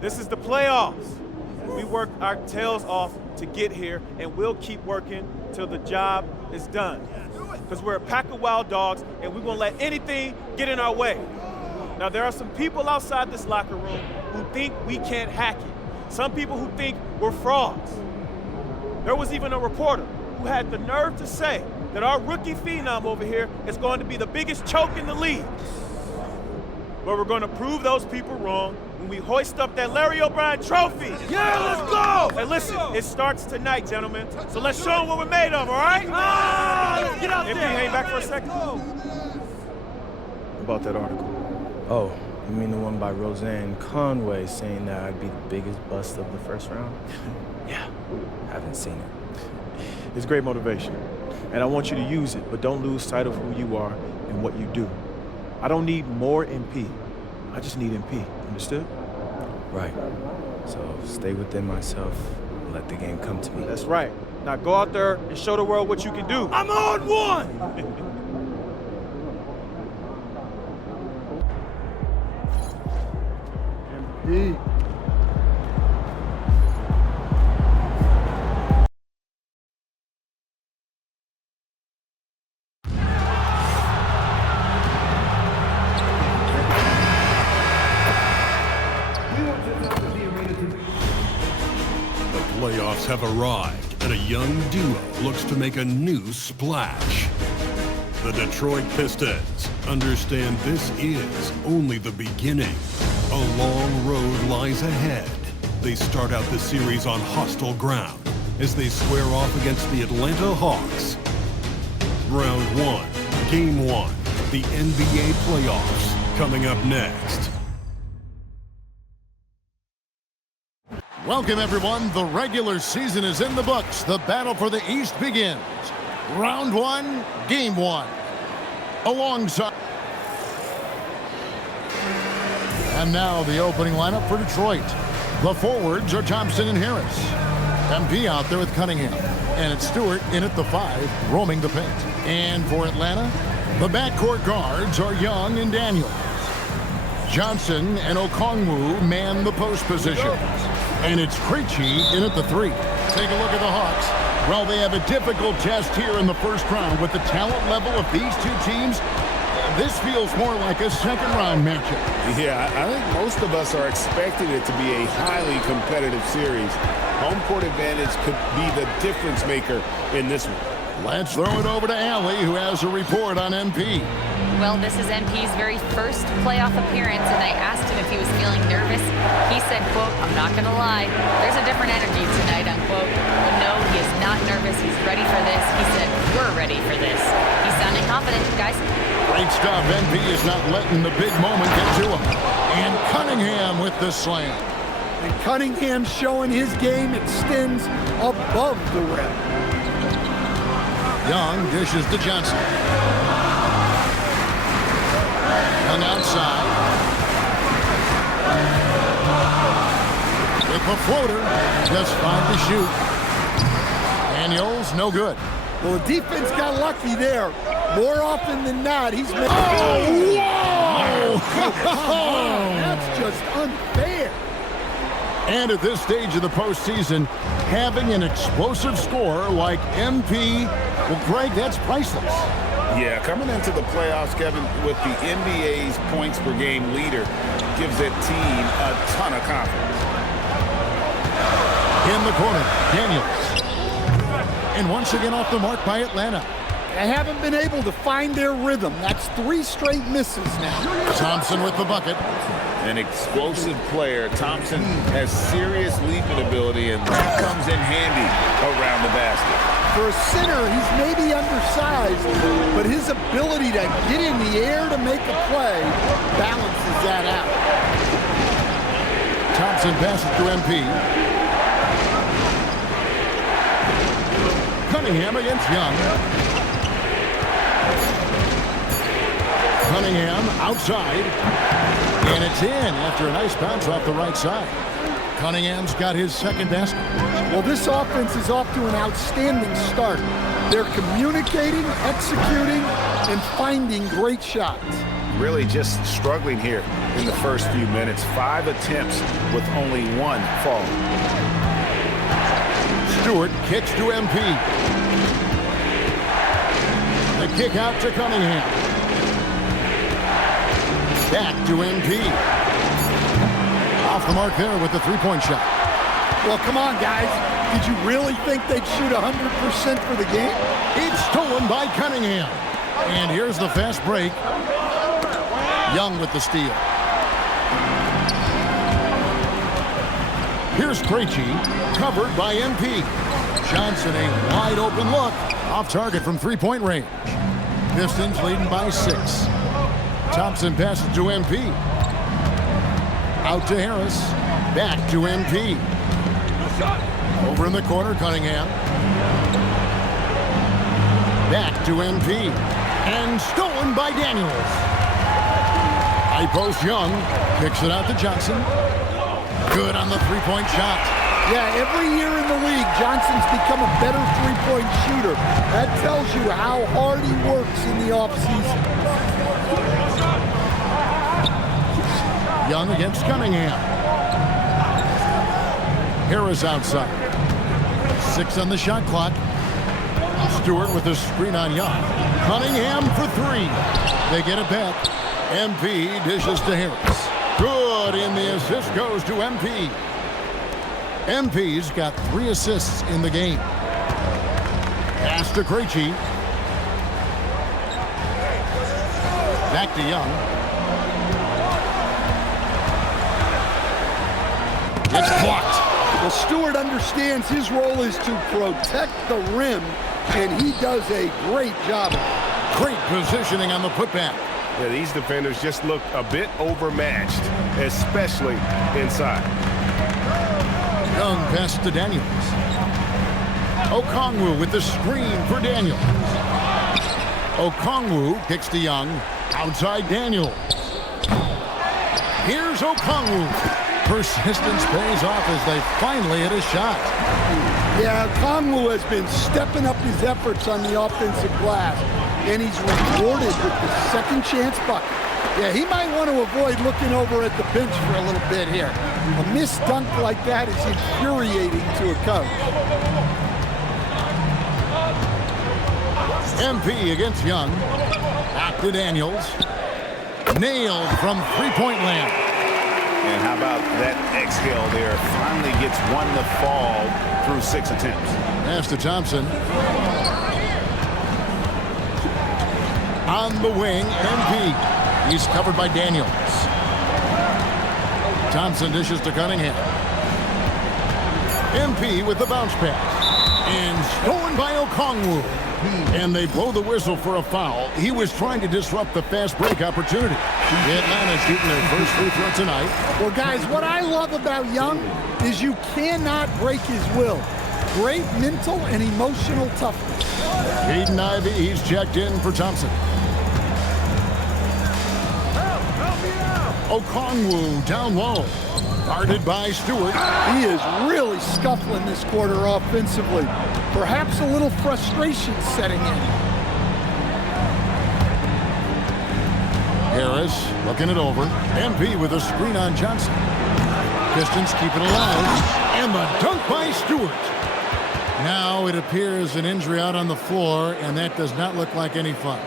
This is the playoffs. We worked our tails off to get here, and we'll keep working till the job is done. Because we're a pack of wild dogs, and we won't let anything get in our way. Now, there are some people outside this locker room who think we can't hack it. Some people who think we're frauds. There was even a reporter who had the nerve to say that our rookie phenom over here is going to be the biggest choke in the league. But we're going to prove those people wrong when we hoist up that Larry O'Brien trophy. Yeah, let's go! Hey, listen, it starts tonight, gentlemen. So let's show them what we're made of, all right? Let's get out MP, there! hang back for a second. About that article. Oh, you mean the one by Roseanne Conway saying that I'd be the biggest bust of the first round? Yeah, haven't seen it. It's great motivation, and I want you to use it, but don't lose sight of who you are and what you do. I don't need more MP. I just need MP. Understood? Right. So stay within myself and let the game come to me. That's right. Now go out there and show the world what you can do. I'm on one! MP. Playoffs have arrived, and a young duo looks to make a new splash. The Detroit Pistons understand this is only the beginning. A long road lies ahead. They start out the series on hostile ground as they square off against the Atlanta Hawks. Round 1, Game 1, the NBA playoffs, coming up next. Welcome, everyone. The regular season is in the books. The battle for the East begins. Round 1, Game 1. Alongside. And now the opening lineup for Detroit. The forwards are Thompson and Harris. MP out there with Cunningham. And it's Stewart in at the 5, roaming the paint. And for Atlanta, the backcourt guards are Young and Daniels. Johnson and Okongwu man the post positions. And it's Krejci in at the 3. Take a look at the Hawks. Well, they have a difficult test here in the first round. With the talent level of these two teams, this feels more like a second-round matchup. Yeah, I think most of us are expecting it to be a highly competitive series. Home court advantage could be the difference maker in this one. Let's throw it over to Allie, who has a report on MP. Well, this is MP's very first playoff appearance, and I asked him if he was feeling nervous. He said, quote, "I'm not going to lie, there's a different energy tonight," unquote. Well, no, he is not nervous. He's ready for this. He said, "We're ready for this." He's sounding confident, guys. Great stuff. MP is not letting the big moment get to him. And Cunningham with the slam. And Cunningham showing his game extends above the rim. Young dishes to Johnson. Young outside. With the floater, just 5 to shoot. Daniels, no good. Well, the defense got lucky there. More often than not, he's made... Oh, whoa! That's just unfair. And at this stage of the postseason, having an explosive scorer like MP, well, Greg, that's priceless. Yeah, coming into the playoffs, Kevin, with the NBA's points per game leader gives that team a ton of confidence. In the corner, Daniels. And once again off the mark by Atlanta. They haven't been able to find their rhythm. That's 3 straight misses now. Thompson with the bucket. An explosive player. Thompson has serious leaping ability, and that comes in handy around the basket. For a center, he's maybe undersized, but his ability to get in the air to make a play balances that out. Thompson passes to MP. Cunningham against Young. Cunningham outside. And it's in after a nice bounce off the right side. Cunningham's got his second basket. Well, this offense is off to an outstanding start. They're communicating, executing, and finding great shots. really just struggling here in the first few minutes. 5 attempts with only 1 fall. Stewart kicks to MP. The kick out to Cunningham. Back to MP. Off the mark there with the three-point shot. Well, come on, guys. Did you really think they'd shoot 100% for the game? It's stolen by Cunningham. And here's the fast break. Young with the steal. Here's Krejci, covered by MP. Johnson, a wide open look. Off target from three-point range. Pistons leading by 6. Thompson passes to MP. Out to Harris. Back to MP. Over in the corner, Cunningham. Back to MP. And stolen by Daniels. High post Young. Kicks it out to Johnson. Good on the three-point shot. Yeah, every year in the league, Johnson's become a better three-point shooter. That tells you how hard he works in the offseason. Young against Cunningham. Harris outside. 6 on the shot clock. Stewart with a screen on Young. Cunningham for 3. They get it back. MP dishes to Harris. Good, and the assist goes to MP. MP's got 3 assists in the game. Pass to Krejci. Back to Young. It's blocked. Well, Stewart understands his role is to protect the rim, and he does a great job. Great positioning on the putback. Yeah, these defenders just look a bit overmatched, especially inside. Young pass to Daniels. Okongwu with the screen for Daniels. Okongwu kicks to Young. Outside Daniels. Here's Okongwu. Persistence pays off as they finally hit a shot. Yeah, Okongwu has been stepping up his efforts on the offensive glass, and he's rewarded with the second chance bucket. Yeah, he might want to avoid looking over at the bench for a little bit here. A missed dunk like that is infuriating to a coach. MP against Young. Back to Daniels. Nailed from three-point land. And how about that exhale there? Finally gets 1 to fall through 6 attempts. Pass to Thompson. On the wing, MP. He's covered by Daniels. Thompson dishes to Cunningham. MP with the bounce pass. And stolen by Okongwu. And they blow the whistle for a foul. He was trying to disrupt the fast break opportunity. Atlanta shooting their first free throw tonight. Well, guys, what I love about Young is you cannot break his will. Great mental and emotional toughness. Aiden Ivey, he's checked in for Thompson. Okongwu down low. Guarded by Stewart. He is really scuffling this quarter offensively. Perhaps a little frustration setting in. Harris looking it over. MP with a screen on Johnson. Pistons keep it alive. And the dunk by Stewart. Now it appears an injury out on the floor, and that does not look like any fun.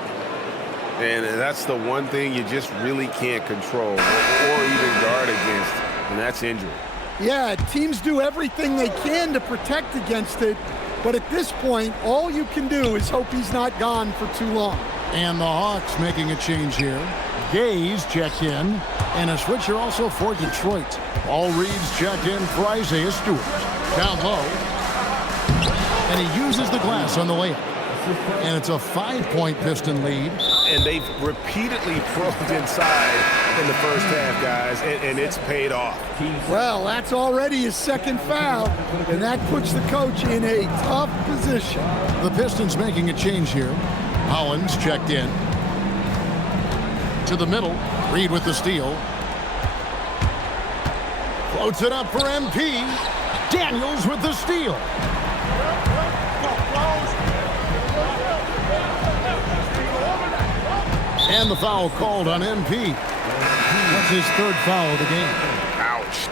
And that's the one thing you just really can't control or even guard against, and that's injury. Yeah, teams do everything they can to protect against it, but at this point, all you can do is hope he's not gone for too long. And the Hawks making a change here. Gaze checked in, and a switcher also for Detroit. All Reed's checked in for Isaiah Stewart. Down low. And he uses the glass on the layup. And it's a 5-point Piston lead. And they've repeatedly probed inside in the first half, guys, and it's paid off. Well, that's already his second foul, and that puts the coach in a tough position. The Pistons making a change here. Hollins checked in. To the middle. Reed with the steal. Floats it up for MP. Daniels with the steal. And the foul called on MP. That's his third foul of the game. Ouch.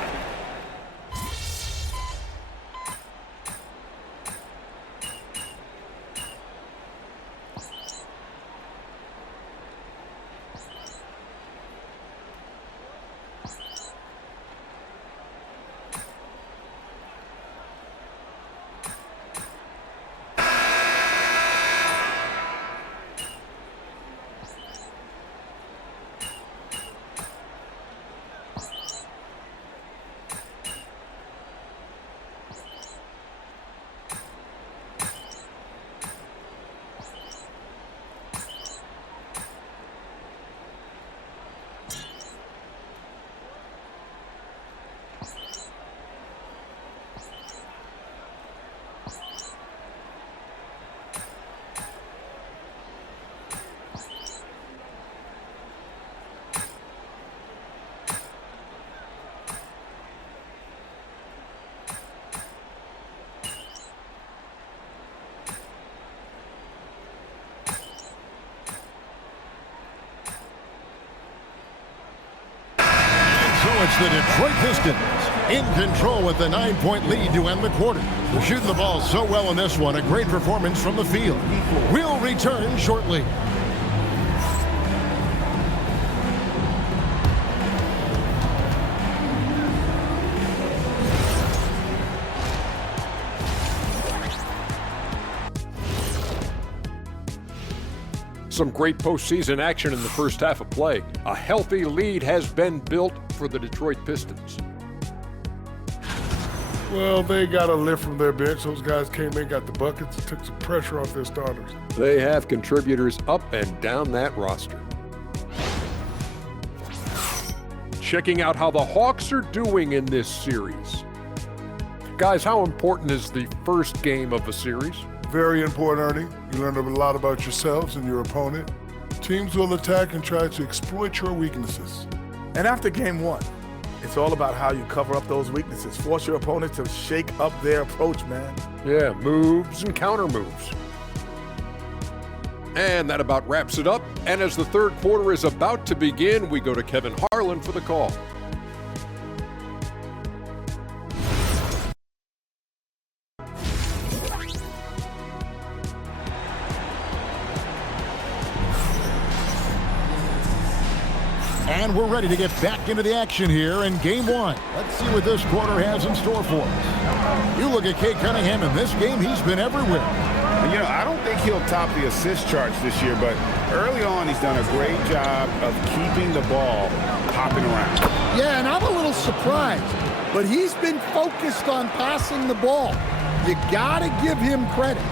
It's the Detroit Pistons in control with the 9-point lead to end the quarter. They're shooting the ball so well in this one. A great performance from the field. We'll return shortly. Some great postseason action in the first half of play. A healthy lead has been built for the Detroit Pistons. Well, they got a lift from their bench. Those guys came in, got the buckets, took some pressure off their starters. They have contributors up and down that roster. Checking out how the Hawks are doing in this series. Guys, how important is the first game of a series? Very important, Ernie. You learn a lot about yourselves and your opponent. Teams will attack and try to exploit your weaknesses. And after game one, it's all about how you cover up those weaknesses. Force your opponent to shake up their approach, man. Yeah, moves and counter moves. And that about wraps it up. And as the third quarter is about to begin, we go to Kevin Harlan for the call. And we're ready to get back into the action here in game one. Let's see what this quarter has in store for us. You look at Cade Cunningham in this game, he's been everywhere. You know, I don't think he'll top the assist charts this year, but early on he's done a great job of keeping the ball hopping around. Yeah, and I'm a little surprised, but he's been focused on passing the ball. You gotta give him credit.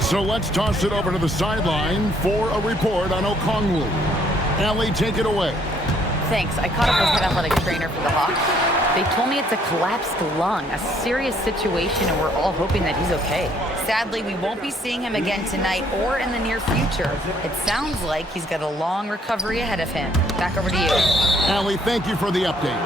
So let's toss it over to the sideline for a report on Okongwu. Allie, take it away. Thanks. I caught up with head athletic trainer for the Hawks. They told me it's a collapsed lung, a serious situation, and we're all hoping that he's okay. Sadly, we won't be seeing him again tonight or in the near future. It sounds like he's got a long recovery ahead of him. Back over to you. Allie, thank you for the update.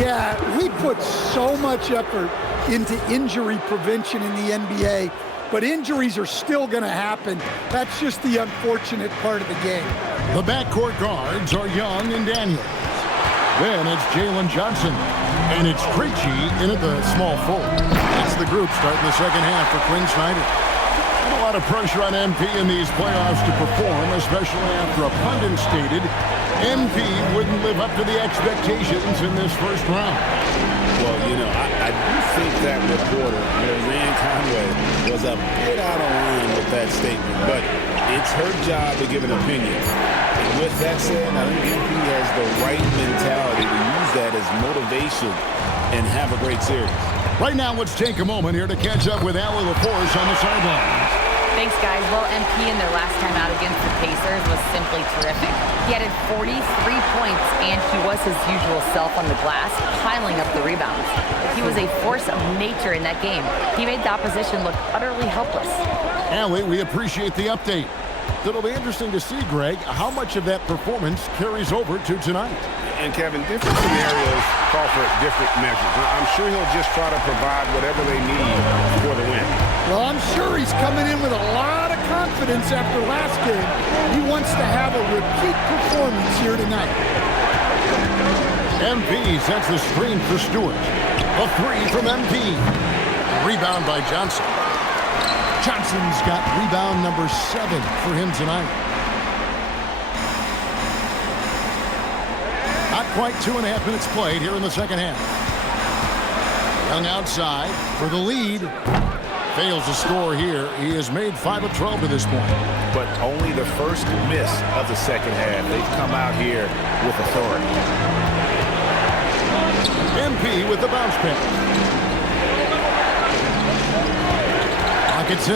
Yeah, we put so much effort into injury prevention in the NBA, but injuries are still going to happen. That's just the unfortunate part of the game. The backcourt guards are Young and Daniels. Then it's Jalen Johnson. And it's Krejci in at the small forward. That's the group starting the second half for Quinn Snyder. A lot of pressure on MP in these playoffs to perform, especially after a pundit stated MP wouldn't live up to the expectations in this first round. Well, you know, I do think that reporter, Roseanne Conway, was a bit out of line with that statement, but it's her job to give an opinion. And with that said, I think MP has the right mentality to use that as motivation and have a great series. Right now, let's take a moment here to catch up with Allie LaForce on the sidelines. Thanks, guys. Well, MP in their last time out against the Pacers was simply terrific. He added 43 points, and he was his usual self on the glass, piling up the rebounds. He was a force of nature in that game. He made the opposition look utterly helpless. Allie, we appreciate the update. It'll be interesting to see, Greg, how much of that performance carries over to tonight. And Kevin, different scenarios call for different measures. I'm sure he'll just try to provide whatever they need for the win. Well, I'm sure he's coming in with a lot of confidence after last game. He wants to have a repeat performance here tonight. MP sets the screen for Stewart. A three from MP. Rebound by Johnson. Johnson's got rebound number 7 for him tonight. Not quite 2.5 minutes played here in the second half. Young outside for the lead. Fails to score here. He has made 5 of 12 to this point. But only the first miss of the second half. They've come out here with authority. MP with the bounce pass. At 6.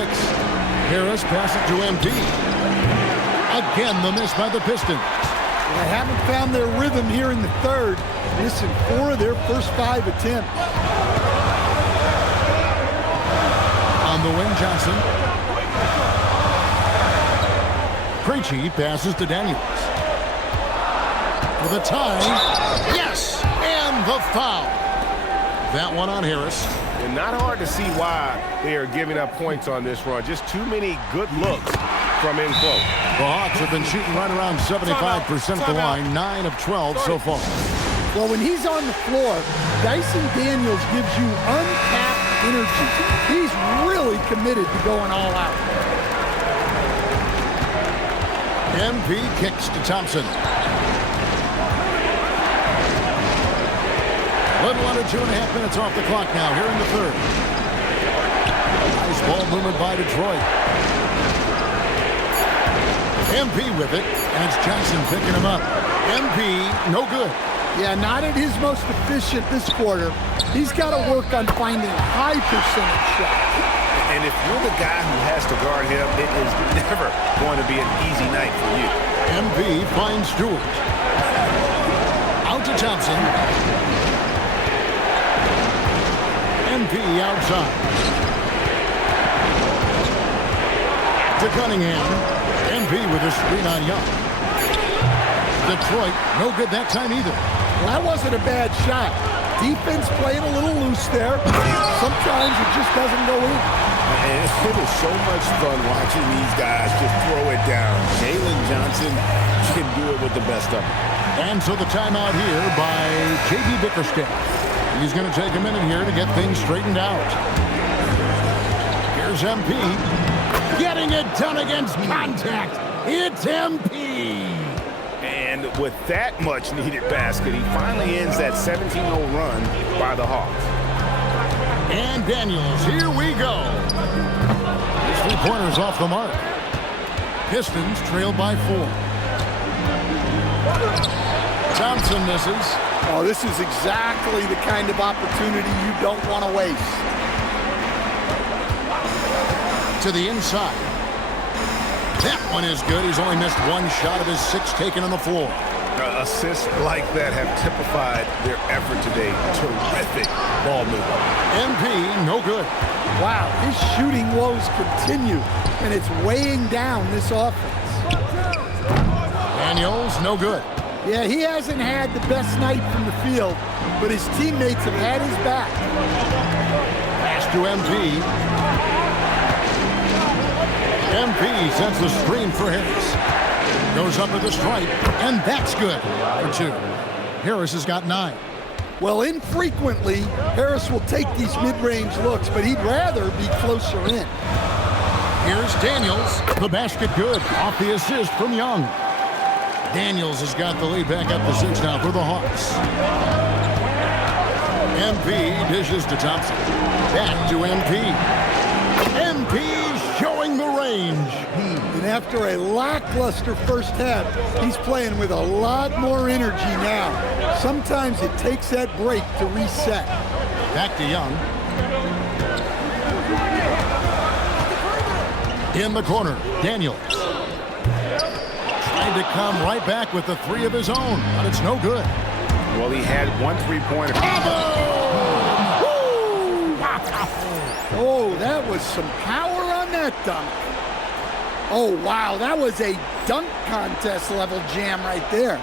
Harris passes to MP. Again, the miss by the Pistons. They haven't found their rhythm here in the third, missing 4 of their first 5 attempts. On the wing, Johnson. Krejci passes to Daniels. For the tie. Yes! And the foul. That one on Harris. And not hard to see why they are giving up points on this run. Just too many good looks from in close. The Hawks have been shooting right around 75% at the line, 9 of 12 so far. Well, when he's on the floor, Dyson Daniels gives you uncapped energy. He's really committed to going all out. MP kicks to Thompson. Little under 2.5 minutes off the clock now here in the third. Nice ball movement by Detroit. MP with it, and it's Johnson picking him up. MP, no good. Yeah, not at his most efficient this quarter. He's got to work on finding high percentage shots. And if you're the guy who has to guard him, it is never going to be an easy night for you. MP finds Stewart. Out to Thompson. MP outside. To Cunningham. MP with a screen on Young. Detroit, no good that time either. Well, that wasn't a bad shot. Defense playing a little loose there. Sometimes it just doesn't go in. And it is so much fun watching these guys just throw it down. Jalen Johnson can do it with the best of them. And so the timeout here by J.B. Bickerstaff. He's going to take a minute here to get things straightened out. Here's MP. Getting it done against contact. It's MP. And with that much needed basket, he finally ends that 17-0 run by the Hawks. And Daniels, here we go. His 3-pointers off the mark. Pistons trail by 4. Thompson misses. Oh, this is exactly the kind of opportunity you don't want to waste. To the inside. That one is good. He's only missed 1 shot of his 6 taken on the floor. Assists like that have typified their effort today. Terrific ball movement. MP, no good. Wow, his shooting woes continue, and it's weighing down this offense. Daniels, no good. Yeah, he hasn't had the best night from the field, but his teammates have had his back. Pass to MP. MP sets the screen for Harris. Goes up with the stripe, and that's good for 2. Harris has got 9. Well, infrequently, Harris will take these mid-range looks, but he'd rather be closer in. Here's Daniels. The basket good. Off the assist from Young. Daniels has got the lead back up to 6 now for the Hawks. MP dishes to Thompson. Back to MP. MP showing the range. And after a lackluster first half, he's playing with a lot more energy now. Sometimes it takes that break to reset. Back to Young. In the corner, Daniels. Trying to come right back with the 3 of his own, but it's no good. Well, he had 1 3-pointer. Oh, that was some power on that dunk. Oh, wow, that was a dunk contest level jam right there.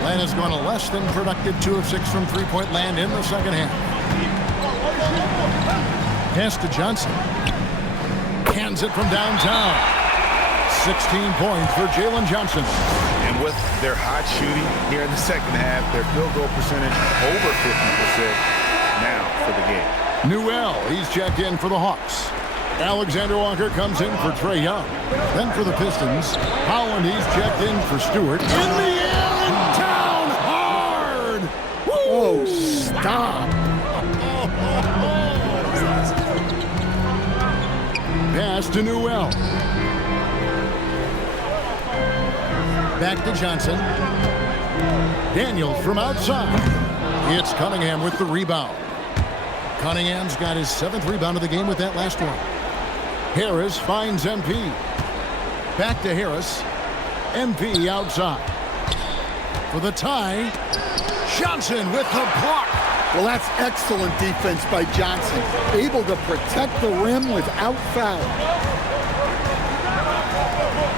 Atlanta's gone a less than productive 2 of 6 from three-point land in the second half. Pass to Johnson. Hands it from downtown. 16 points for Jalen Johnson. And with their hot shooting here in the second half, their field goal percentage over 50% now for the game. Newell, he's checked in for the Hawks. Alexander Walker comes in for Trae Young. Then for the Pistons, Howland, he's checked in for Stewart. In the air and down hard! Woo! Oh, stop. Pass to Newell. Back to Johnson. Daniels from outside. It's Cunningham with the rebound. Cunningham's got his 7th rebound of the game with that last one. Harris finds MP. Back to Harris. MP outside. For the tie, Johnson with the block. Well, that's excellent defense by Johnson. Able to protect the rim without foul.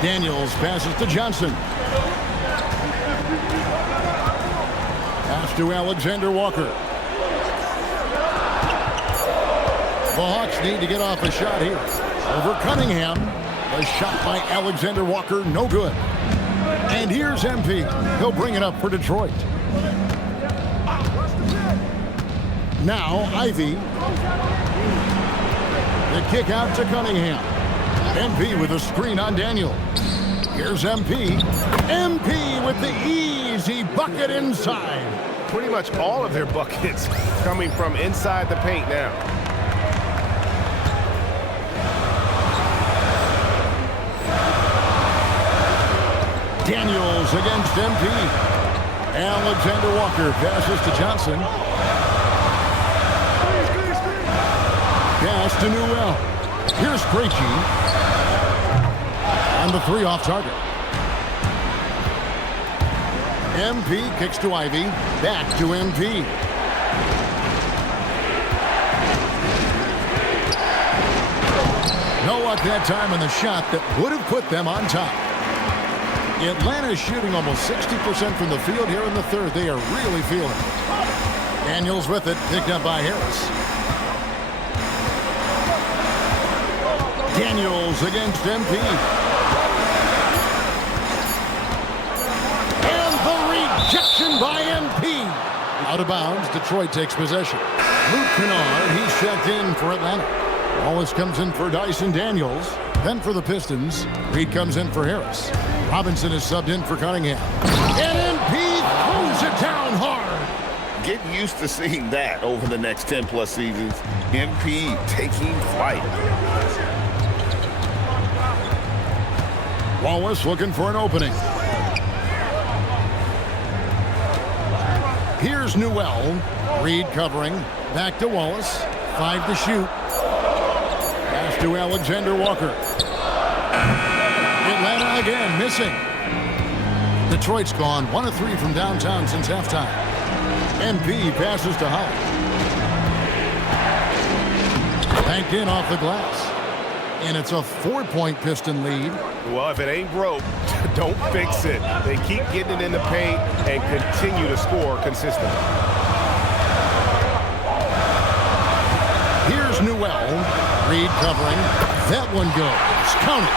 Daniels passes to Johnson. Pass to Alexander Walker. The Hawks need to get off a shot here. Over Cunningham. A shot by Alexander Walker, no good. And here's MP. He'll bring it up for Detroit. Now, Ivy. The kick out to Cunningham. MP with a screen on Daniel. Here's MP. MP with the easy bucket inside. Pretty much all of their buckets coming from inside the paint now. Daniels against MP. Alexander Walker passes to Johnson. Pass to Newell. Here's Krejci. On the 3 off target. MP kicks to Ivy. Back to MP. No luck that time on the shot that would have put them on top. Atlanta's shooting almost 60% from the field here in the third. They are really feeling it. Daniels with it, picked up by Harris. Daniels against MP. And the rejection by MP. Out of bounds, Detroit takes possession. Luke Kennard, he's checked in for Atlanta. Wallace comes in for Dyson Daniels. Then for the Pistons, Reed comes in for Harris. Robinson is subbed in for Cunningham. And MP throws it down hard. Get used to seeing that over the next 10-plus seasons. MP taking flight. Wallace looking for an opening. Here's Newell. Reed covering. Back to Wallace. 5 to shoot. Pass to Alexander Walker. Atlanta again missing. Detroit's gone 1 of 3 from downtown since halftime. MP passes to Howard. Banked in off the glass. And it's a 4-point Piston lead. Well, if it ain't broke, don't fix it. They keep getting it in the paint and continue to score consistently. Here's Newell. Reed covering. That one goes. Count it.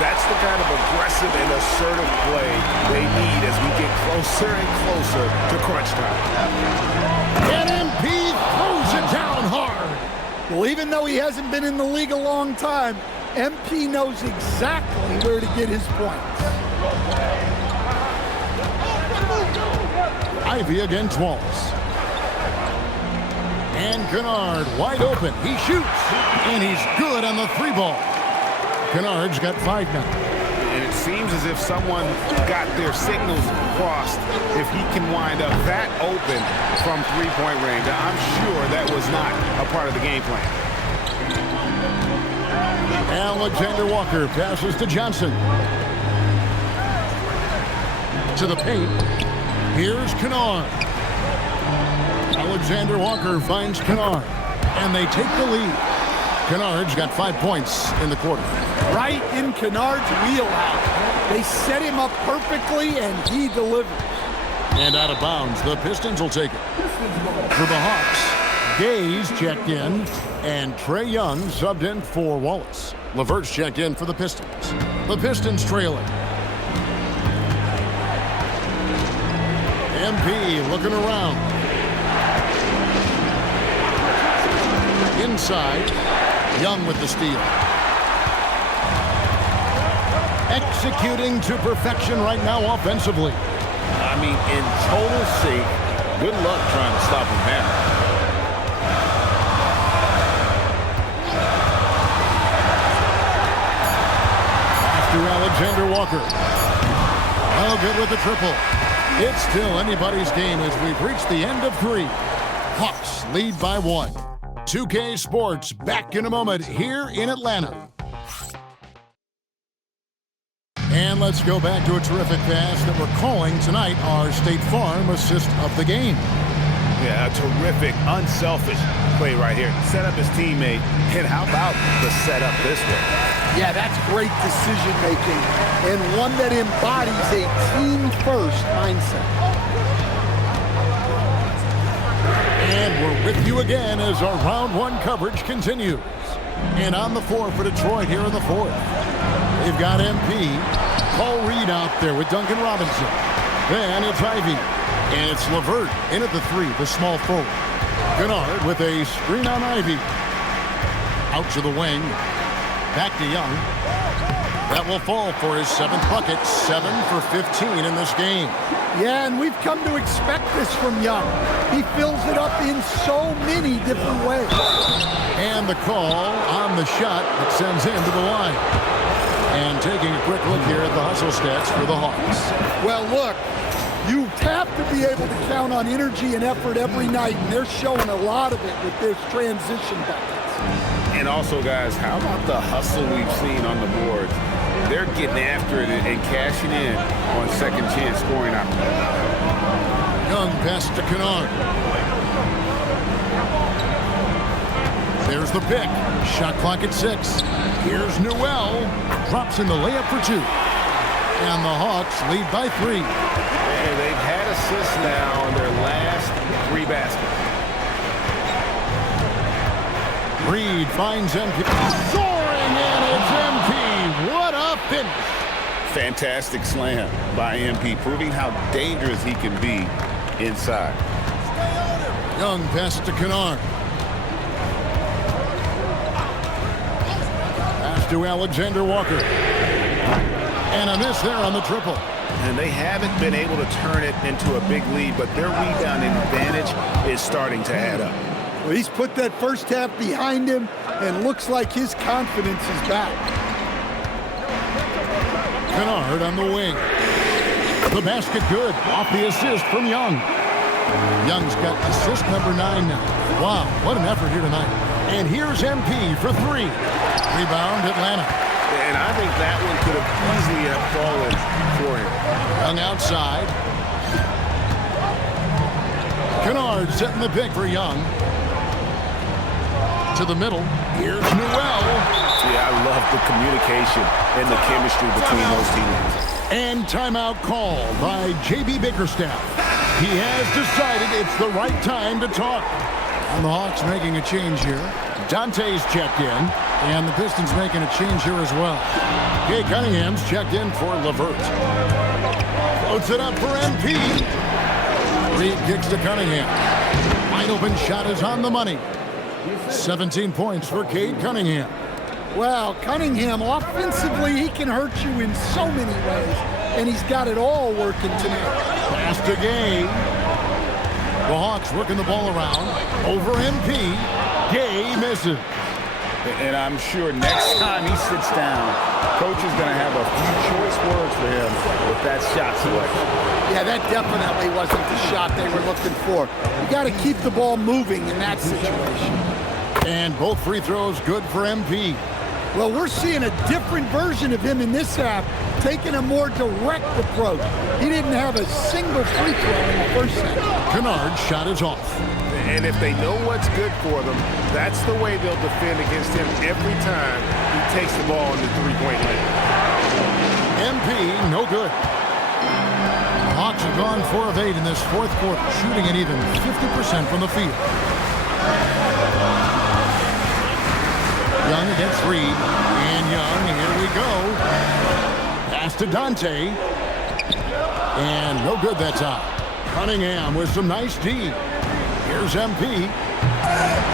That's the kind of aggressive and assertive play they need as we get closer and closer to crunch time. And MP throws it down hard. Well, even though he hasn't been in the league a long time, MP knows exactly where to get his points. Ivy against Wallace. And Kennard wide open. He shoots. And he's good on the 3-ball. Kennard's got 5 now. And it seems as if someone got their signals crossed if he can wind up that open from 3-point range. I'm sure that was not a part of the game plan. Alexander Walker passes to Johnson. To the paint. Here's Kennard. Alexander Walker finds Kennard. And they take the lead. Kennard's got 5 points in the quarter. Right in Kennard's wheelhouse. They set him up perfectly, and he delivers. And out of bounds, the Pistons will take it. For the Hawks, Gay's checked in, and Trae Young subbed in for Wallace. LeVert's checked in for the Pistons. The Pistons trailing. MP looking around. Inside, Young with the steal. Executing to perfection right now offensively. I mean, in total sync. Good luck trying to stop him now. After Alexander Walker. Oh, good with the triple. It's still anybody's game as we've reached the end of 3. Hawks lead by 1. 2K Sports back in a moment here in Atlanta. And let's go back to a terrific pass that we're calling tonight our State Farm assist of the game. Yeah, a terrific, unselfish play right here. Set up his teammate, and how about the setup this way? Yeah, that's great decision making, and one that embodies a team-first mindset. And we're with you again as our round 1 coverage continues. And on the floor for Detroit here in the 4th. They've got MP, Paul Reed out there with Duncan Robinson. Then it's Ivy. And it's LeVert in at the 3, the small forward. Kennard with a screen on Ivy. Out to the wing. Back to Young. That will fall for his 7th bucket. 7 for 15 in this game. Yeah, and we've come to expect this from Young. He fills it up in so many different ways. And the call on the shot that sends him to the line. And taking a quick look here at the hustle stats for the Hawks. Well, look, you have to be able to count on energy and effort every night, and they're showing a lot of it with this transition buckets. And also, guys, how about the hustle we've seen on the boards? They're getting after it and cashing in on second chance scoring opportunities. Young pass to Kennard. There's the pick. Shot clock at 6. Here's Newell. Drops in the layup for 2. And the Hawks lead by 3. And they've had assists now on their last 3 baskets. Reed finds MP. Soaring in, it's MP. What a finish. Fantastic slam by MP, proving how dangerous he can be inside. Young pass to Kennard. Pass to Alexander Walker. And a miss there on the triple. And they haven't been able to turn it into a big lead, but their rebounding advantage is starting to add up. Well, he's put that first half behind him, and looks like his confidence is back. Kennard on the wing. The basket good. Off the assist from Young. Young's got assist number 9 now. Wow, what an effort here tonight. And here's MP for 3. Rebound, Atlanta. And I think that one could have easily have fallen for him. Young outside. Kennard setting the pick for Young. To the middle. Here's Newell. Yeah, I love the communication and the chemistry between those teammates. And timeout called by J.B. Bickerstaff. He has decided it's the right time to talk. And the Hawks making a change here. Dante's checked in. And the Pistons making a change here as well. Kay Cunningham's checked in for LeVert. Floats it up for MP. Reed kicks to Cunningham. Wide open shot is on the money. 17 points for Cade Cunningham. Well, Cunningham, offensively, he can hurt you in so many ways, and he's got it all working tonight. Pass to Gay. The Hawks working the ball around. Over MP. Gay misses. And I'm sure next time he sits down, coach is going to have a few choice words for him with that shot selection. Yeah, that definitely wasn't the shot they were looking for. You got to keep the ball moving in that situation. And both free throws good for MP. Well, we're seeing a different version of him in this half, taking a more direct approach. He didn't have a single free throw in the first set. Kennard's shot is off. And if they know what's good for them, that's the way they'll defend against him every time he takes the ball in the three-point lane. MP, no good. The Hawks have gone 4 of 8 in this fourth quarter, shooting an even 50% from the field. Young against Reed. And Young, here we go. Pass to Dante. And no good that time. Cunningham with some nice D. Here's MP.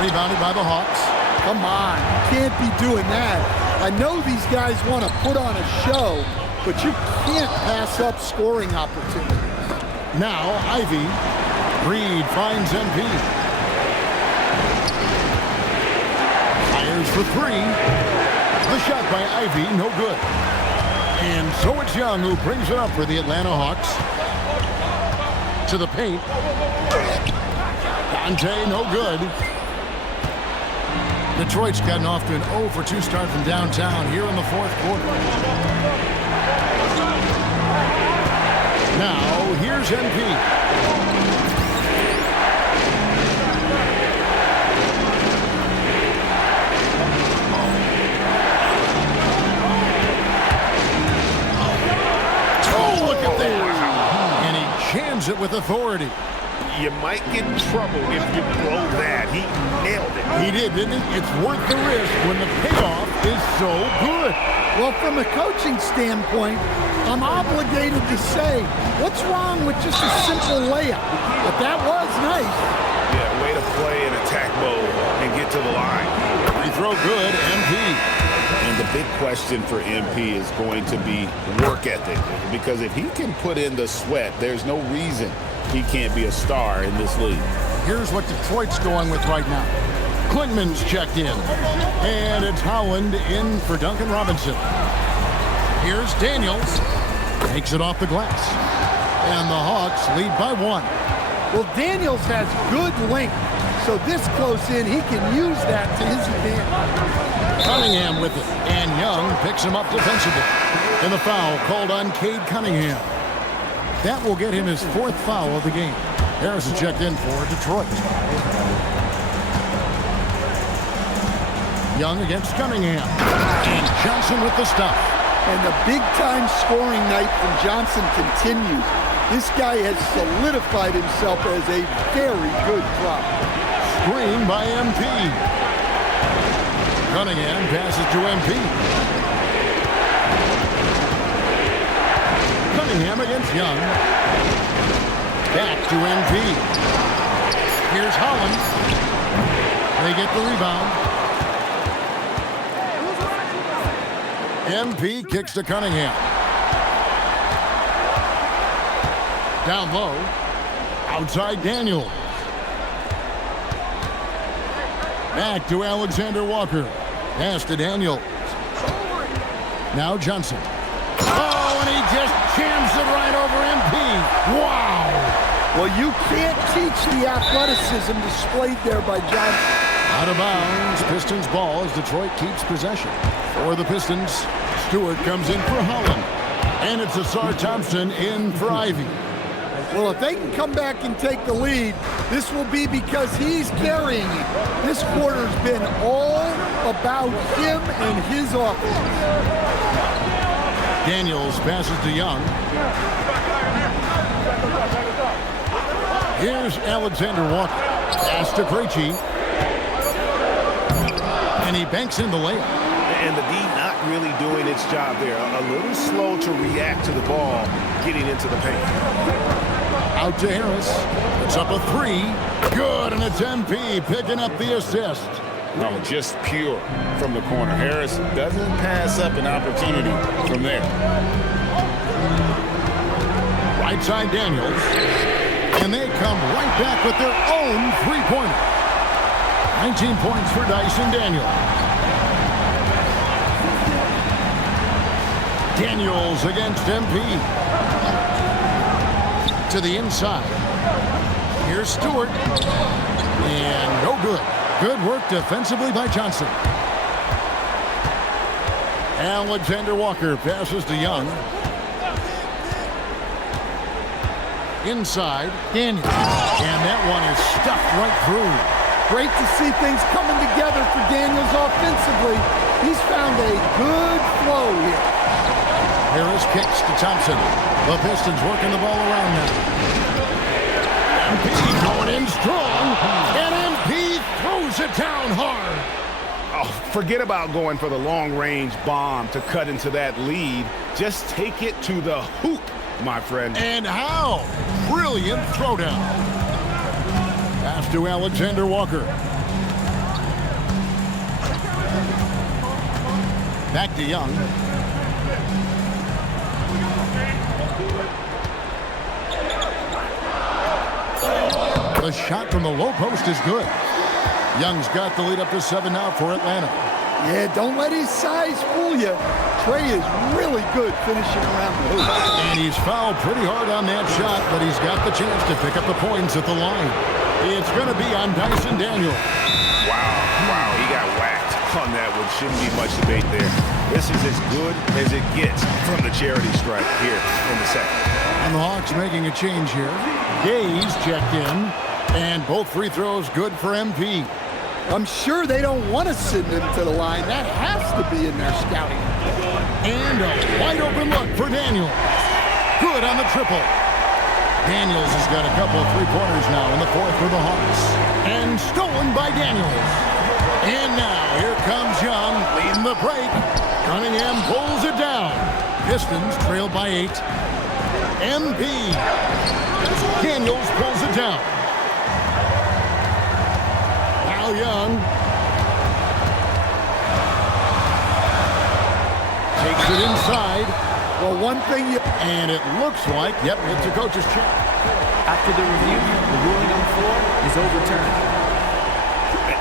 Rebounded by the Hawks. Come on, you can't be doing that. I know these guys want to put on a show, but you can't pass up scoring opportunities. Now Ivy. Reed finds MP. Fires for 3. The shot by Ivy, no good. And so it's Young who brings it up for the Atlanta Hawks. To the paint. Dante, no good. Detroit's gotten off to an 0 for 2 start from downtown here in the fourth quarter. Now, here's MP. Oh, look at that. And he jams it with authority. You might get in trouble if you blow that. He nailed it. He did, didn't he? It's worth the risk when the payoff is so good. Well, from a coaching standpoint, I'm obligated to say, what's wrong with just a simple layup? But that was nice. Yeah, way to play in attack mode and get to the line. Free throw good, MP. And the big question for MP is going to be work ethic. Because if he can put in the sweat, there's no reason he can't be a star in this league. Here's what Detroit's going with right now. Klingman's checked in. And it's Howland in for Duncan Robinson. Here's Daniels. Takes it off the glass. And the Hawks lead by 1. Well, Daniels has good length. So this close in, he can use that to his advantage. Cunningham with it. And Young picks him up defensively. And the foul called on Cade Cunningham. That will get him his 4th foul of the game. Harris is checked in for Detroit. Young against Cunningham. And Johnson with the stop. And the big-time scoring night from Johnson continues. This guy has solidified himself as a very good prop. Screen by MP. Cunningham passes to MP. Cunningham against Young. Back to MP. Here's Holland. They get the rebound. MP kicks to Cunningham. Down low. Outside Daniels. Back to Alexander Walker. Pass to Daniels. Now Johnson. Oh, and he just jams it right over MP. Wow. Well, you can't teach the athleticism displayed there by Johnson. Out of bounds. Pistons ball as Detroit keeps possession. For the Pistons, Stewart comes in for Holland. And it's Asar Thompson in for Ivy. Well, if they can come back and take the lead, this will be because he's carrying it. This quarter's been all about him and his offense. Daniels passes to Young. Here's Alexander Walker. Pass to Krejci. And he banks in the layup. And the D not really doing its job there. A little slow to react to the ball getting into the paint. Out to Harris. It's up a 3. Good, and it's MP picking up the assist. No, just pure from the corner. Harris doesn't pass up an opportunity from there. Right side Daniels. And they come right back with their own three-pointer. 19 points for Dyson Daniels. Daniels against MP. To the inside. Here's Stewart. And no good. Good work defensively by Johnson. Alexander Walker passes to Young. Inside, Daniels. And that one is stuffed right through. Great to see things coming together for Daniels offensively. He's found a good flow here. Harris kicks to Thompson. The Pistons working the ball around now. MP going in strong, and MP throws it down hard. Oh, forget about going for the long-range bomb to cut into that lead. Just take it to the hoop, my friend. And how? Brilliant throwdown. Pass to Alexander Walker. Back to Young. The shot from the low post is good. Young's got the lead up to 7 now for Atlanta. Yeah, don't let his size fool you. Trey is really good finishing around the hoop. And he's fouled pretty hard on that shot, but he's got the chance to pick up the points at the line. It's going to be on Dyson Daniels. Wow, he got whacked on that one. Shouldn't be much debate there. This is as good as it gets from the charity stripe here in the second. And the Hawks making a change here. Gaze checked in, and both free throws good for MP. I'm sure they don't want to send him to the line. That has to be in their scouting. And a wide open look for Daniels. Good on the triple. Daniels has got a couple of three-pointers now in the fourth for the Hawks. And stolen by Daniels. And now here comes Young leading the break. Cunningham pulls it down. Pistons trail by 8. MP. Daniels pulls it down. Now Young. Takes it inside. Well, one thing and it looks like, yep, it's a coach's check. After the review, the ruling on the floor is overturned.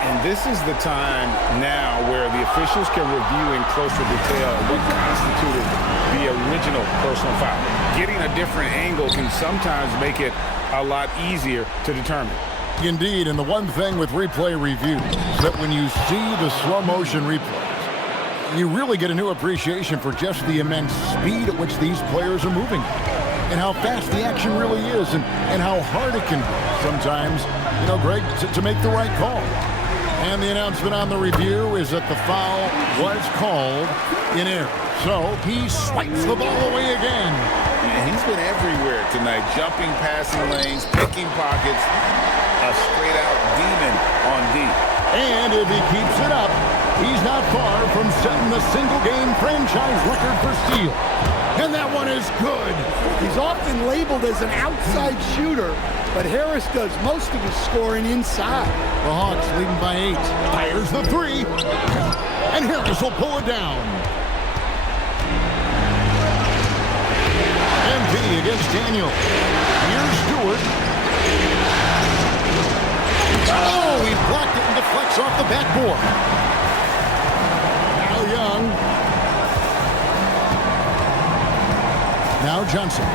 And this is the time now where the officials can review in closer detail what constituted the original personal foul. Getting a different angle can sometimes make it a lot easier to determine. Indeed, and the one thing with replay review is that when you see the slow motion replays, you really get a new appreciation for just the immense speed at which these players are moving and how fast the action really is and how hard it can be sometimes, Greg, to make the right call. And the announcement on the review is that the foul was called in error. So he swipes the ball away again. And he's been everywhere tonight, jumping passing lanes, picking pockets, a straight-out demon on D. And if he keeps it up, he's not far from setting the single-game franchise record for steal. And that one is good. He's often labeled as an outside shooter, but Harris does most of his scoring inside. The Hawks leading by 8. Fires the 3. And Harris will pull it down. MP against Daniel. Here's Stewart. Oh, he blocked it and deflects off the backboard. Now Young. Now Johnson.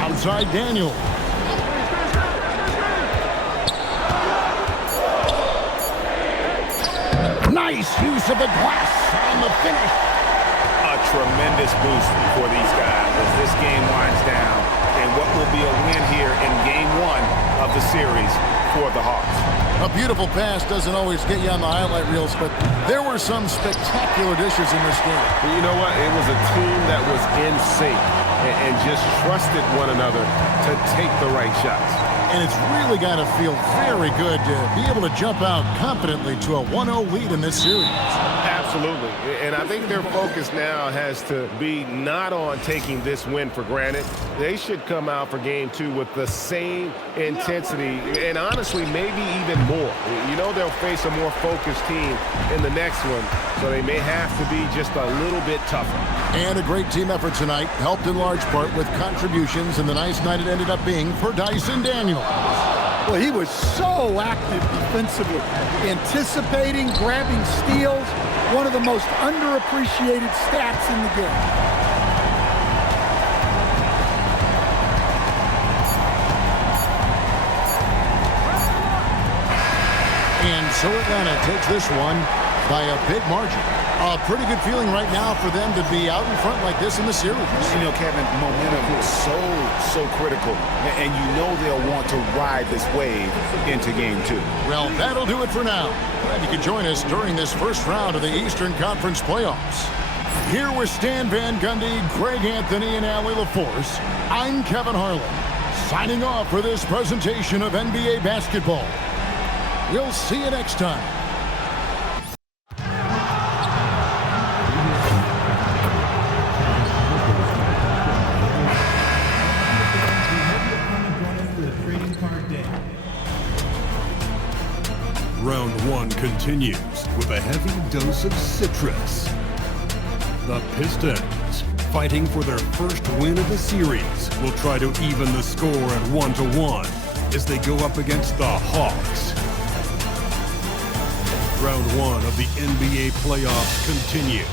Outside Daniel. Nice use of the glass on the finish. A tremendous boost for these guys as this game winds down and what will be a win here in game 1 of the series for the Hawks. A beautiful pass doesn't always get you on the highlight reels, but there were some spectacular dishes in this game. You know what? It was a team that was in sync and just trusted one another to take the right shots. And it's really got to feel very good to be able to jump out confidently to a 1-0 lead in this series. Absolutely. And I think their focus now has to be not on taking this win for granted. They should come out for game 2 with the same intensity and honestly maybe even more. They'll face a more focused team in the next one, so they may have to be just a little bit tougher. And a great team effort tonight, helped in large part with contributions and the nice night it ended up being for Dyson Daniels. Well, he was so active defensively, anticipating, grabbing steals, one of the most underappreciated stats in the game. And so Atlanta takes this one by a big margin. A pretty good feeling right now for them to be out in front like this in the series. You know, Kevin, momentum is so critical, and you know they'll want to ride this wave into game 2. Well, that'll do it for now. Glad you could join us during this first round of the Eastern Conference playoffs. Here with Stan Van Gundy, Greg Anthony, and Allie LaForce, I'm Kevin Harlan, signing off for this presentation of NBA basketball. We'll see you next time. Round 1 continues with a heavy dose of citrus. The Pistons, fighting for their first win of the series, will try to even the score at 1-1 as they go up against the Hawks. Round 1 of the NBA playoffs continues.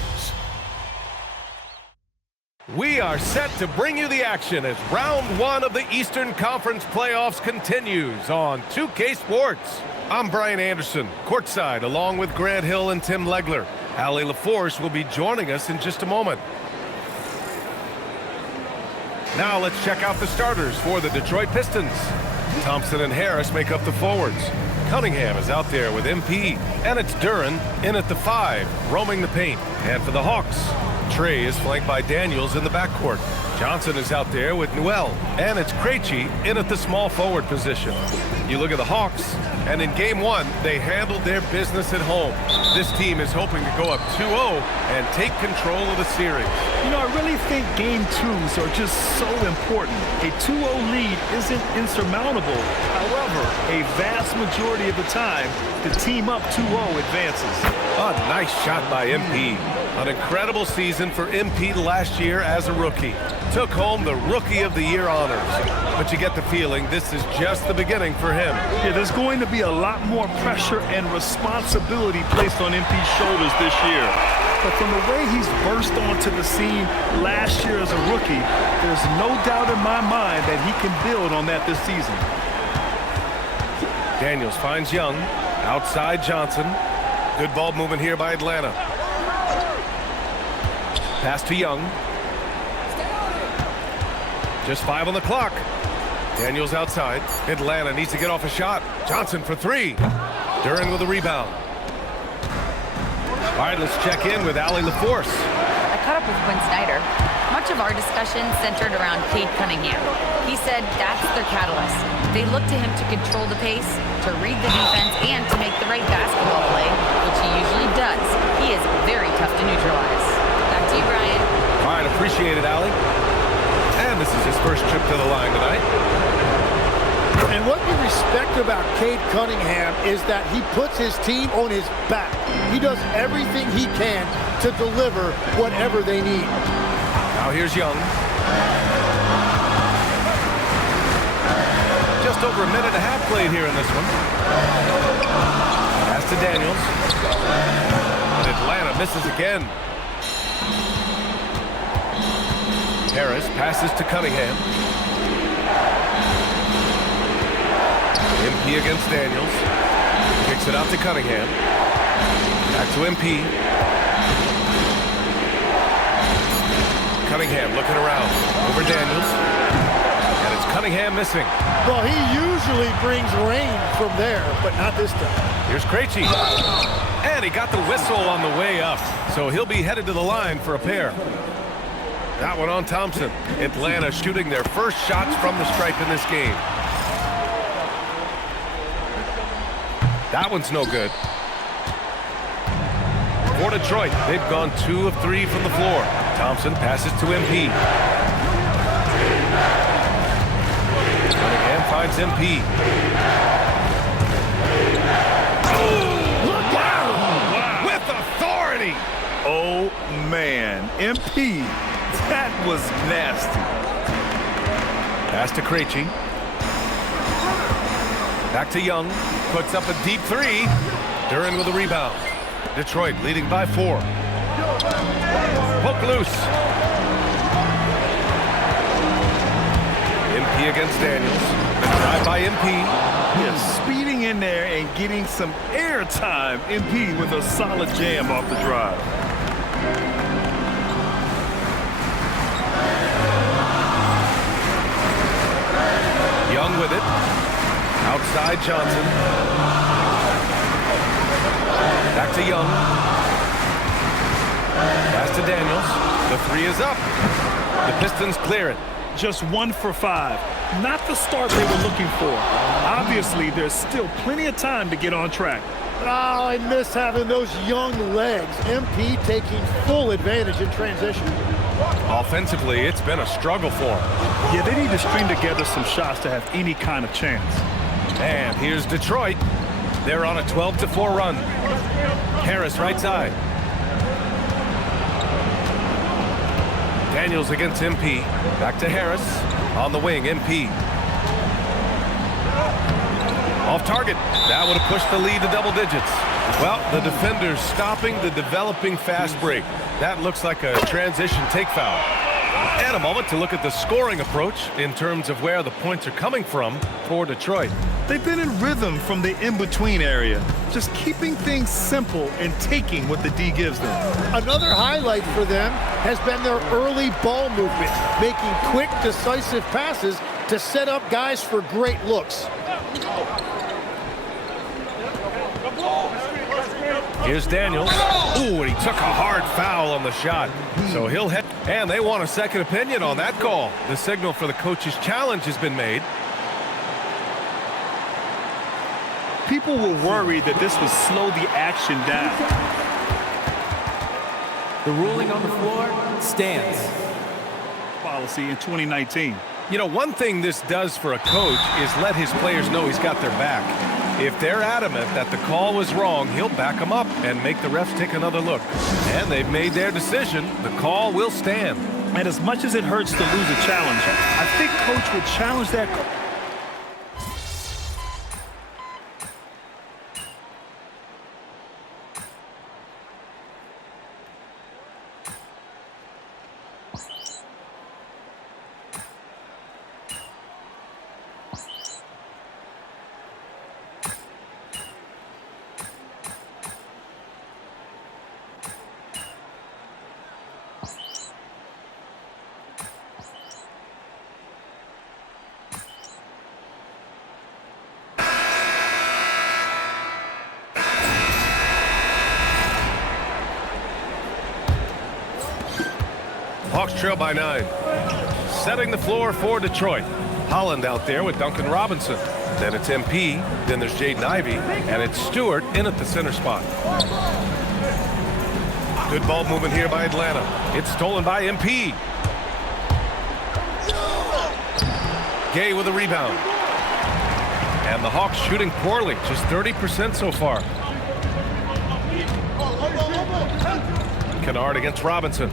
We are set to bring you the action as round 1 of the Eastern Conference playoffs continues on 2K Sports. I'm Brian Anderson, courtside, along with Grant Hill and Tim Legler. Allie LaForce will be joining us in just a moment. Now let's check out the starters for the Detroit Pistons. Thompson and Harris make up the forwards. Cunningham is out there with MP, and it's Duren in at the 5, roaming the paint. And for the Hawks, Trey is flanked by Daniels in the backcourt. Johnson is out there with Newell, and it's Krejci in at the small forward position. You look at the Hawks, and in Game 1, they handled their business at home. This team is hoping to go up 2-0 and take control of the series. You know, I really think Game 2s are just so important. A 2-0 lead isn't insurmountable. However, a vast majority of the time, the team up 2-0 advances. A nice shot by MP. An incredible season for MP last year as a rookie. Took home the Rookie of the Year honors. But you get the feeling this is just the beginning for him. Yeah, there's going to be a lot more pressure and responsibility placed on MP's shoulders this year. But from the way he's burst onto the scene last year as a rookie, there's no doubt in my mind that he can build on that this season. Daniels finds Young. Outside Johnson. Good ball movement here by Atlanta. Pass to Young. Just 5 on the clock. Daniels outside. Atlanta needs to get off a shot. Johnson for 3. Duren with a rebound. All right, let's check in with Allie LaForce. I caught up with Quinn Snyder. Much of our discussion centered around Cade Cunningham. He said that's their catalyst. They look to him to control the pace, to read the defense, and to make the right basketball play, which he usually does. He is very tough to neutralize. Back to you, Brian. All right, appreciate it, Allie. And this is his first trip to the line tonight. And what you respect about Cade Cunningham is that he puts his team on his back. He does everything he can to deliver whatever they need. Now here's Young. Just over a minute and a half played here in this one. Pass to Daniels. And Atlanta misses again. Harris passes to Cunningham. MP against Daniels. Kicks it out to Cunningham. Back to MP. Cunningham looking around. Over Daniels. And it's Cunningham missing. Well, he usually brings rain from there, but not this time. Here's Krejci. And he got the whistle on the way up. So he'll be headed to the line for a pair. That one on Thompson. Atlanta shooting their first shots from the stripe in this game. That one's no good. For Detroit, they've gone 2 of 3 from the floor. Thompson passes to MP. Cunningham finds MP. Look out! With authority! Oh, man. MP. That was nasty. Pass to Krejci. Back to Young. Puts up a deep 3. Duren with a rebound. Detroit leading by 4. Poke loose. MP against Daniels. Drive by MP. Yeah, speeding in there and getting some air time. MP with a solid jam off the drive. with it. Outside Johnson. Back to Young. Pass to Daniels. The three is up. The Pistons clear it. Just 1 for 5. Not the start they were looking for. Obviously, there's still plenty of time to get on track. Oh, I miss having those young legs. MP taking full advantage in transition. Offensively, it's been a struggle for them. Yeah, they need to string together some shots to have any kind of chance. And here's Detroit. They're on a 12-4 run. Harris right side. Daniels against MP. Back to Harris. On the wing, MP. Off target. That would have pushed the lead to double digits. Well, the defender's stopping the developing fast break. That looks like a transition take foul. And a moment to look at the scoring approach in terms of where the points are coming from for Detroit. They've been in rhythm from the in-between area, just keeping things simple and taking what the D gives them. Another highlight for them has been their early ball movement, making quick, decisive passes to set up guys for great looks. Here's Daniels. Ooh, and he took a hard foul on the shot. So he'll head. And they want a second opinion on that call. The signal for the coach's challenge has been made. People were worried that this would slow the action down. The ruling on the floor stands. Policy in 2019. You know, one thing this does for a coach is let his players know he's got their back. If they're adamant that the call was wrong, he'll back them up and make the refs take another look. And they've made their decision. The call will stand. And as much as it hurts to lose a challenge, I think coach would challenge that. Hawks trail by 9. Setting the floor for Detroit. Holland out there with Duncan Robinson. Then it's MP. Then there's Jaden Ivey. And it's Stewart in at the center spot. Good ball movement here by Atlanta. It's stolen by MP. Gay with a rebound. And the Hawks shooting poorly. Just 30% so far. Kennard against Robinson.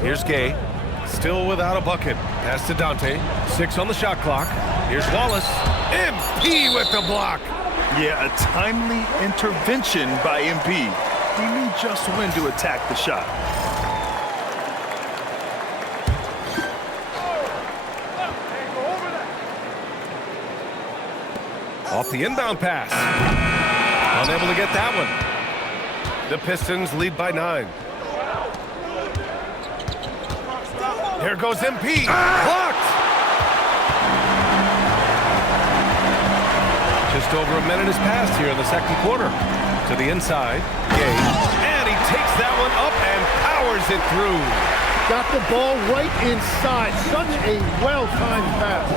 Here's Gay. Still without a bucket. Pass to Dante. 6 on the shot clock. Here's Wallace. MP with the block. Yeah, a timely intervention by MP. He knew just when to attack the shot. Off the inbound pass. Unable to get that one. The Pistons lead by 9. Here goes MP. Blocked. Just over a minute has passed here in the second quarter. To the inside. Gay. And he takes that one up and powers it through. Got the ball right inside. Such a well-timed pass.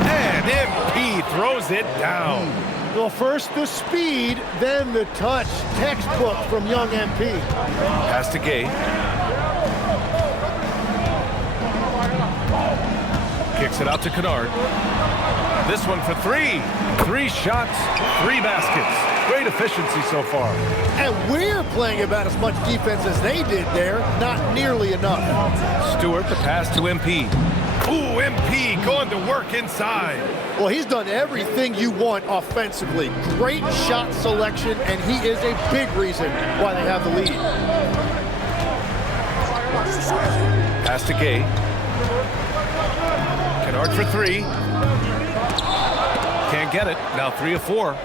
And MP throws it down. Well, first the speed, then the touch. Textbook from young MP. Pass to Gay. Kicks it out to Kennard. This one for 3. 3 shots, 3 baskets. Great efficiency so far. And we're playing about as much defense as they did there. Not nearly enough. Stewart, the pass to MP. Ooh, MP going to work inside. Well, he's done everything you want offensively. Great shot selection, and he is a big reason why they have the lead. Pass to Gay. Kennard for 3. Can't get it. Now 3 of 4.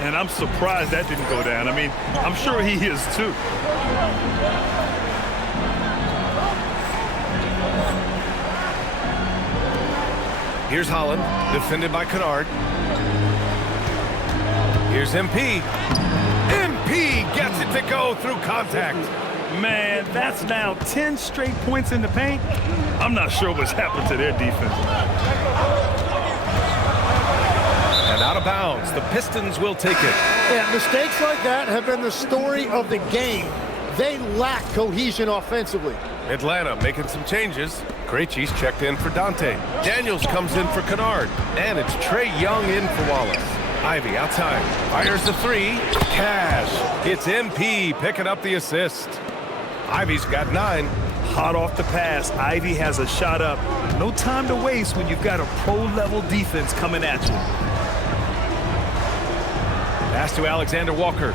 And I'm surprised that didn't go down. I mean, I'm sure he is too. Here's Holland, defended by Kennard. Here's MP. MP gets it to go through contact. Man, that's now 10 straight points in the paint. I'm not sure what's happened to their defense. And out of bounds, the Pistons will take it. Yeah, mistakes like that have been the story of the game. They lack cohesion offensively. Atlanta making some changes. Krejci's checked in for Dante. Daniels comes in for Kennard. And it's Trae Young in for Wallace. Ivy outside. Fires the three. Cash. It's MP picking up the assist. Ivy's got 9. Hot off the pass, Ivy has a shot up. No time to waste when you've got a pro-level defense coming at you. Pass to Alexander Walker.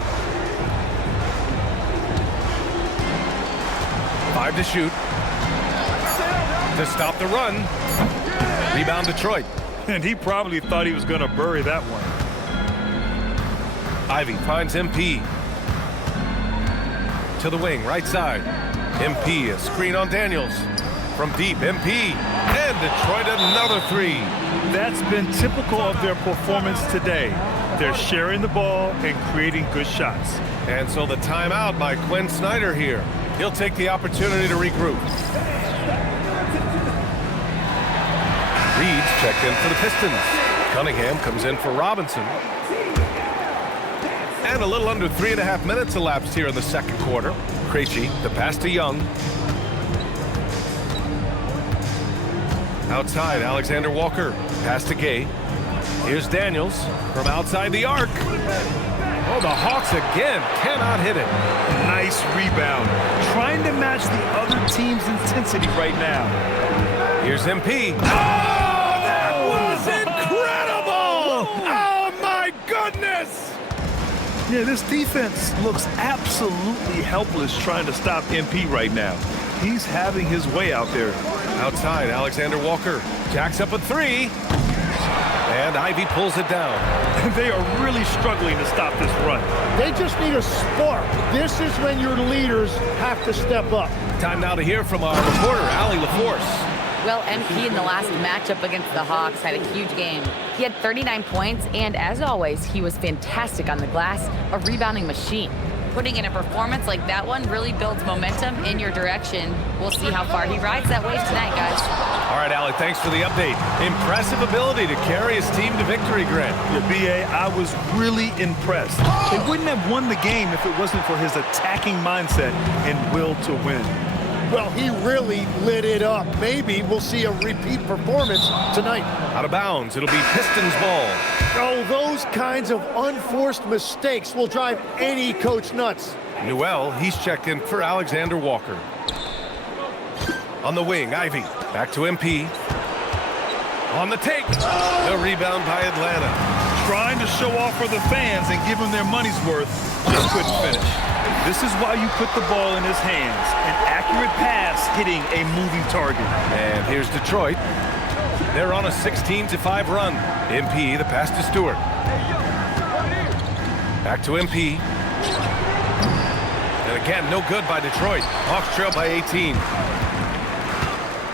5 to shoot. To stop the run. Rebound Detroit. And he probably thought he was going to bury that one. Ivy finds MP. To the wing, right side. MP, a screen on Daniels. From deep, MP. And Detroit another 3. That's been typical of their performance today. They're sharing the ball and creating good shots. And so the timeout by Quinn Snyder here. He'll take the opportunity to regroup. Reed's checked in for the Pistons. Cunningham comes in for Robinson. And a little under 3.5 minutes elapsed here in the second quarter. Krejci, the pass to Young. Outside, Alexander Walker. Pass to Gay. Here's Daniels from outside the arc. Oh, the Hawks again cannot hit it. Nice rebound. Trying to match the other team's intensity right now. Here's MP. Oh, that was incredible! Oh, my goodness! Yeah, this defense looks absolutely helpless trying to stop MP right now. He's having his way out there. Outside, Alexander Walker jacks up a 3. And Ivy pulls it down. They are really struggling to stop this run. They just need a spark. This is when your leaders have to step up. Time now to hear from our reporter, Allie LaForce. Well, MP in the last matchup against the Hawks had a huge game. He had 39 points, and as always, he was fantastic on the glass, a rebounding machine. Putting in a performance like that one really builds momentum in your direction. We'll see how far he rides that wave tonight, guys. All right, Allie, thanks for the update. Impressive ability to carry his team to victory, Grant. Yeah, B.A., I was really impressed. They wouldn't have won the game if it wasn't for his attacking mindset and will to win. Well, he really lit it up. Maybe we'll see a repeat performance tonight. Out of bounds, it'll be Pistons ball. Oh, those kinds of unforced mistakes will drive any coach nuts. Newell, he's checked in for Alexander Walker. On the wing, Ivy. Back to MP. On the take. The rebound by Atlanta. Trying to show off for the fans and give them their money's worth, just couldn't finish. This is why you put the ball in his hands. An accurate pass hitting a moving target. And here's Detroit. They're on a 16-5 run. MP, the pass to Stewart. Back to MP. And again, no good by Detroit. Hawks trail by 18.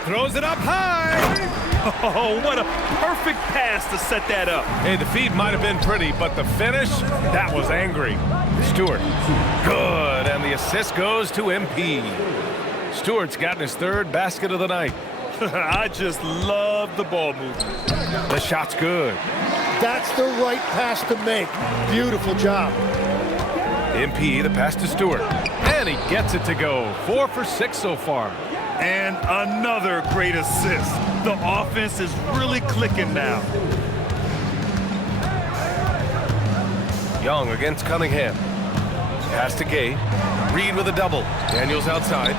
Throws it up high. Oh, what a perfect pass to set that up. Hey, the feed might have been pretty, but the finish, that was angry. Stewart, good, and the assist goes to MP. Stewart's gotten his 3rd basket of the night. I just love the ball movement. The shot's good. That's the right pass to make. Beautiful job. MP, the pass to Stewart. And he gets it to go. 4 for 6 so far. And another great assist. The offense is really clicking now. Young against Cunningham. Pass to Gay. Reed with a double. Daniels outside.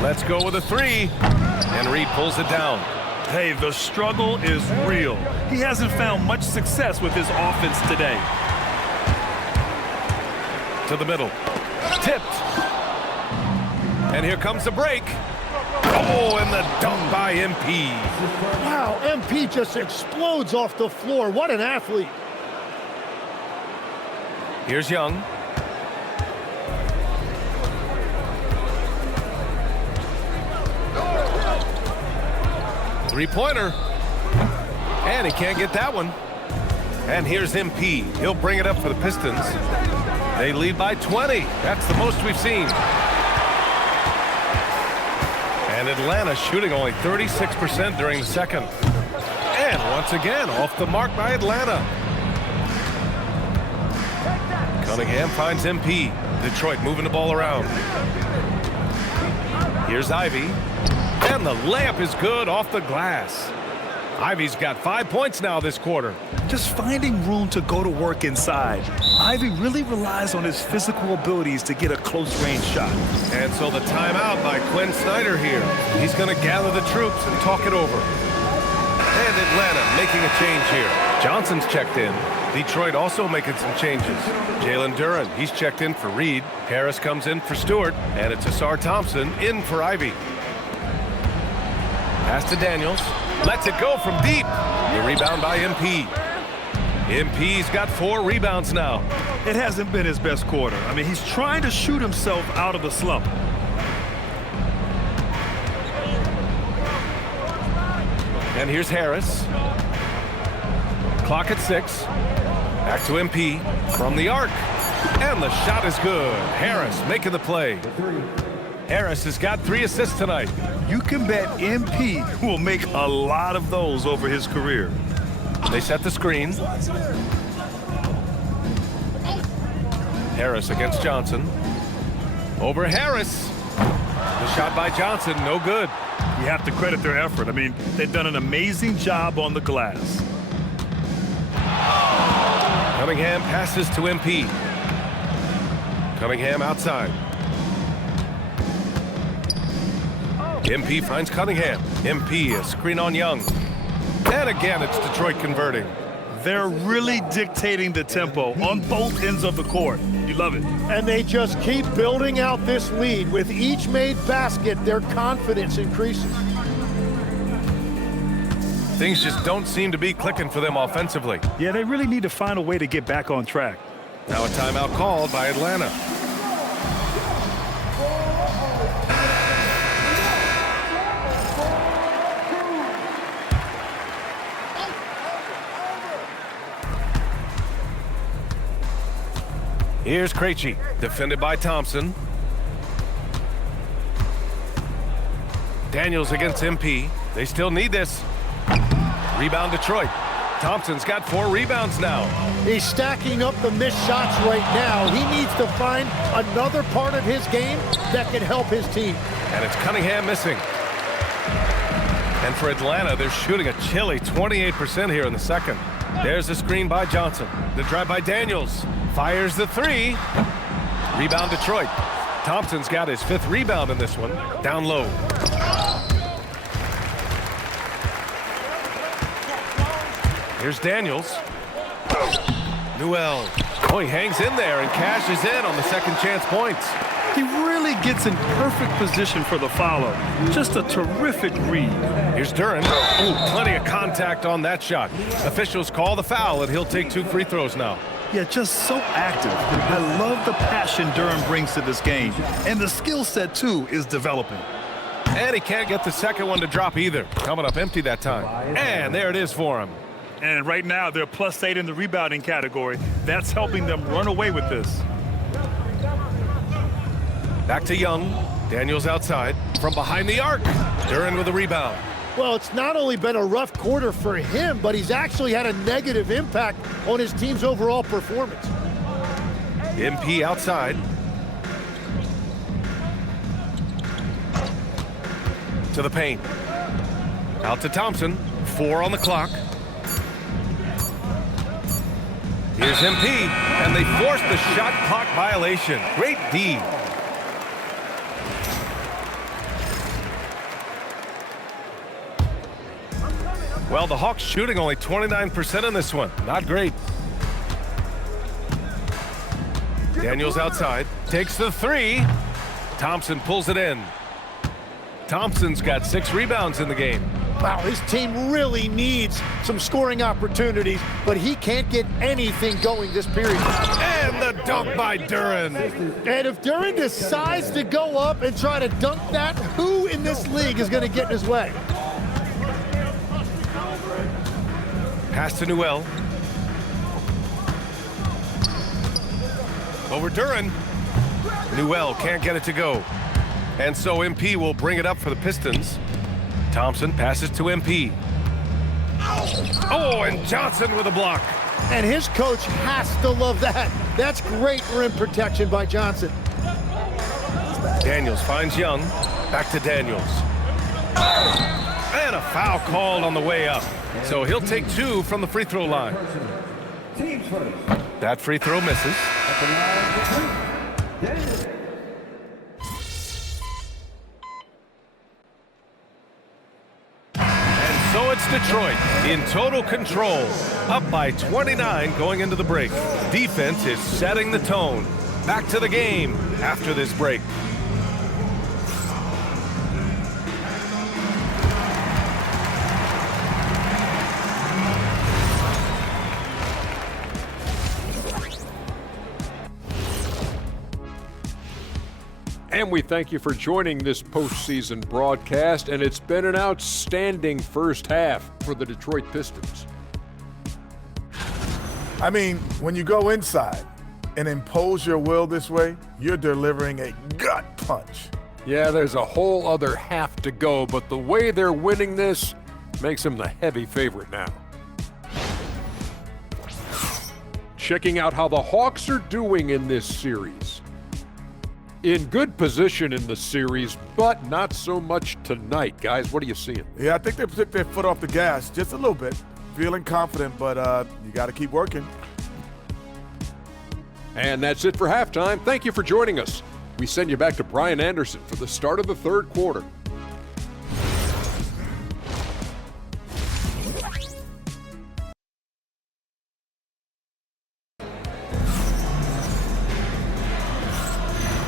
Let's go with a 3. And Reed pulls it down. Hey, the struggle is real. He hasn't found much success with his offense today. To the middle. Tipped. And here comes the break. Oh, and the dunk by MP. Wow, MP just explodes off the floor. What an athlete. Here's Young. Three-pointer. And he can't get that one. And here's MP. He'll bring it up for the Pistons. They lead by 20. That's the most we've seen. And Atlanta shooting only 36% during the second. And once again, off the mark by Atlanta. Cunningham finds MP. Detroit moving the ball around. Here's Ivy. And the layup is good off the glass. Ivy's got 5 points now this quarter. Just finding room to go to work inside. Ivy really relies on his physical abilities to get a close-range shot. And so the timeout by Quinn Snyder here. He's going to gather the troops and talk it over. And Atlanta making a change here. Johnson's checked in. Detroit also making some changes. Jalen Duren, he's checked in for Reed. Harris comes in for Stewart. And it's Asar Thompson in for Ivy. Pass to Daniels. Lets it go from deep. The rebound by MP. MP's got 4 rebounds now. It hasn't been his best quarter. I mean, he's trying to shoot himself out of the slump. And here's Harris. Clock at 6. Back to MP from the arc. And the shot is good. Harris making the play. Harris has got 3 assists tonight. You can bet MP will make a lot of those over his career. They set the screen. Harris against Johnson. Over Harris. The shot by Johnson, no good. You have to credit their effort. I mean, they've done an amazing job on the glass. Cunningham passes to MP. Cunningham outside. MP finds Cunningham. MP, a screen on Young. And again, it's Detroit converting. They're really dictating the tempo on both ends of the court. You love it. And they just keep building out this lead. With each made basket, their confidence increases. Things just don't seem to be clicking for them offensively. Yeah, they really need to find a way to get back on track. Now a timeout called by Atlanta. Here's Krejci, defended by Thompson. Daniels against MP. They still need this. Rebound Detroit. Thompson's got 4 rebounds now. He's stacking up the missed shots right now. He needs to find another part of his game that can help his team. And it's Cunningham missing. And for Atlanta, they're shooting a chilly 28% here in the second. There's the screen by Johnson. The drive by Daniels. Fires the 3. Rebound Detroit. Thompson's got his 5th rebound in this one. Down low. Here's Daniels. Newell. Oh, he hangs in there and cashes in on the second chance points. He really gets in perfect position for the follow. Just a terrific read. Here's Duren. Oh, plenty of contact on that shot. Officials call the foul, and he'll take 2 free throws now. Yeah, just so active. I love the passion Duren brings to this game. And the skill set, too, is developing. And he can't get the second one to drop either. Coming up empty that time. And there it is for him. And right now, they're +8 in the rebounding category. That's helping them run away with this. Back to Young. Daniels outside. From behind the arc. Duren with a rebound. Well, it's not only been a rough quarter for him, but he's actually had a negative impact on his team's overall performance. MP outside. To the paint. Out to Thompson. 4 on the clock. Here's MP, and they force the shot clock violation. Great D. Well, the Hawks shooting only 29% in this one. Not great. Daniels outside, takes the 3. Thompson pulls it in. Thompson's got 6 rebounds in the game. Wow, his team really needs some scoring opportunities, but he can't get anything going this period. And the dunk by Duren. And if Duren decides to go up and try to dunk that, who in this league is going to get in his way? Pass to Newell. Over Duren. Newell can't get it to go. And so MP will bring it up for the Pistons. Thompson passes to MP. Oh, and Johnson with a block. And his coach has to love that. That's great rim protection by Johnson. Daniels finds Young. Back to Daniels. And a foul called on the way up. So he'll take 2 from the free throw line. That free throw misses. And so it's Detroit in total control. Up by 29 going into the break. Defense is setting the tone. Back to the game after this break. And we thank you for joining this postseason broadcast, and it's been an outstanding first half for the Detroit Pistons. I mean, when you go inside and impose your will this way, you're delivering a gut punch. Yeah, there's a whole other half to go, but the way they're winning this makes them the heavy favorite now. Checking out how the Hawks are doing in this series. In good position in the series, but not so much tonight. Guys, what are you seeing? Yeah, I think they took their foot off the gas just a little bit. Feeling confident, but you got to keep working. And that's it for halftime. Thank you for joining us. We send you back to Brian Anderson for the start of the third quarter.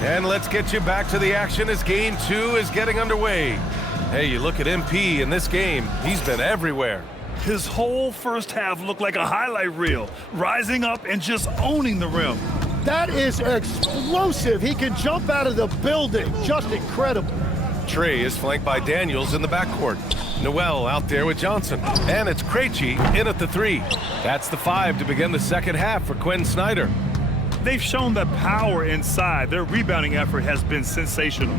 And let's get you back to the action as game 2 is getting underway. Hey, you look at MP in this game, he's been everywhere. His whole first half looked like a highlight reel, rising up and just owning the rim. That is explosive. He can jump out of the building. Just incredible. Trey is flanked by Daniels in the backcourt. Noel out there with Johnson. And it's Krejci in at the 3. That's the 5 to begin the second half for Quinn Snyder. They've shown the power inside. Their rebounding effort has been sensational.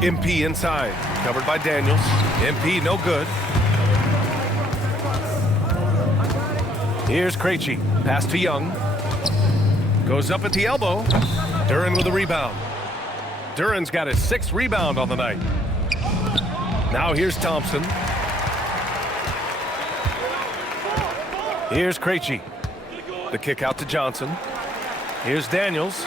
MP inside, covered by Daniels. MP no good. Here's Krejci, pass to Young. Goes up at the elbow. Duren with a rebound. Duren's got his 6th rebound on the night. Now here's Thompson. Here's Krejci. The kick out to Johnson. Here's Daniels.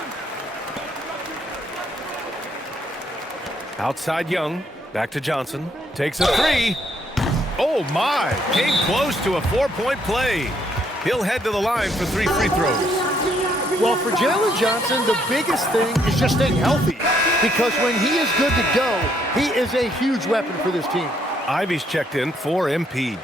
Outside Young. Back to Johnson. Takes a 3. Oh my! Came close to a 4-point play. He'll head to the line for 3 free throws. Well, for Jalen Johnson, the biggest thing is just staying healthy. Because when he is good to go, he is a huge weapon for this team. Ivy's checked in for MP.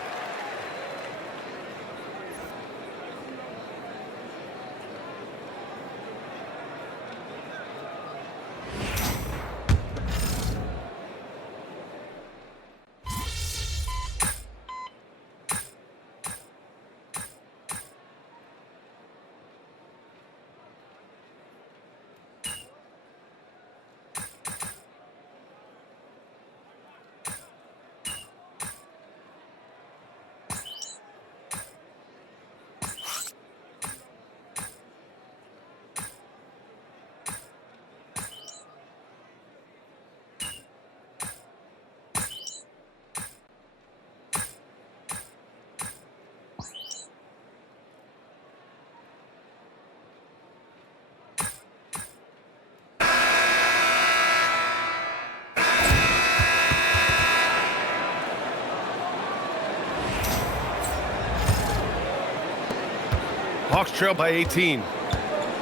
Hawks trail by 18.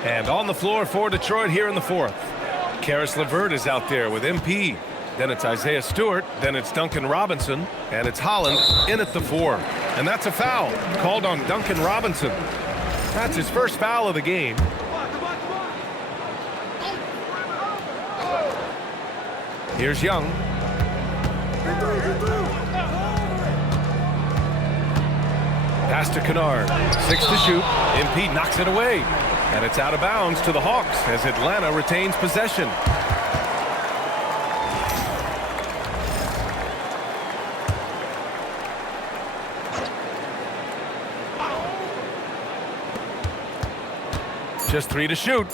And on the floor for Detroit here in the 4th. Karis LeVert is out there with MP. Then it's Isaiah Stewart. Then it's Duncan Robinson. And it's Holland in at the 4. And that's a foul called on Duncan Robinson. That's his first foul of the game. Here's Young. Pass to Kennard. 6 to shoot. MP knocks it away. And it's out of bounds to the Hawks as Atlanta retains possession. Just 3 to shoot.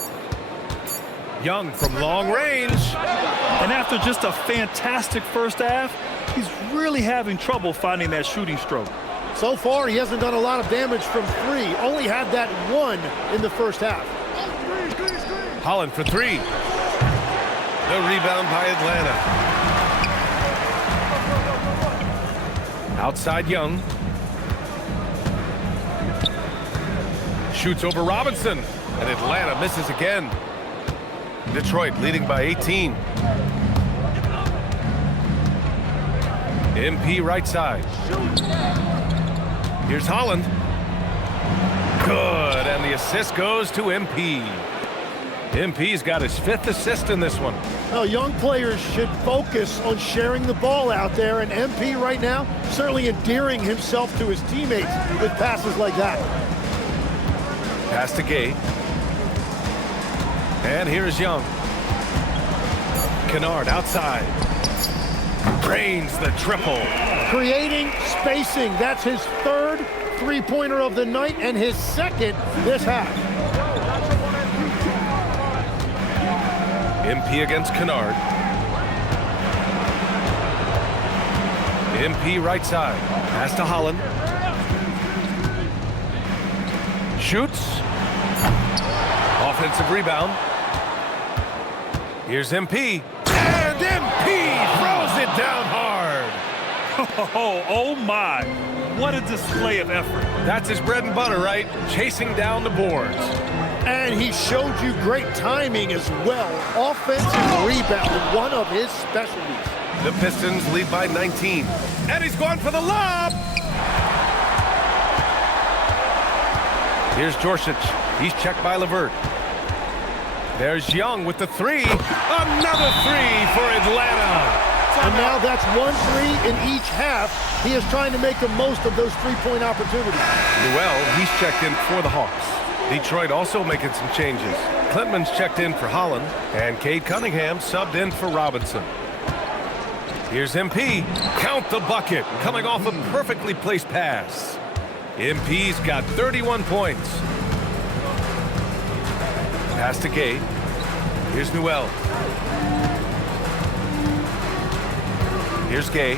Young from long range. And after just a fantastic first half, he's really having trouble finding that shooting stroke. So far, he hasn't done a lot of damage from 3. Only had that 1 in the first half. Holland for 3. The rebound by Atlanta. Outside Young. Shoots over Robinson. And Atlanta misses again. Detroit leading by 18. MP right side. Here's Holland. Good, and the assist goes to MP. MP's got his 5th assist in this one. Now, young players should focus on sharing the ball out there, and MP right now certainly endearing himself to his teammates with passes like that. Pass to Gay. And here's Young. Kennard outside. Drains the triple. Creating spacing. That's his 3rd three-pointer of the night and his 2nd this half. MP against Kennard. MP right side. Pass to Holland. Shoots. Offensive rebound. Here's MP. And MP throws it down hard. Oh my. What a display of effort. That's his bread and butter, right? Chasing down the boards. And he showed you great timing as well. Offensive rebound, one of his specialties. The Pistons lead by 19. And he's going for the lob. Here's Gorsuch. He's checked by LeVert. There's Young with the 3. Another 3 for Atlanta. And now that's 1 3 in each half. He is trying to make the most of those 3-point opportunities. Newell, he's checked in for the Hawks. Detroit also making some changes. Klintman's checked in for Holland, and Cade Cunningham subbed in for Robinson. Here's MP. Count the bucket, coming off a perfectly placed pass. MP's got 31 points. Pass to Gay. Here's Newell. Here's Gay.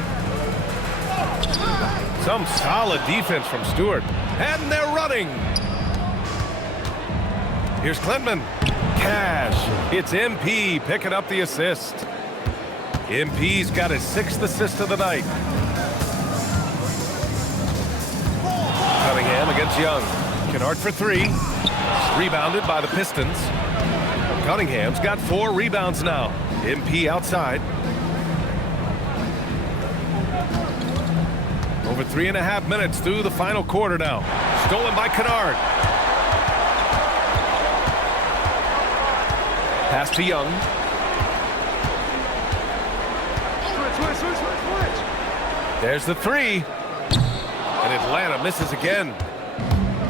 Some solid defense from Stewart. And they're running. Here's Klintman. Cash. It's MP picking up the assist. MP's got his 6th assist of the night. Cunningham against Young. Kennard for 3. Rebounded by the Pistons. Cunningham's got 4 rebounds now. MP outside. Over 3.5 minutes through the final quarter now. Stolen by Kennard. Pass to Young. There's the 3. And Atlanta misses again.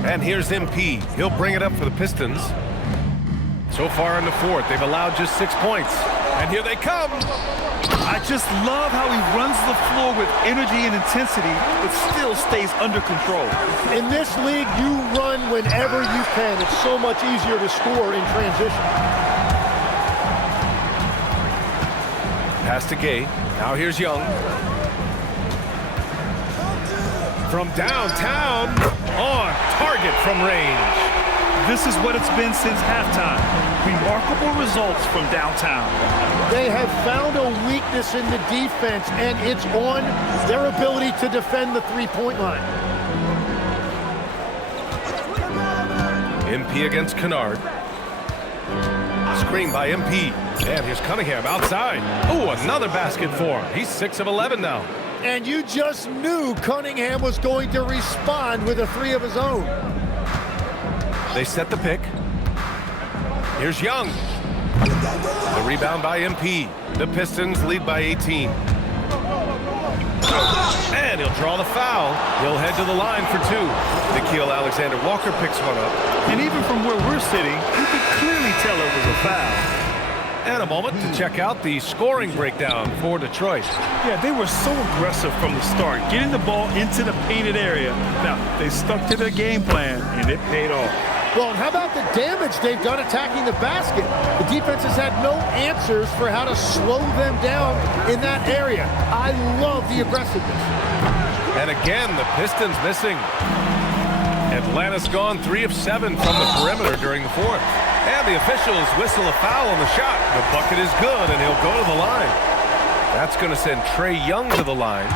And here's MP. He'll bring it up for the Pistons. So far in the 4th, they've allowed just 6 points. And here they come. I just love how he runs the floor with energy and intensity, but still stays under control. In this league, you run whenever you can. It's so much easier to score in transition. Pass to Gay. Now here's Young. From downtown, on target from range. This is what it's been since halftime. Remarkable results from downtown. They have found a weakness in the defense, and it's on their ability to defend the 3-point line. MP against Kennard. Screen by MP. And here's Cunningham outside. Oh, another basket for him. He's 6 of 11 now. And you just knew Cunningham was going to respond with a 3 of his own. They set the pick. Here's Young. The rebound by MP. The Pistons lead by 18. And he'll draw the foul. He'll head to the line for 2. Nickeil Alexander-Walker picks one up. And even from where we're sitting, you could clearly tell it was a foul. And a moment to check out the scoring breakdown for Detroit. Yeah, they were so aggressive from the start, getting the ball into the painted area. Now, they stuck to their game plan, and it paid off. Well, and how about the damage they've done attacking the basket? The defense has had no answers for how to slow them down in that area. I love the aggressiveness. And again, the Pistons missing. Atlanta's gone 3 of 7 from the perimeter during the 4th. And the officials whistle a foul on the shot. The bucket is good, and he'll go to the line. That's going to send Trae Young to the line.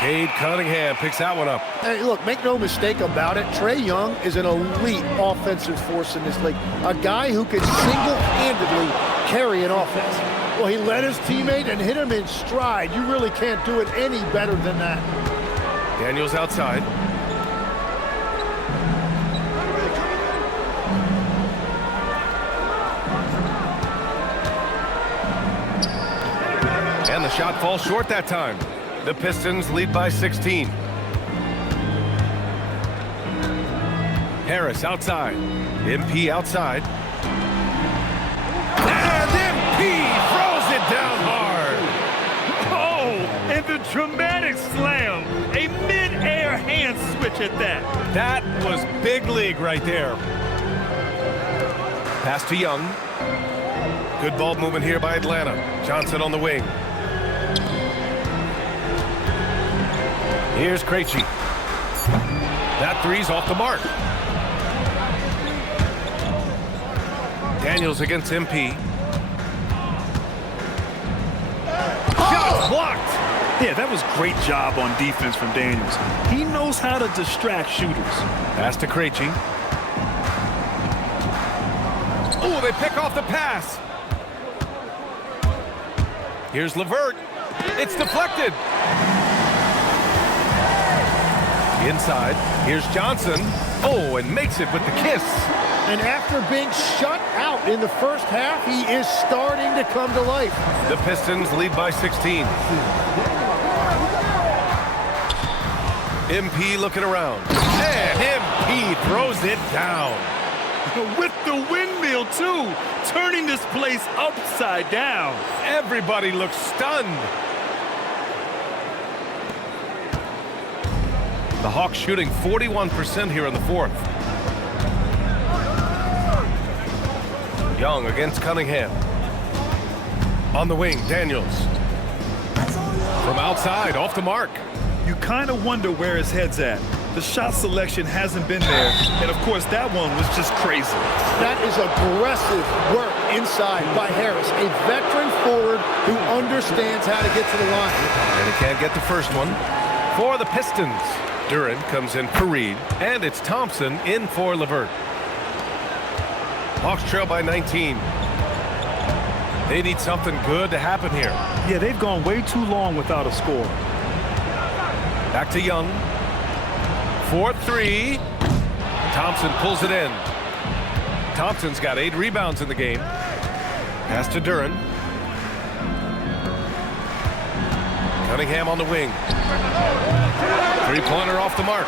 Cade Cunningham picks that one up. Hey, look, make no mistake about it. Trae Young is an elite offensive force in this league. A guy who can single-handedly carry an offense. Well, he led his teammate and hit him in stride. You really can't do it any better than that. Daniels outside. And the shot falls short that time. The Pistons lead by 16. Harris outside. MP outside. And MP throws it down hard. Oh, and the dramatic slam. A mid-air hand switch at that. That was big league right there. Pass to Young. Good ball movement here by Atlanta. Johnson on the wing. Here's Krejci. That three's off the mark. Daniels against MP. Shot blocked. Yeah, that was great job on defense from Daniels. He knows how to distract shooters. Pass to Krejci. Oh, they pick off the pass. Here's LeVert. It's deflected. Inside, here's Johnson. Oh, and makes it with the kiss. And after being shut out in the first half, he is starting to come to life. The Pistons lead by 16. MP looking around. And MP throws it down. With the windmill, too, turning this place upside down. Everybody looks stunned. The Hawks shooting 41% here in the 4th. Young against Cunningham. On the wing, Daniels. From outside, off the mark. You kind of wonder where his head's at. The shot selection hasn't been there, and of course that one was just crazy. That is aggressive work inside by Harris, a veteran forward who understands how to get to the line. And he can't get the first one. For the Pistons, Duren comes in for Reed, and it's Thompson in for LeVert. Hawks trail by 19. They need something good to happen here. Yeah, they've gone way too long without a score. Back to Young. 4-3. Thompson pulls it in. Thompson's got 8 rebounds in the game. Pass to Duren. Cunningham on the wing. Three-pointer off the mark.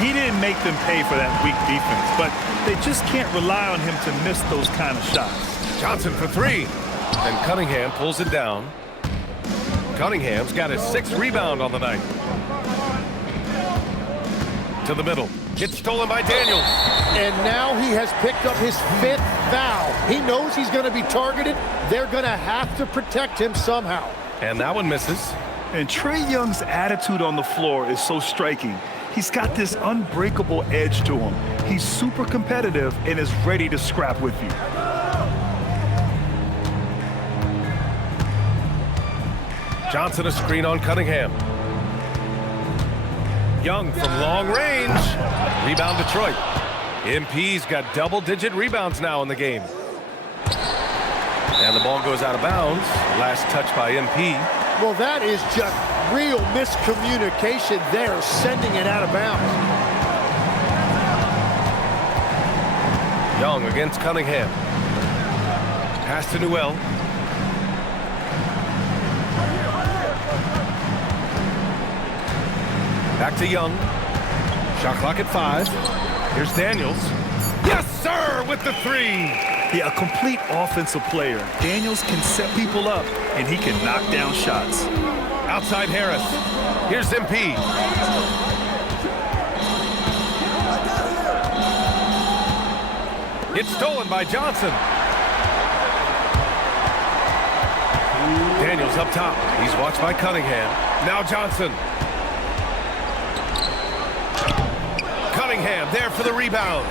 He didn't make them pay for that weak defense, but they just can't rely on him to miss those kind of shots. Johnson for 3. And Cunningham pulls it down. Cunningham's got his 6th rebound on the night. To the middle. It's stolen by Daniels. And now he has picked up his 5th foul. He knows he's going to be targeted. They're going to have to protect him somehow. And that one misses. And Trae Young's attitude on the floor is so striking. He's got this unbreakable edge to him. He's super competitive and is ready to scrap with you. Johnson a screen on Cunningham. Young from long range. Rebound Detroit. MP's got double-digit rebounds now in the game. And the ball goes out of bounds. Last touch by MP. Well, that is just real miscommunication there, sending it out of bounds. Young against Cunningham. Pass to Newell. to Young. Shot clock at 5. Here's Daniels. Yes, sir, with the 3. Yeah, a complete offensive player. Daniels can set people up, and he can knock down shots. Outside Harris. Here's MP. It's stolen by Johnson. Daniels up top. He's watched by Cunningham. Now Johnson. Cunningham there for the rebound.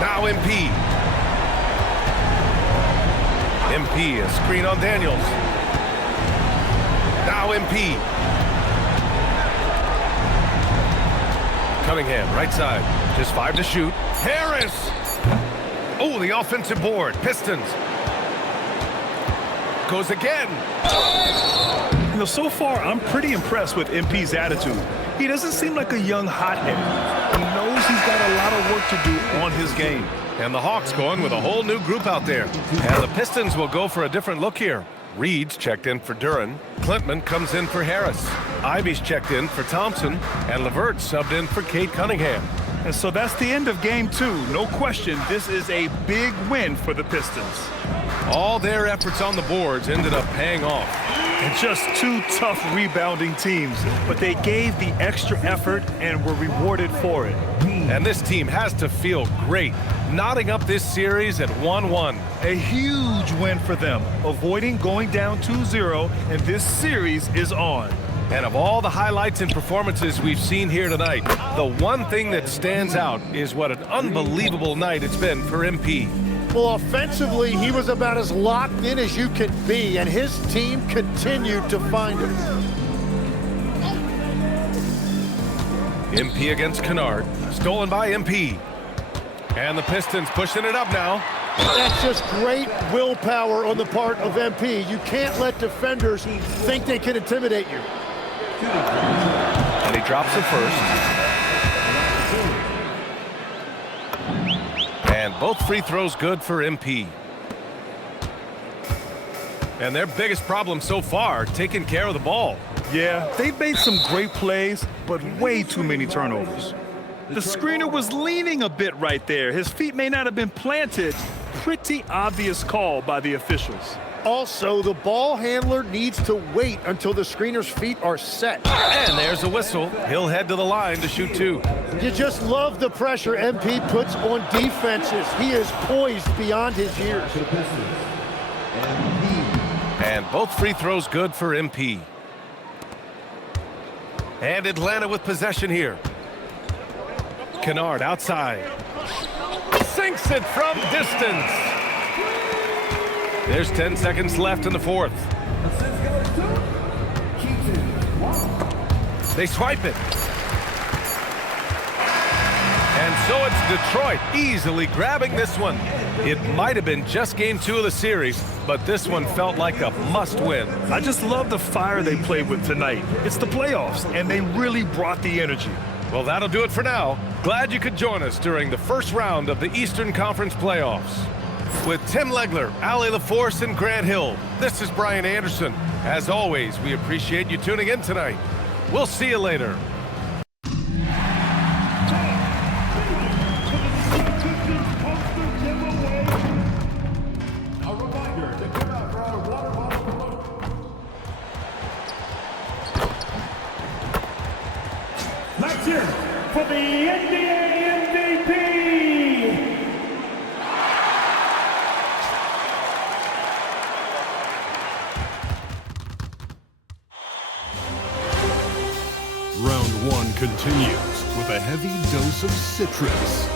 Now MP. MP, a screen on Daniels. Now MP. Cunningham, right side. Just 5 to shoot. Harris! Oh, the offensive board. Pistons. Goes again. You know, so far, I'm pretty impressed with MP's attitude. He doesn't seem like a young hothead. He knows he's got a lot of work to do on his game. And the Hawks going with a whole new group out there. And the Pistons will go for a different look here. Reed's checked in for Duren. Klintman comes in for Harris. Ivy's checked in for Thompson. And LeVert subbed in for Cade Cunningham. And so that's the end of game 2. No question, this is a big win for the Pistons. All their efforts on the boards ended up paying off. And just 2 tough rebounding teams, but they gave the extra effort and were rewarded for it. And this team has to feel great, knotting up this series at 1-1. A huge win for them, avoiding going down 2-0, and this series is on. And of all the highlights and performances we've seen here tonight, the one thing that stands out is what an unbelievable night it's been for MP. Well, offensively, he was about as locked in as you can be, and his team continued to find him. MP against Kennard. Stolen by MP. And the Pistons pushing it up now. That's just great willpower on the part of MP. You can't let defenders think they can intimidate you. And he drops the first. And both free throws good for MP. And their biggest problem so far, taking care of the ball. Yeah, they've made some great plays, but way too many turnovers. The screener was leaning a bit right there. His feet may not have been planted. Pretty obvious call by the officials. Also, the ball handler needs to wait until the screener's feet are set. And there's a whistle. He'll head to the line to shoot 2. You just love the pressure MP puts on defenses. He is poised beyond his years. And both free throws good for MP. And Atlanta with possession here. Kennard outside. Sinks it from distance. There's 10 seconds left in the 4th. They swipe it. And so it's Detroit easily grabbing this one. It might have been just game 2 of the series, but this one felt like a must-win. I just love the fire they played with tonight. It's the playoffs, and they really brought the energy. Well, that'll do it for now. Glad you could join us during the first round of the Eastern Conference playoffs. With Tim Legler, Allie LaForce, and Grant Hill, this is Brian Anderson. As always, we appreciate you tuning in tonight. We'll see you later. Let's hear it for the NBA MVP. Round 1 continues with a heavy dose of citrus.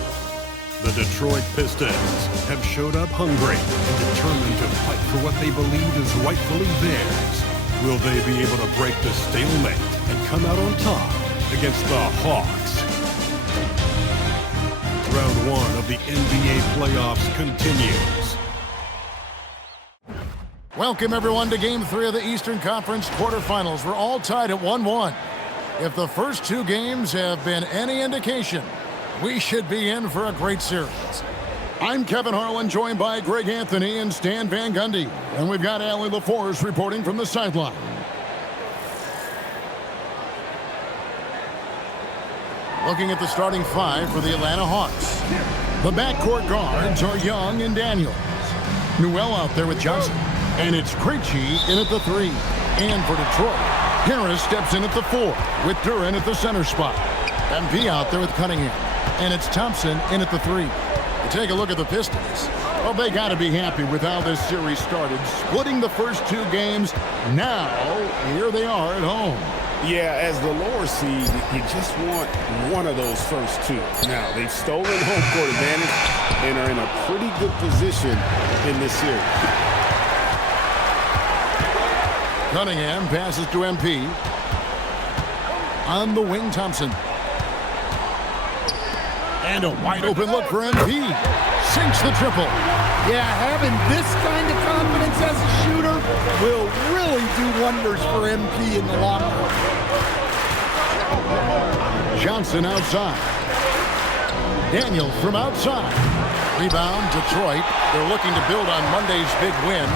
The Detroit Pistons have showed up hungry and determined to fight for what they believe is rightfully theirs. Will they be able to break the stalemate and come out on top against the Hawks? Round 1 of the NBA playoffs continues. Welcome, everyone, to Game 3 of the Eastern Conference quarterfinals. We're all tied at 1-1. If the first 2 games have been any indication, we should be in for a great series. I'm Kevin Harlan, joined by Greg Anthony and Stan Van Gundy. And we've got Allie LaForce reporting from the sideline. Looking at the starting five for the Atlanta Hawks. The backcourt guards are Young and Daniels. Newell out there with Johnson. And it's Krejci in at the 3. And for Detroit, Harris steps in at the 4 with Duren at the center spot. MP out there with Cunningham. And it's Thompson in at the 3. Take a look at the Pistons. Well, they got to be happy with how this series started. Splitting the first 2 games. Now, here they are at home. Yeah, as the lower seed, you just want one of those first 2. Now, they've stolen home court advantage and are in a pretty good position in this series. Cunningham passes to MP. On the wing, Thompson. And a wide open look for MP. Sinks the triple. Yeah, having this kind of confidence as a shooter will really do wonders for MP in the long run. Johnson outside. Daniels from outside. Rebound, Detroit. They're looking to build on Monday's big win.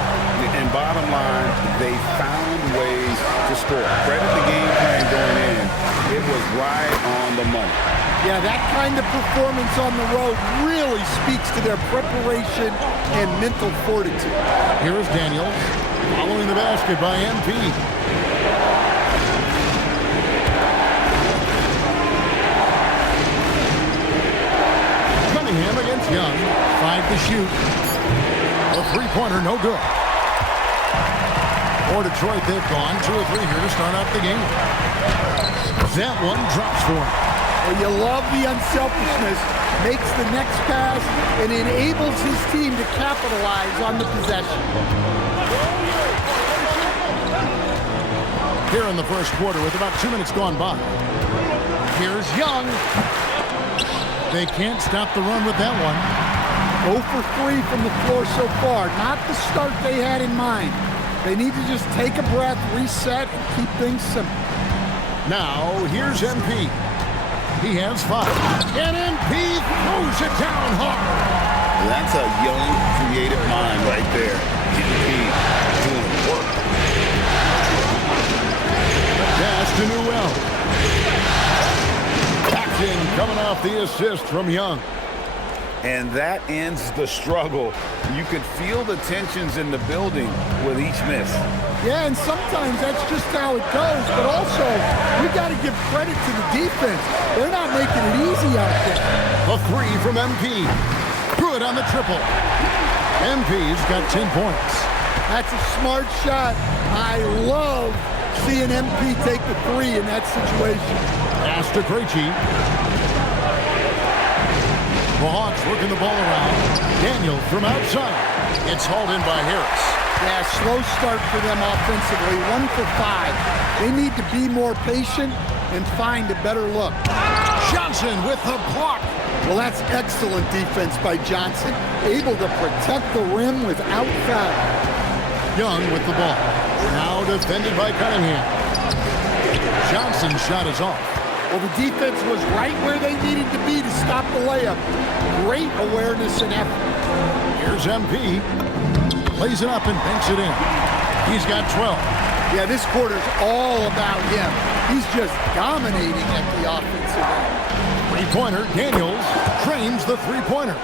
And bottom line, they found ways to score. Credit the game plan going in. It was right on the money. Yeah, that kind of performance on the road really speaks to their preparation and mental fortitude. Here is Daniels following the basket by MP. Cunningham against Young. 5 to shoot. A three-pointer, no good. For Detroit, they've gone 2 or 3 here to start out the game. That one drops for him. Well, you love the unselfishness, makes the next pass, and enables his team to capitalize on the possession. Here in the first quarter with about 2 minutes gone by. Here's Young. They can't stop the run with that one. 0 for 3 from the floor so far. Not the start they had in mind. They need to just take a breath, reset, and keep things simple. Now, here's MP. He has 5. And MP throws it down hard. That's a young, creative mind right there. MP doing work. Pass to Newell. Paxton coming off the assist from Young. And that ends the struggle. You could feel the tensions in the building with each miss. Yeah, and sometimes that's just how it goes, but also you got to give credit to the defense. They're not making it easy out there. A 3 from MP. Good on the triple. MP's got 10 points. That's a smart shot. I love seeing MP take the 3 in that situation. Pass to Krejci. The Hawks working the ball around. Daniel from outside. It's hauled in by Harris. Yeah, slow start for them offensively. 1 for 5. They need to be more patient and find a better look. Johnson with the block. Well, that's excellent defense by Johnson. Able to protect the rim without foul. Young with the ball. Now defended by Cunningham. Johnson's shot is off. Well, the defense was right where they needed to be to stop the layup. Great awareness and effort. Here's MP. Plays it up and banks it in. He's got 12. Yeah, this quarter's all about him. He's just dominating at the offensive end. Three-pointer, Daniels trains the three-pointer.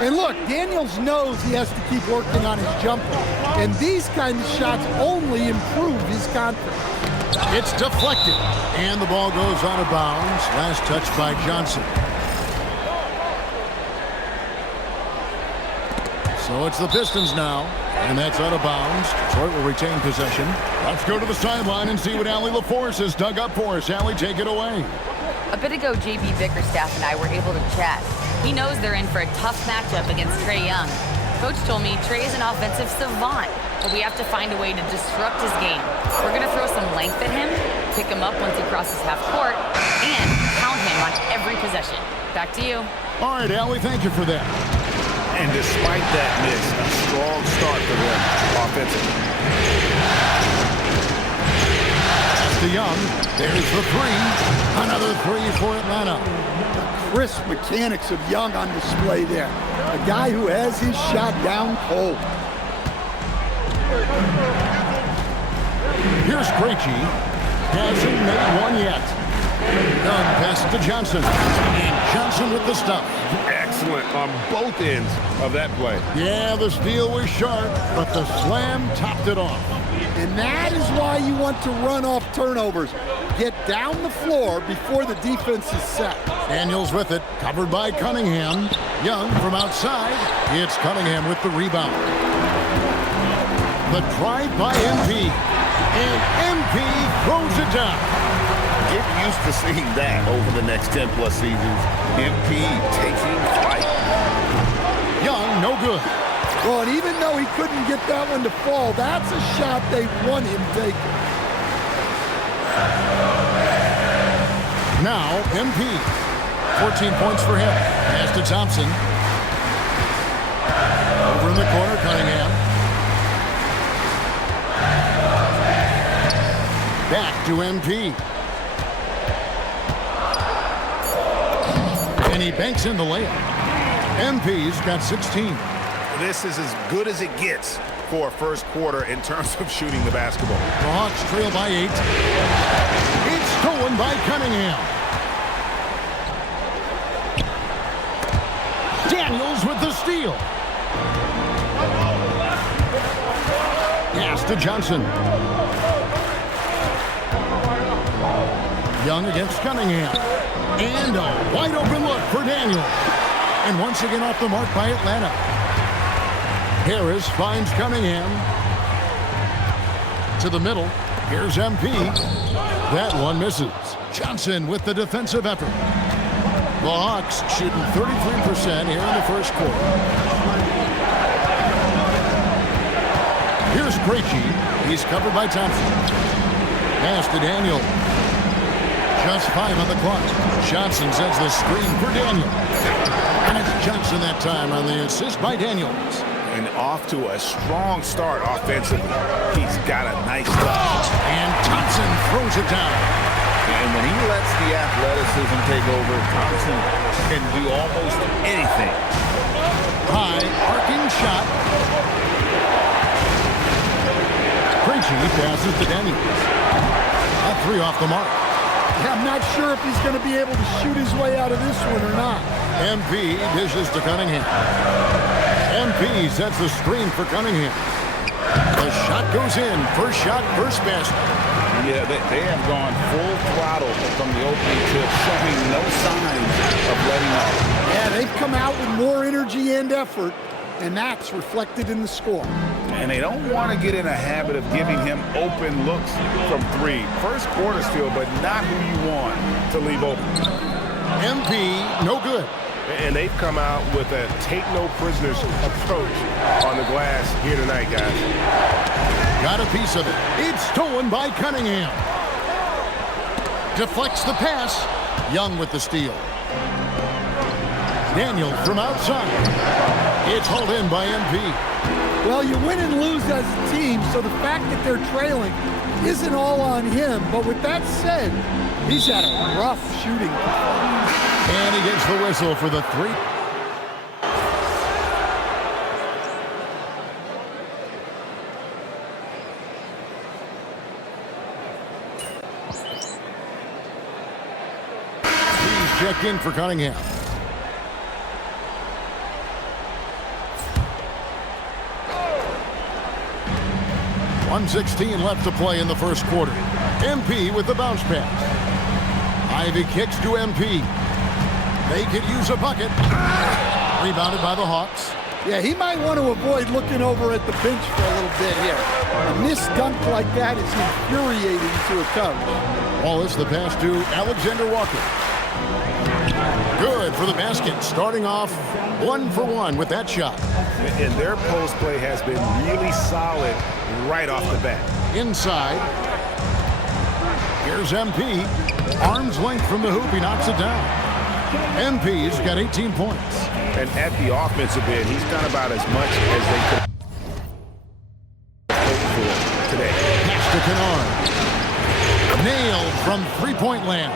And look, Daniels knows he has to keep working on his jumper. And these kind of shots only improve his confidence. It's deflected. And the ball goes out of bounds. Last touch by Johnson. So it's the Pistons now. And that's out of bounds. Detroit will retain possession. Let's go to the sideline and see what Allie LaForce has dug up for us. Allie, take it away. A bit ago, JB Bickerstaff and I were able to chat. He knows they're in for a tough matchup against Trae Young. Coach told me Trae is an offensive savant, but we have to find a way to disrupt his game. We're going to throw some length at him, pick him up once he crosses half court, and pound him on every possession. Back to you. All right, Allie, thank you for that. And despite that miss, a strong start for them offensively. to Young. There's the three. Another three for Atlanta. Crisp mechanics of Young on display there. A guy who has his shot down cold. Here's Krejci. Hasn't made one yet. Young passes to Johnson. And Johnson with the stuff. Excellent on both ends of that play. Yeah, the steal was sharp, but the slam topped it off. And that is why you want to run off turnovers. Get down the floor before the defense is set. Daniels with it, covered by Cunningham. Young from outside. It's Cunningham with the rebound. The drive by MP. And MP throws it down. Get used to seeing that over the next 10-plus seasons. MP taking flight. Young, no good. Well, and even though he couldn't get that one to fall, that's a shot they want him taking. Now, MP. 14 points for him. Pass to Thompson. Over in the corner, Cunningham. Back to MP. And he banks in the layup. MP's got 16. This is as good as it gets for a first quarter in terms of shooting the basketball. The Hawks trail by 8. It's stolen by Cunningham. Daniels with the steal. Pass to Johnson. Young against Cunningham. And a wide open look for Daniels. And once again off the mark by Atlanta. Harris finds Cunningham. To the middle. Here's MP. That one misses. Johnson with the defensive effort. The Hawks shooting 33% here in the first quarter. Here's Krejci. He's covered by Thompson. Pass to Daniel. Just 5 on the clock. Johnson sets the screen for Daniel. And it's Johnson that time on the assist by Daniels. And off to a strong start offensively. He's got a nice touch. And Thompson throws it down. And when he lets the athleticism take over, Thompson can do almost anything. High arcing shot. Krejci passes to Daniels. A 3 off the mark. I'm not sure if he's going to be able to shoot his way out of this one or not. MP dishes to Cunningham. MP sets the screen for Cunningham. The shot goes in. First shot, first basket. Yeah, they have gone full throttle from the opening tip, showing no signs of letting up. Yeah, they've come out with more energy and effort, and that's reflected in the score. And they don't want to get in a habit of giving him open looks from 3. First quarter still, but not who you want to leave open. MP, no good. And they've come out with a take-no-prisoners approach on the glass here tonight, guys. Got a piece of it. It's stolen by Cunningham. Deflects the pass. Young with the steal. Daniel from outside. It's hauled in by MP. Well, you win and lose as a team, so the fact that they're trailing isn't all on him. But with that said, he's had a rough shooting performance. And he gets the whistle for the 3. He's checked in for Cunningham. .116 left to play in the first quarter. MP with the bounce pass. Ivy kicks to MP. They could use a bucket. Rebounded by the Hawks. Yeah, he might want to avoid looking over at the bench for a little bit here. A missed dunk like that is infuriating to a coach. Wallace, the pass to Alexander Walker. Good for the basket. Starting off 1 for 1 with that shot. And their post play has been really solid right off the bat. Inside. Here's MP. Arm's length from the hoop. He knocks it down. MP's got 18 points. And at the offensive end, he's done about as much as they could hope for today. Pass to Kennard. Nailed from three-point land.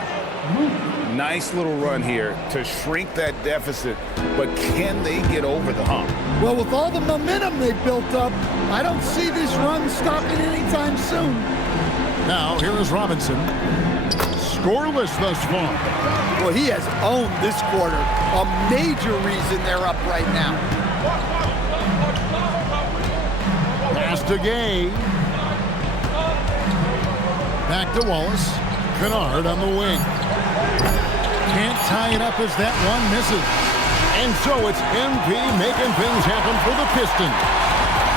Nice little run here to shrink that deficit, but can they get over the hump? Well, with all the momentum they've built up, I don't see this run stopping anytime soon. Now, here is Robinson. Scoreless thus far. Well, he has owned this quarter. A major reason they're up right now. Pass to Gay. Back to Wallace. Kennard on the wing. Can't tie it up as that one misses. And so it's MP making things happen for the Pistons.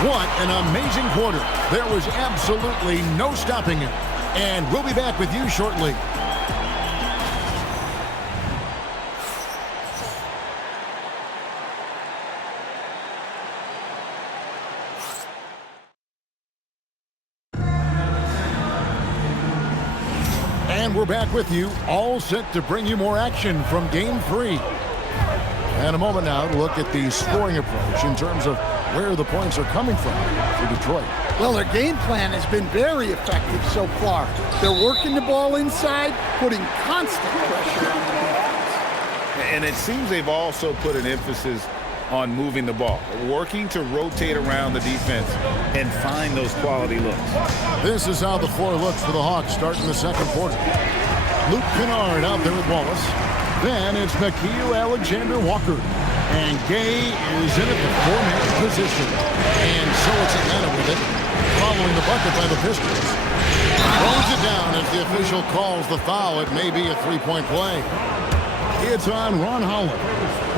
What an amazing quarter. There was absolutely no stopping it. And we'll be back with you shortly. And we're back with you, all set to bring you more action from Game 3. And a moment now to look at the scoring approach in terms of where the points are coming from for Detroit. Well, their game plan has been very effective so far. They're working the ball inside, putting constant pressure on the defense. And it seems they've also put an emphasis on moving the ball, working to rotate around the defense and find those quality looks. This is how the floor looks for the Hawks starting the second quarter. Luke Kennard out there with Wallace. Then it's Nickeil Alexander-Walker. And Gay is in at the four-man position. And so it's Atlanta with it, following the bucket by the Pistons. Throws it down as the official calls the foul. It may be a three-point play. It's on Ron Holland.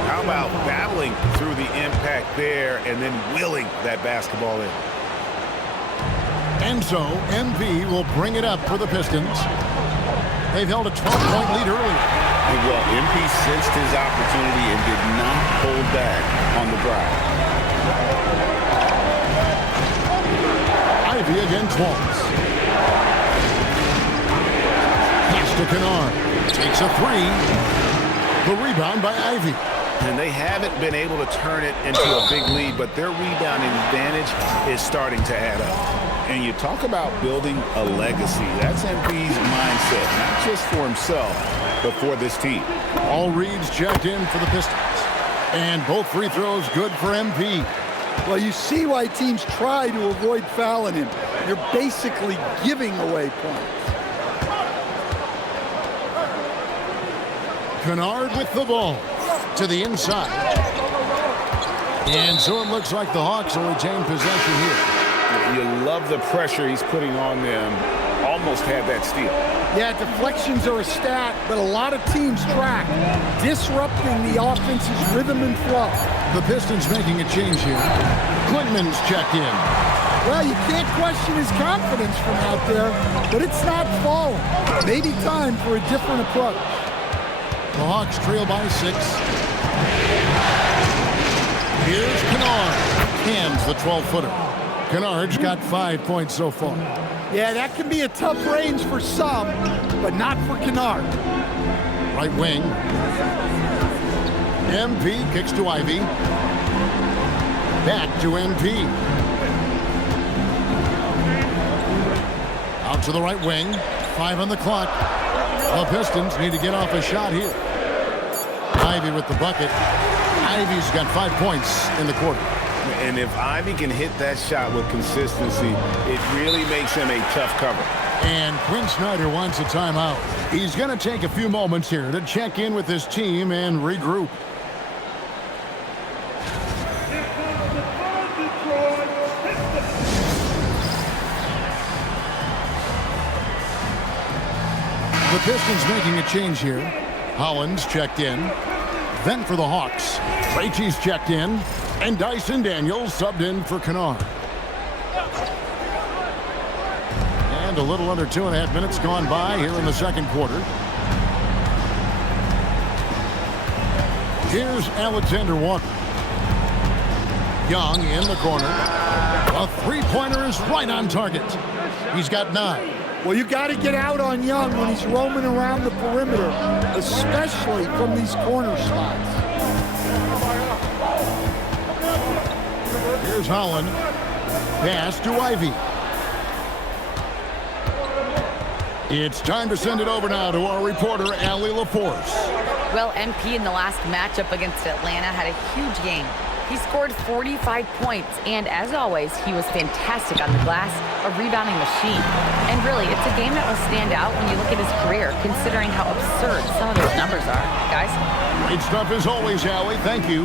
How about battling through the impact there and then willing that basketball in? And so MP will bring it up for the Pistons. They've held a 12-point lead earlier. Well, MP sensed his opportunity and did not hold back on the drive. Ivy against Wallace. Pass to Kennard. Takes a three. The rebound by Ivy. And they haven't been able to turn it into a big lead, but their rebounding advantage is starting to add up. And you talk about building a legacy. That's MP's mindset, not just for himself, but for this team. All reads checked in for the Pistons. And both free throws good for MP. Well, you see why teams try to avoid fouling him. You're basically giving away points. Kennard with the ball to the inside. And so it looks like the Hawks will retain possession here. You love the pressure he's putting on them. Almost had that steal. Yeah, deflections are a stat, but a lot of teams track, disrupting the offense's rhythm and flow. The Pistons making a change here. Quinman's checked in. Well, you can't question his confidence from out there, but it's not falling. Maybe time for a different approach. The Hawks trail by 6. Here's Kennard. Hands the 12-footer. Kennard's got 5 points so far. Yeah, that can be a tough range for some, but not for Kennard. Right wing. MP kicks to Ivy. Back to MP. Out to the right wing. 5 on the clock. The Pistons need to get off a shot here. Ivy with the bucket. Ivy's got 5 points in the quarter. And if Ivy can hit that shot with consistency, it really makes him a tough cover. And Quinn Snyder wants a timeout. He's going to take a few moments here to check in with his team and regroup. The Pistons making a change here. Holland's checked in. Then for the Hawks, Krejci's checked in. And Dyson Daniels subbed in for Kennard. And a little under 2.5 minutes gone by here in the second quarter. Here's Alexander Walker. Young in the corner. A three-pointer is right on target. He's got 9. Well, you got to get out on Young when he's roaming around the perimeter, especially from these corner spots. Here's Holland. Pass to Ivy. It's time to send it over now to our reporter, Allie LaForce. Well, MP in the last matchup against Atlanta had a huge game. He scored 45 points, and as always, he was fantastic on the glass, a rebounding machine. And really, it's a game that will stand out when you look at his career, considering how absurd some of those numbers are. Guys? Great stuff as always, Allie. Thank you.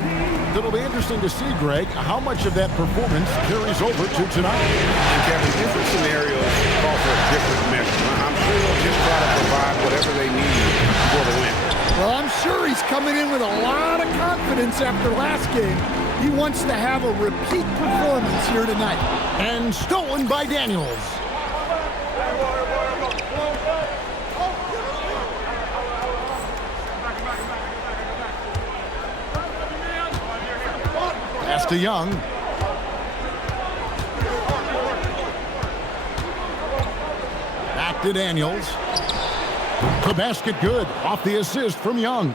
It'll be interesting to see, Greg, how much of that performance carries over to tonight. And Kevin, different scenarios call for a different measure. I'm sure they'll just try to provide whatever they need for the win. Well, I'm sure he's coming in with a lot of confidence after last game. He wants to have a repeat performance here tonight. And stolen by Daniels. Pass to Young. Back to Daniels. The basket good. Off the assist from Young.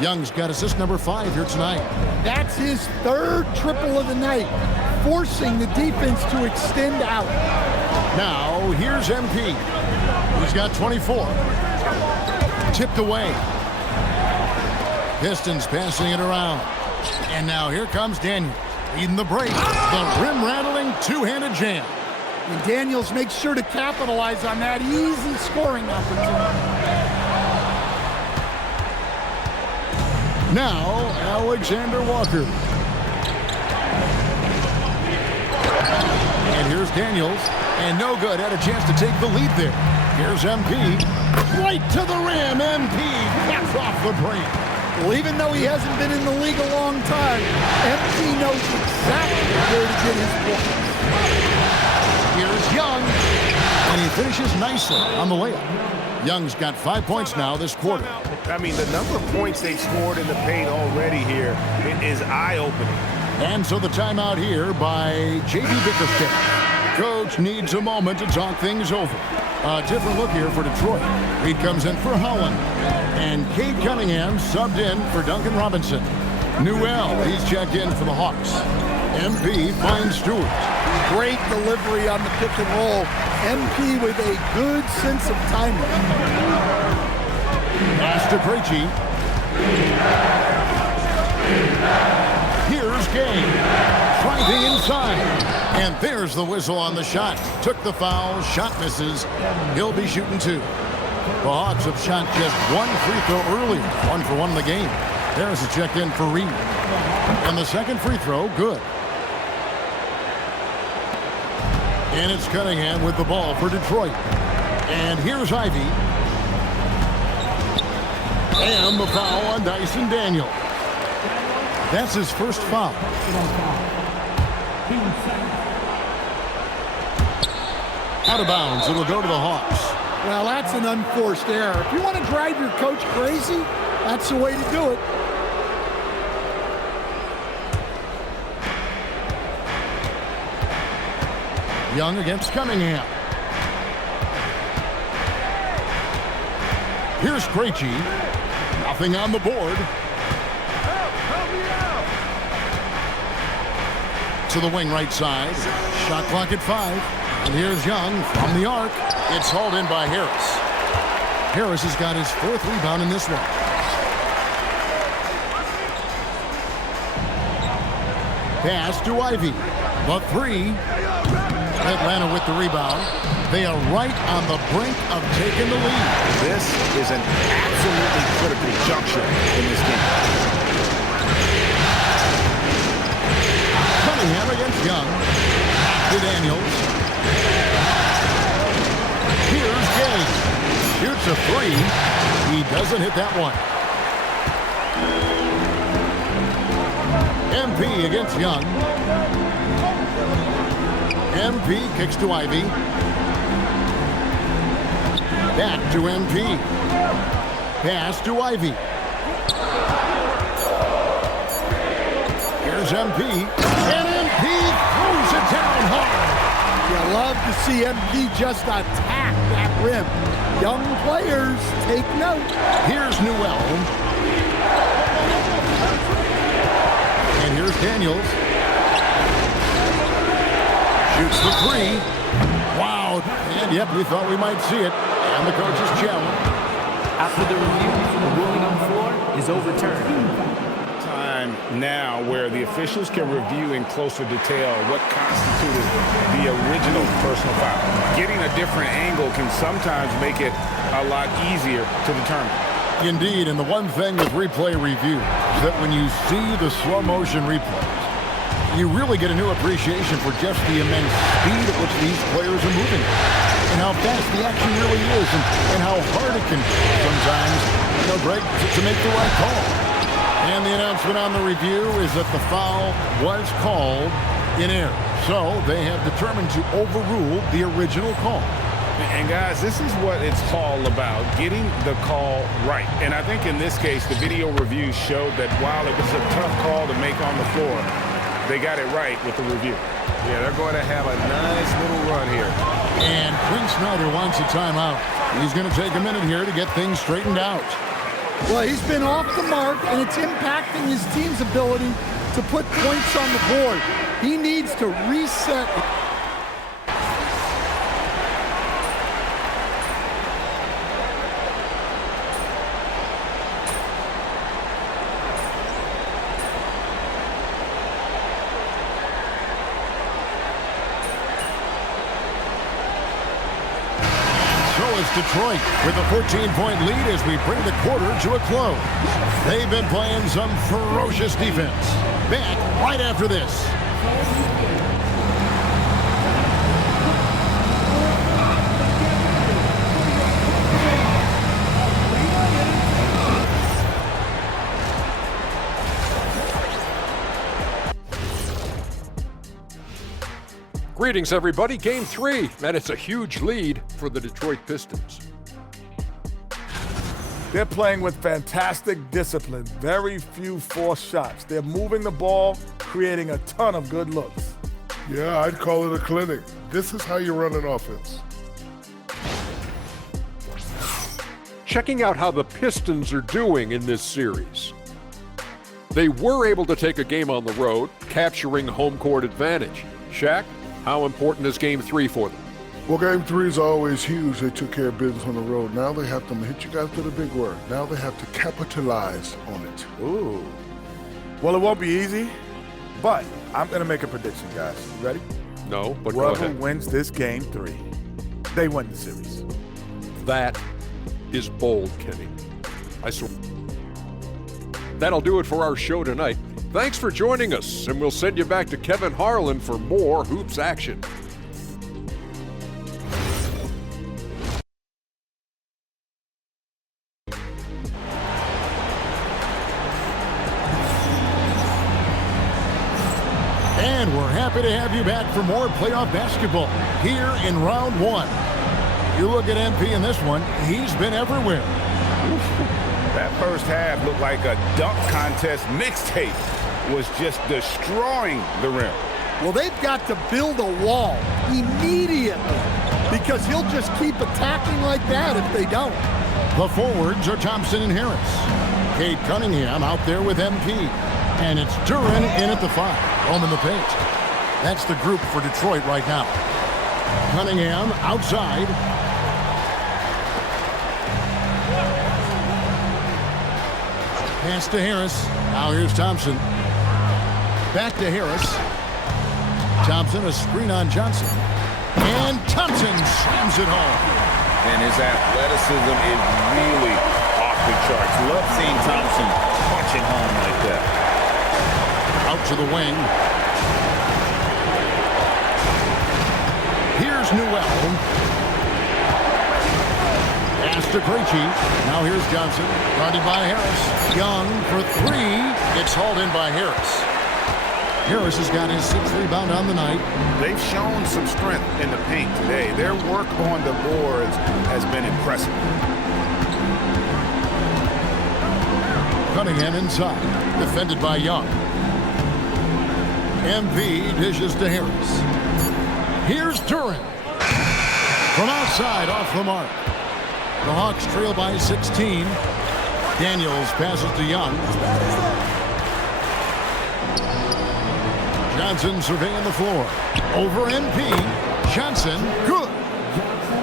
Young's got assist number 5 here tonight. That's his third triple of the night, forcing the defense to extend out. Now, here's MP. He's got 24. Tipped away. Pistons passing it around. And now here comes Daniels, leading the break. The rim-rattling two-handed jam. And Daniels makes sure to capitalize on that easy scoring opportunity. Now, Alexander Walker. And here's Daniels. And no good. Had a chance to take the lead there. Here's MP. Right to the rim. MP caps off the break. Well, even though he hasn't been in the league a long time, MP knows exactly where to get his points. Here's Young. And he finishes nicely on the layup. Young's got 5 points now this quarter. I mean, the number of points they've scored in the paint already here is eye-opening. And so the timeout here by J.D. Bickerstaff. Coach needs a moment to talk things over. A different look here for Detroit. Reed comes in for Holland. And Cade Cunningham subbed in for Duncan Robinson. Newell, he's checked in for the Hawks. MP finds Stewart. Great delivery on the pick and roll. MP with a good sense of timing. Pass to Krejci. Here's Gay. Driving inside. And there's the whistle on the shot. Took the foul. Shot misses. He'll be shooting 2. The Hawks have shot just 1 free throw early. 1 for 1 in the game. There's a check in for Reed. And the second free throw, good. And it's Cunningham with the ball for Detroit. And here's Ivy. And the foul on Dyson Daniel. That's his first foul. Out of bounds. It'll go to the Hawks. Well, that's an unforced error. If you want to drive your coach crazy, that's the way to do it. Young against Cunningham. Here's Krejci. Nothing on the board. To the wing right side. Shot clock at 5. And here's Young from the arc. It's hauled in by Harris. Harris has got his 4th rebound in this one. Pass to Ivy. The 3. Atlanta with the rebound. They are right on the brink of taking the lead. This is an absolutely critical juncture in this game. Cunningham against Young. To Daniels. Here's Gay. Shoots a 3. He doesn't hit that one. MP against Young. MP kicks to Ivy. Back to MP. Pass to Ivy. Here's MP. And MP throws it down hard. You love to see MP just attack that rim. Young players, take note. Here's Newell. And here's Daniels. Shoots the 3. Wow, out. And, yep, we thought we might see it. And the coach's challenge. After the review, the ruling on the floor is overturned. Time now where the officials can review in closer detail what constituted the original personal foul. Getting a different angle can sometimes make it a lot easier to determine. Indeed, and the one thing with replay review is that when you see the slow motion replays, you really get a new appreciation for just the immense speed at which these players are moving and how fast the action really is and how hard it can sometimes, Greg, to make the right call. And the announcement on the review is that the foul was called in error. So they have determined to overrule the original call. And guys, this is what it's all about, getting the call right. And I think in this case, the video review showed that while it was a tough call to make on the floor, they got it right with the review. Yeah, they're going to have a nice little run here. And Quinn Snyder wants a timeout. He's going to take a minute here to get things straightened out. Well, he's been off the mark, and it's impacting his team's ability to put points on the board. He needs to reset. Detroit with a 14-point lead as we bring the quarter to a close. They've been playing some ferocious defense. Back right after this. Greetings, everybody. Game 3, and it's a huge lead for the Detroit Pistons. They're playing with fantastic discipline. Very few forced shots. They're moving the ball, creating a ton of good looks. Yeah, I'd call it a clinic. This is how you run an offense. Checking out how the Pistons are doing in this series. They were able to take a game on the road, capturing home court advantage. Shaq, how important is Game 3 for them? Well, Game 3 is always huge. They took care of business on the road. Now they have to hit you guys with a big word. Now they have to capitalize on it. Ooh. Well, it won't be easy, but I'm going to make a prediction, guys. You ready? No, but go whoever ahead. wins this Game 3, they win the series. That is bold, Kenny. I swear. That'll do it for our show tonight. Thanks for joining us, and we'll send you back to Kevin Harlan for more hoops action. And we're happy to have you back for more playoff basketball here in round 1. You look at MP in this one, he's been everywhere. That first half looked like a dunk contest mixtape. Was just destroying the rim. Well, they've got to build a wall immediately because he'll just keep attacking like that if they don't. The forwards are Thompson and Harris. Cade Cunningham out there with MP. And it's Duren in at the 5, roaming the paint. That's the group for Detroit right now. Cunningham outside. Pass to Harris. Now here's Thompson. Back to Harris. Thompson, a screen on Johnson. And Thompson slams it home. And his athleticism is really off the charts. Love seeing Thompson punching home like that. Out to the wing. Here's Newell. Pass to Krejci. Now here's Johnson. Guarded by Harris. Young for 3. It's hauled in by Harris. Harris has got his 6th rebound on the night. They've shown some strength in the paint today. Their work on the boards has been impressive. Cunningham inside. Defended by Young. MP dishes to Harris. Here's Duren. From outside, off the mark. The Hawks trail by 16. Daniels passes to Young. Johnson surveying the floor. Over MP. Johnson, good.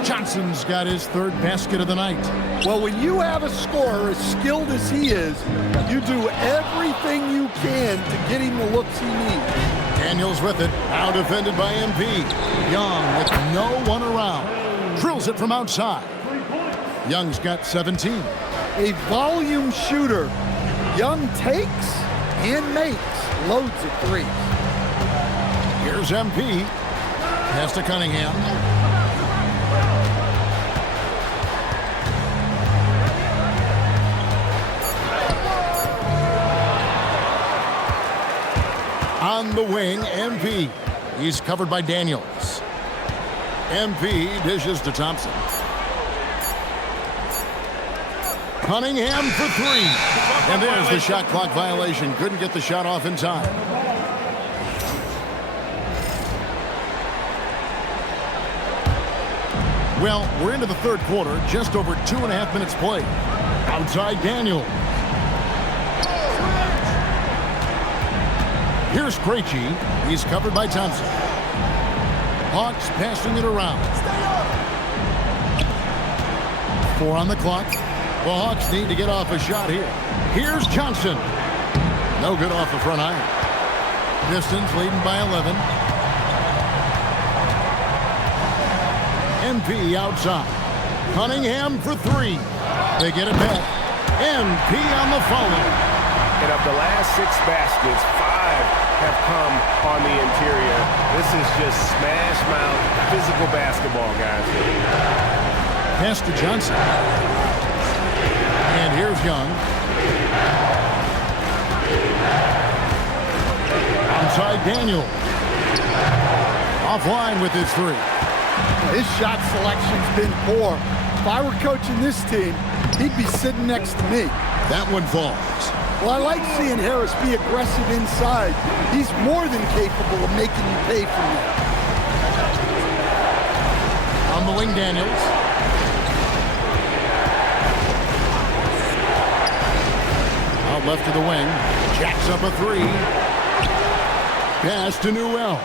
Johnson's got his third basket of the night. Well, when you have a scorer as skilled as he is, you do everything you can to get him the looks he needs. Daniels with it, now defended by MP. Young with no one around. Drills it from outside. Young's got 17. A volume shooter. Young takes and makes loads of threes. Here's MP. Pass to Cunningham. On the wing, MP. He's covered by Daniels. MP dishes to Thompson. Cunningham for three. And there's the shot clock violation. Couldn't get the shot off in time. Well, we're into the third quarter. Just over 2.5 minutes played. Outside Daniel. Here's Krejci. He's covered by Thompson. Hawks passing it around. 4 on the clock. The Hawks need to get off a shot here. Here's Johnson. No good off the front iron. Pistons leading by 11. MP outside. Cunningham for 3. They get it back. MP on the follow. And of the last 6 baskets, 5 have come on the interior. This is just smash mouth physical basketball, guys. Pass to Johnson. And here's Young. Outside Daniel. Offline with his 3. His shot selection's been poor. If I were coaching this team, he'd be sitting next to me. That one falls. Well, I like seeing Harris be aggressive inside. He's more than capable of making you pay for that. On the wing, Daniels. Out left to the wing. Jacks up a 3. Pass to Newell.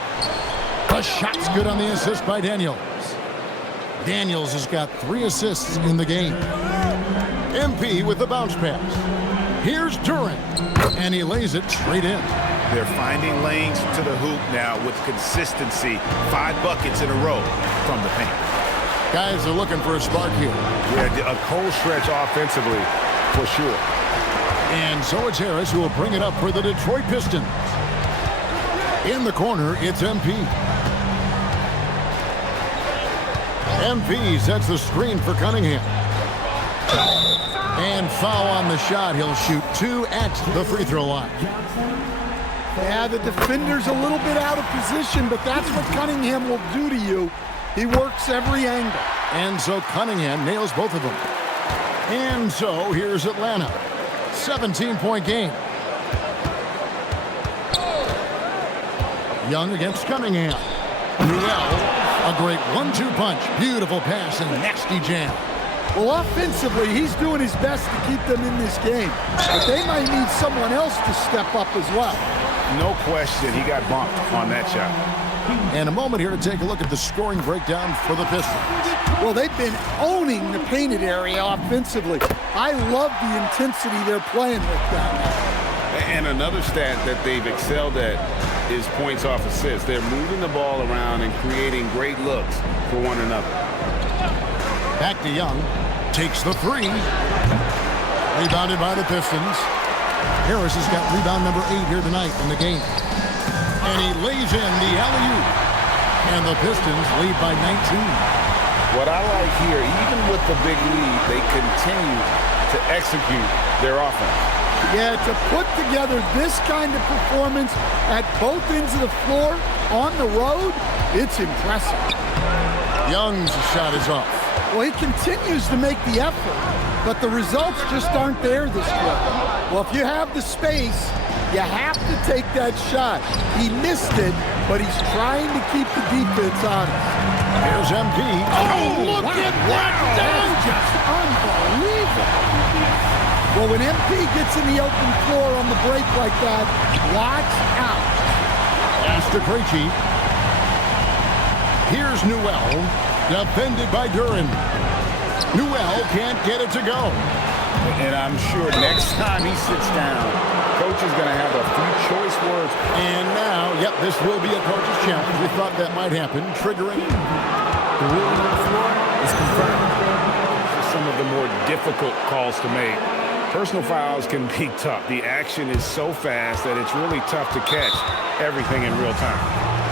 The shot's good on the assist by Daniels. Daniels has got 3 assists in the game. MP with the bounce pass. Here's Duran, and he lays it straight in. They're finding lanes to the hoop now with consistency. 5 buckets in a row from the paint. Guys are looking for a spark here. Yeah, a cold stretch offensively, for sure. And so it's Harris who will bring it up for the Detroit Pistons. In the corner, it's MP. MP sets the screen for Cunningham. And foul on the shot. He'll shoot 2 at the free throw line. Yeah, the defender's a little bit out of position, but that's what Cunningham will do to you. He works every angle. And so Cunningham nails both of them. And so here's Atlanta. 17-point game. Young against Cunningham. Newell, a great 1-2 punch. Beautiful pass and nasty jam. Well, offensively, he's doing his best to keep them in this game. But they might need someone else to step up as well. No question, he got bumped on that shot. And a moment here to take a look at the scoring breakdown for the Pistons. Well, they've been owning the painted area offensively. I love the intensity they're playing with down there. And another stat that they've excelled at is points off assists. They're moving the ball around and creating great looks for one another. Back to Young. Takes the 3. Rebounded by the Pistons. Harris has got rebound number 8 here tonight in the game. And he lays in the alley-oop. And the Pistons lead by 19. What I like here, even with the big lead, they continue to execute their offense. Yeah, to put together this kind of performance at both ends of the floor on the road, it's impressive. Young's shot is off. Well, he continues to make the effort, but the results just aren't there this quarter. Well, if you have the space, you have to take that shot. He missed it, but he's trying to keep the defense honest. Here's MP. Oh, look at that dunk! Just unbelievable. Well, when MP gets in the open floor on the break like that, watch out. Pass to Krejci. Here's Newell. Defended by Duran. Newell can't get it to go. And I'm sure next time he sits down, coach is going to have a few choice words. And now, yep, this will be a coach's challenge. We thought that might happen, triggering. The ruling on the floor is confirmed. Some of the more difficult calls to make. Personal fouls can be tough. The action is so fast that it's really tough to catch everything in real time.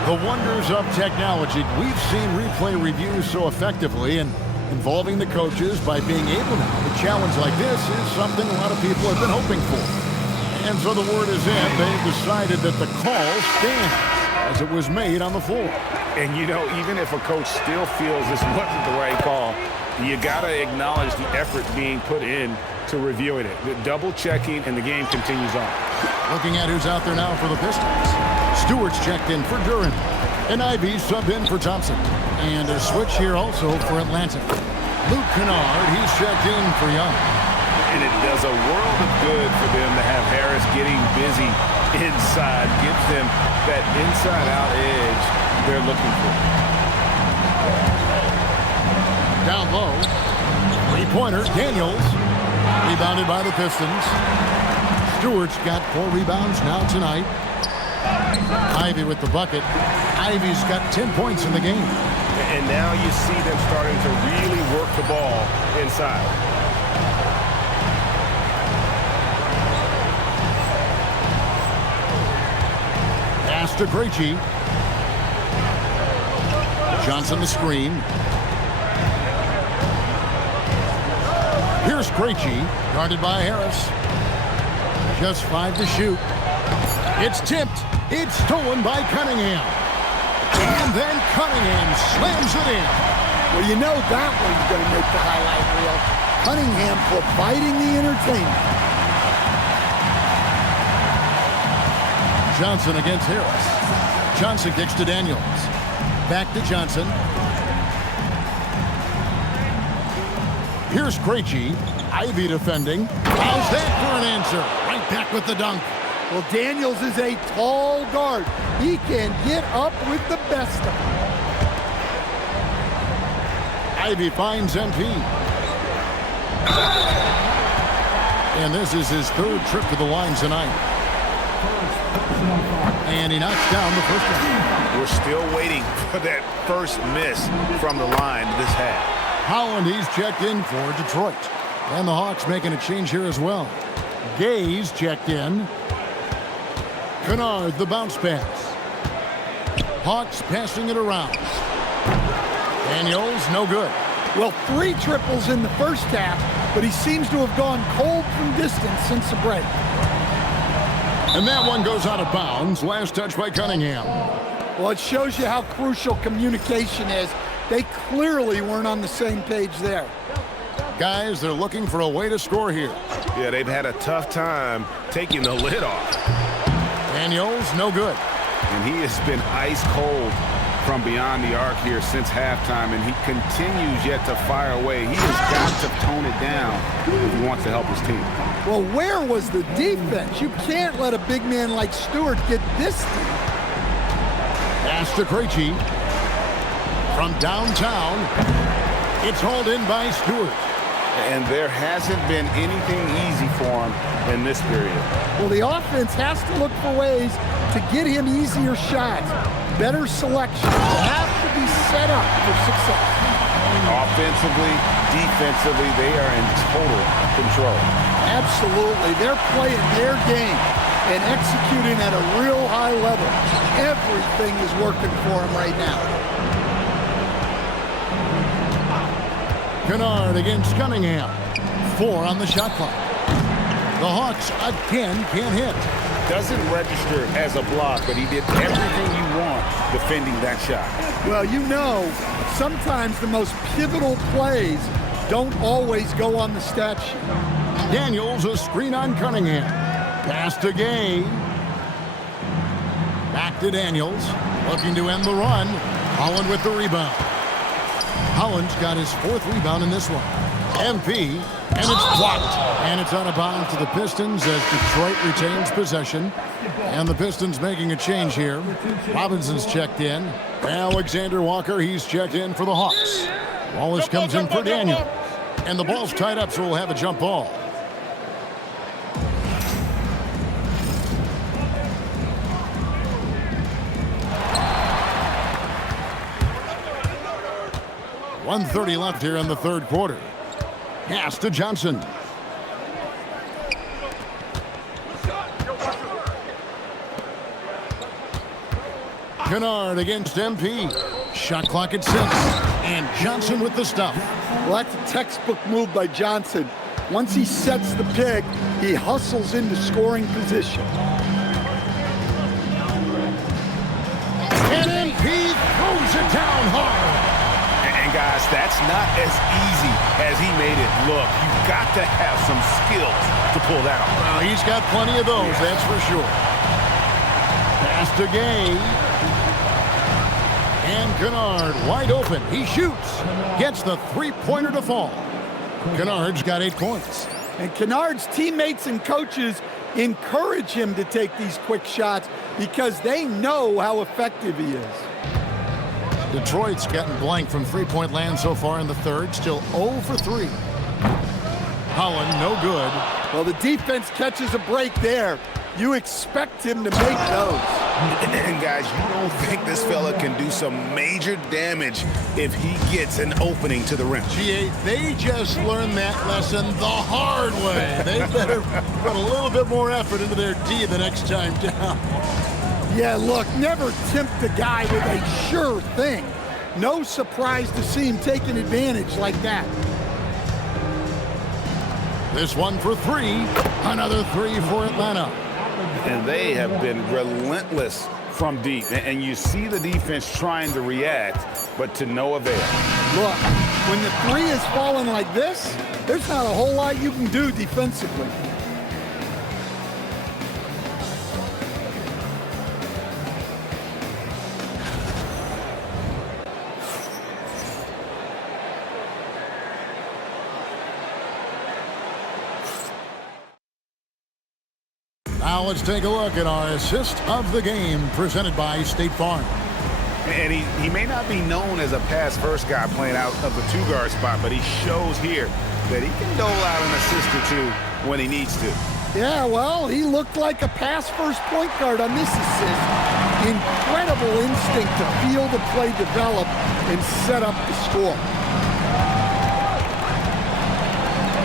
The wonders of technology. We've seen replay reviews so effectively, and involving the coaches by being able now to challenge like this is something a lot of people have been hoping for. And so the word is in. They've decided that the call stands as it was made on the floor. And you know, even if a coach still feels this wasn't the right call, you got to acknowledge the effort being put in to reviewing it. The double checking, and the game continues on. Looking at who's out there now for the Pistons. Stewart's checked in for Duran. And Ivy subbed in for Thompson. And a switch here also for Atlanta. Luke Kennard, he's checked in for Young. And it does a world of good for them to have Harris getting busy inside. Gives them that inside-out edge they're looking for. Down low. Three-pointer, Daniels. Rebounded by the Pistons. Stewart's got 4 rebounds now tonight. Ivy with the bucket. Ivy's got 10 points in the game. And now you see them starting to really work the ball inside. Pass to Krejci. Johnson the screen. Here's Krejci, guarded by Harris. Just 5 to shoot. It's tipped. It's stolen by Cunningham. And then Cunningham slams it in. Well, you know that one's going to make the highlight reel. Cunningham providing the entertainment. Johnson against Harris. Johnson kicks to Daniels. Back to Johnson. Here's Krejci. Ivy defending. How's that for an answer? Right back with the dunk. Well, Daniels is a tall guard. He can get up with the best of them. Ivy finds MP. And this is his 3rd trip to the line tonight. And he knocks down the first one. We're still waiting for that first miss from the line this half. Holland, he's checked in for Detroit. And the Hawks making a change here as well. Gay's checked in. Kennard, the bounce pass. Hawks passing it around. Daniels, no good. Well, 3 triples in the first half, but he seems to have gone cold from distance since the break. And that one goes out of bounds. Last touch by Cunningham. Well, it shows you how crucial communication is. They clearly weren't on the same page there. Guys, they're looking for a way to score here. Yeah, they've had a tough time taking the lid off. Daniels, no good. And he has been ice cold from beyond the arc here since halftime, and he continues yet to fire away. He has got to tone it down if he wants to help his team. Well, where was the defense? You can't let a big man like Stewart get this deep. Pass to Krejci. From downtown, it's hauled in by Stewart. And there hasn't been anything easy for him in this period. Well, the offense has to look for ways to get him easier shots, better selection. They have to be set up for success. Offensively, defensively, they are in total control. Absolutely. They're playing their game and executing at a real high level. Everything is working for them right now. Kennard against Cunningham. 4 on the shot clock. The Hawks again can't hit. Doesn't register as a block, but he did everything you want defending that shot. Well, you know, sometimes the most pivotal plays don't always go on the stat sheet. Daniels, a screen on Cunningham. Pass to Gay. Back to Daniels. Looking to end the run. Holland with the rebound. Holland's got his 4th rebound in this one. MP And it's blocked. And it's out of bounds to the Pistons as Detroit retains possession. And the Pistons making a change here. Robinson's checked in. Alexander Walker, he's checked in for the Hawks. Wallace comes in for Daniel. And the ball's tied up, so we'll have a jump ball. .130 left here in the third quarter. Pass to Johnson. Kennard against MP. Shot clock at 6. And Johnson with the stuff. Well, that's a textbook move by Johnson. Once he sets the pick, he hustles into scoring position. And MP throws it down hard. And guys, that's not as easy as he made it look. You've got to have some skills to pull that off. Well, he's got plenty of those, that's for sure. Pass to Gay. And Kennard wide open. He shoots. Gets the three-pointer to fall. Kennard's got 8 points. And Kennard's teammates and coaches encourage him to take these quick shots because they know how effective he is. Detroit's gotten blank from three-point land so far in the third. Still 0 for 3. Holland, no good. Well, the defense catches a break there. You expect him to make those. And guys, you don't think this fella can do some major damage if he gets an opening to the rim. GA, they just learned that lesson the hard way. They better put a little bit more effort into their D the next time down. Yeah, look, never tempt a guy with a sure thing. No surprise to see him taking advantage like that. This one for 3. Another 3 for Atlanta. And they have been relentless from deep. And you see the defense trying to react, but to no avail. Look, when the 3 is falling like this, there's not a whole lot you can do defensively. Now let's take a look at our assist of the game presented by State Farm. And he may not be known as a pass-first guy playing out of the 2-guard spot, but he shows here that he can dole out an assist or 2 when he needs to. Yeah, well, he looked like a pass-first point guard on this assist. Incredible instinct to feel the play develop and set up the score.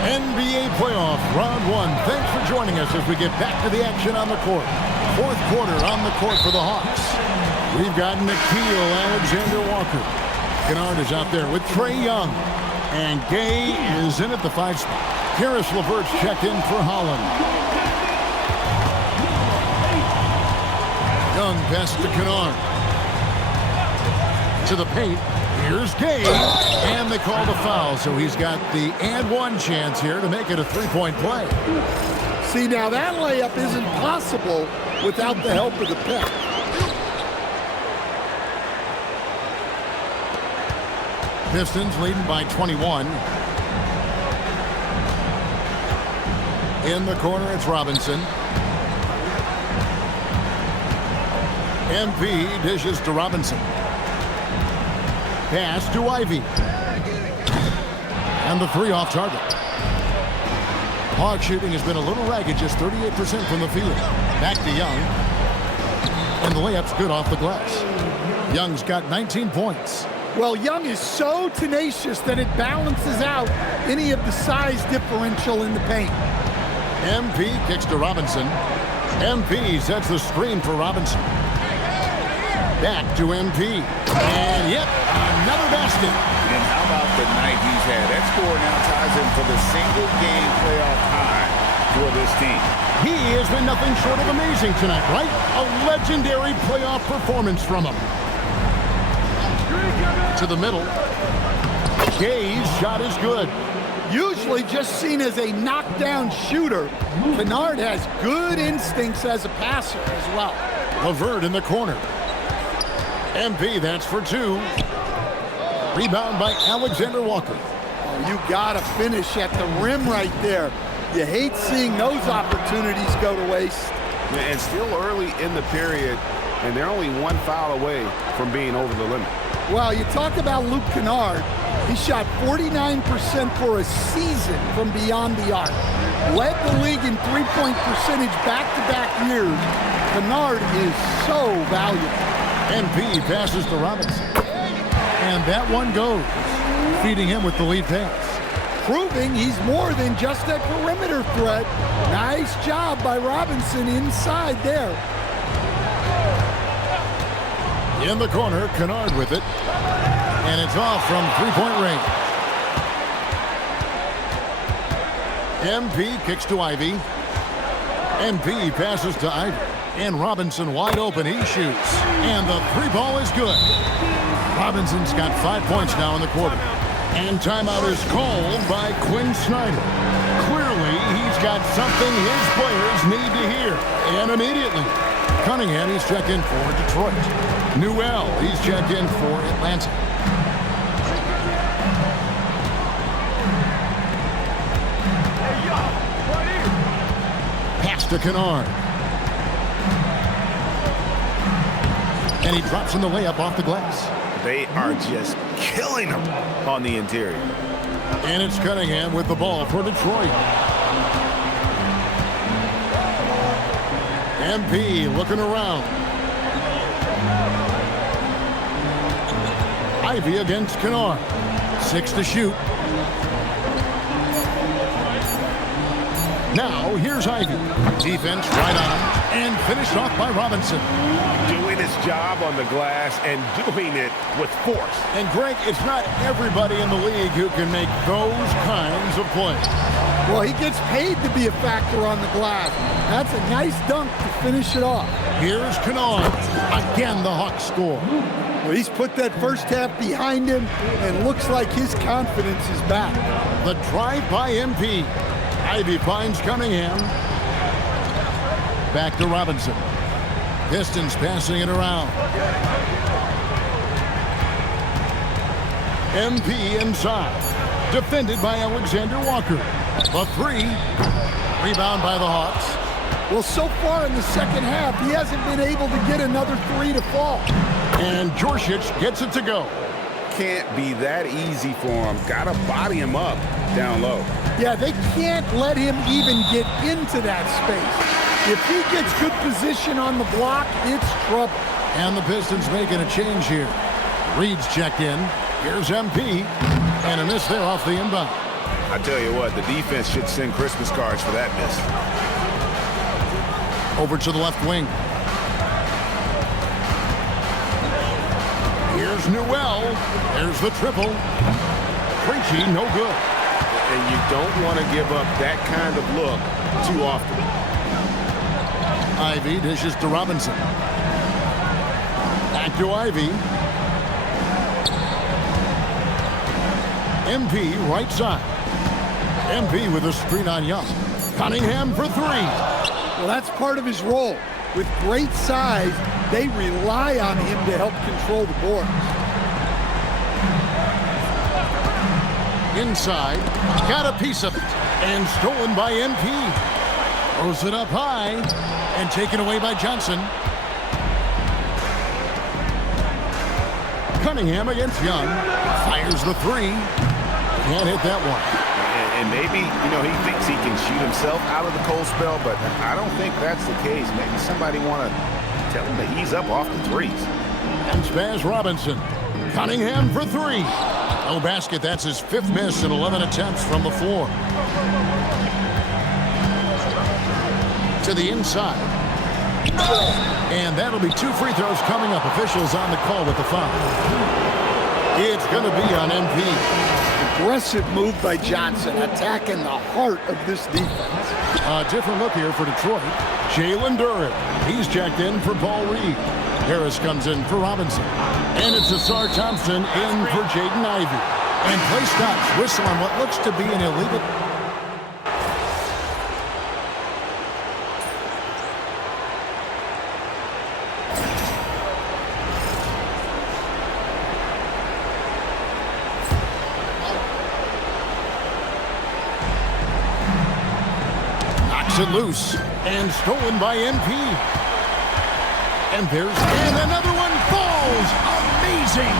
NBA playoff round 1. Thanks for joining us as we get back to the action on the court. Fourth quarter on the court for the Hawks. We've got Nickeil Alexander-Walker. Kennard is out there with Trae Young. And Gay is in at the 5 spot. Karis LeVert's checked in for Holland. Young pass to Kennard. To the paint. Here's Gay, and they call the foul, so he's got the and 1 chance here to make it a 3-point play. See, now that layup isn't possible without the help of the pick. Pistons leading by 21. In the corner, it's Robinson. MP dishes to Robinson. Pass to Ivy. And the 3 off target. Hawk shooting has been a little ragged, just 38% from the field. Back to Young. And the layup's good off the glass. Young's got 19 points. Well, Young is so tenacious that it balances out any of the size differential in the paint. MP kicks to Robinson. MP sets the screen for Robinson. Back to MP. And yep, another basket. And how about the night he's had? That score now ties him for the single-game playoff high for this team. He has been nothing short of amazing tonight, right? A legendary playoff performance from him. To the middle. Gay's shot is good. Usually just seen as a knockdown shooter, Kennard has good instincts as a passer as well. LeVert in the corner. MP, that's for 2. Rebound by Alexander Walker. Oh, you got to finish at the rim right there. You hate seeing those opportunities go to waste. And still early in the period, and they're only one foul away from being over the limit. Well, you talk about Luke Kennard. He shot 49% for a season from beyond the arc. Led the league in three-point percentage back-to-back years. Kennard is so valuable. MP passes to Robinson. And that one goes, feeding him with the lead pass. Proving he's more than just a perimeter threat. Nice job by Robinson inside there. In the corner, Kennard with it. And it's off from three-point range. MP kicks to Ivy. MP passes to Ivy. And Robinson wide open. He shoots. And the three ball is good. Robinson's got 5 points now in the quarter. And timeout is called by Quinn Snyder. Clearly, he's got something his players need to hear. And immediately, Cunningham, he's checked in for Detroit. Newell, he's checked in for Atlanta. Pass to Kennard. And he drops in the layup off the glass. They are just killing them on the interior. And it's Cunningham with the ball for Detroit. MP looking around. Ivy against Kennard. 6 to shoot. Now, here's Ivy. Defense right on him. And finished off by Robinson. Doing his job on the glass and doing it with force. And Greg, it's not everybody in the league who can make those kinds of plays. Well, he gets paid to be a factor on the glass. That's a nice dunk to finish it off. Here's Kennard. Again, the Hawks score. Well, he's put that first half behind him and looks like his confidence is back. The drive by MP. Ivy finds Cunningham. Back to Robinson. Pistons passing it around. MP inside. Defended by Alexander Walker. The three. Rebound by the Hawks. Well, so far in the second half, he hasn't been able to get another three to fall. And Djorcic gets it to go. Can't be that easy for him. Gotta body him up down low. Yeah, they can't let him even get into that space. If he gets good position on the block, it's trouble. And the Pistons making a change here. Reed's checked in. Here's MP. And a miss there off the inbound. I tell you what, the defense should send Christmas cards for that miss. Over to the left wing. Here's Newell. There's the triple. Preachy, no good. And you don't want to give up that kind of look too often. Ivy dishes to Robinson. Back to Ivy. MP right side. MP with a screen on Young. Cunningham for three. Well, that's part of his role. With great size, they rely on him to help control the boards. Inside, got a piece of it, and stolen by MP. Throws it up high, and taken away by Johnson. Cunningham against Young. Fires the three. Can't hit that one. And maybe, he thinks he can shoot himself out of the cold spell, but I don't think that's the case. Maybe somebody want to tell him to ease up off the threes. And Spaz Robinson. Cunningham for three. No basket. That's his fifth miss in 11 attempts from the floor. To the inside. And that'll be 2 free throws coming up. Officials on the call with the foul. It's going to be on MP. Aggressive move by Johnson, attacking the heart of this defense. A different look here for Detroit. Jalen Duren. He's checked in for Paul Reed. Harris comes in for Robinson. And it's Asar Thompson in for Jaden Ivey. And play stops. Whistle on what looks to be an illegal. Knocks it loose and stolen by MP. And another one falls. Amazing.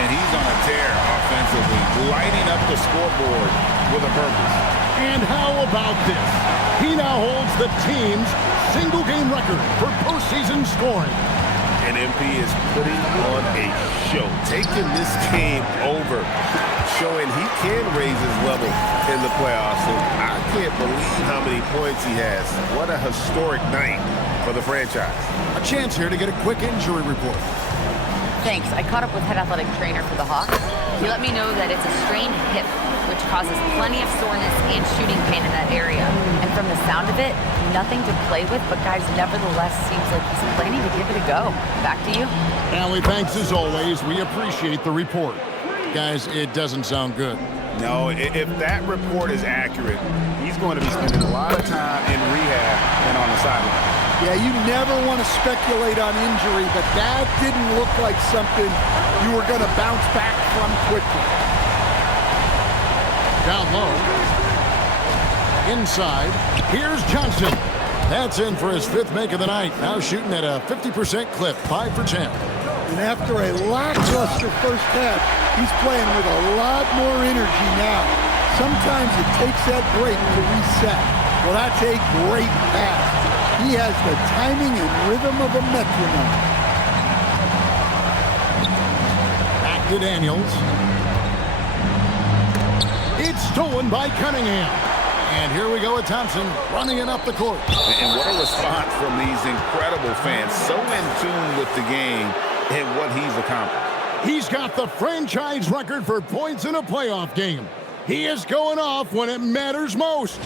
And he's on a tear offensively, lighting up the scoreboard with a purpose. And how about this? He now holds the team's single-game record for postseason scoring. And MP is putting on a show, taking this game over, showing he can raise his level in the playoffs. And I can't believe how many points he has. What a historic night for the franchise. A chance here to get a quick injury report. Thanks. I caught up with head athletic trainer for the Hawks. He let me know that it's a strained hip, which causes plenty of soreness and shooting pain in that area. And from the sound of it, nothing to play with, but guys, nevertheless, seems like he's planning to give it a go. Back to you. Allie, thanks as always. We appreciate the report. Guys, it doesn't sound good. No, if that report is accurate, he's going to be spending a lot of time in rehab and on the sideline. Yeah, you never want to speculate on injury, but that didn't look like something you were going to bounce back from quickly. Down low. Inside. Here's Johnson. That's in for his 5th make of the night. Now shooting at a 50% clip, 5 for 10. And after a lackluster first half, he's playing with a lot more energy now. Sometimes it takes that break to reset. Well, that's a great pass. He has the timing and rhythm of a metronome. Back to Daniels. It's stolen by Cunningham. And here we go with Thompson running it up the court. And what a response from these incredible fans. So in tune with the game and what he's accomplished. He's got the franchise record for points in a playoff game. He is going off when it matters most.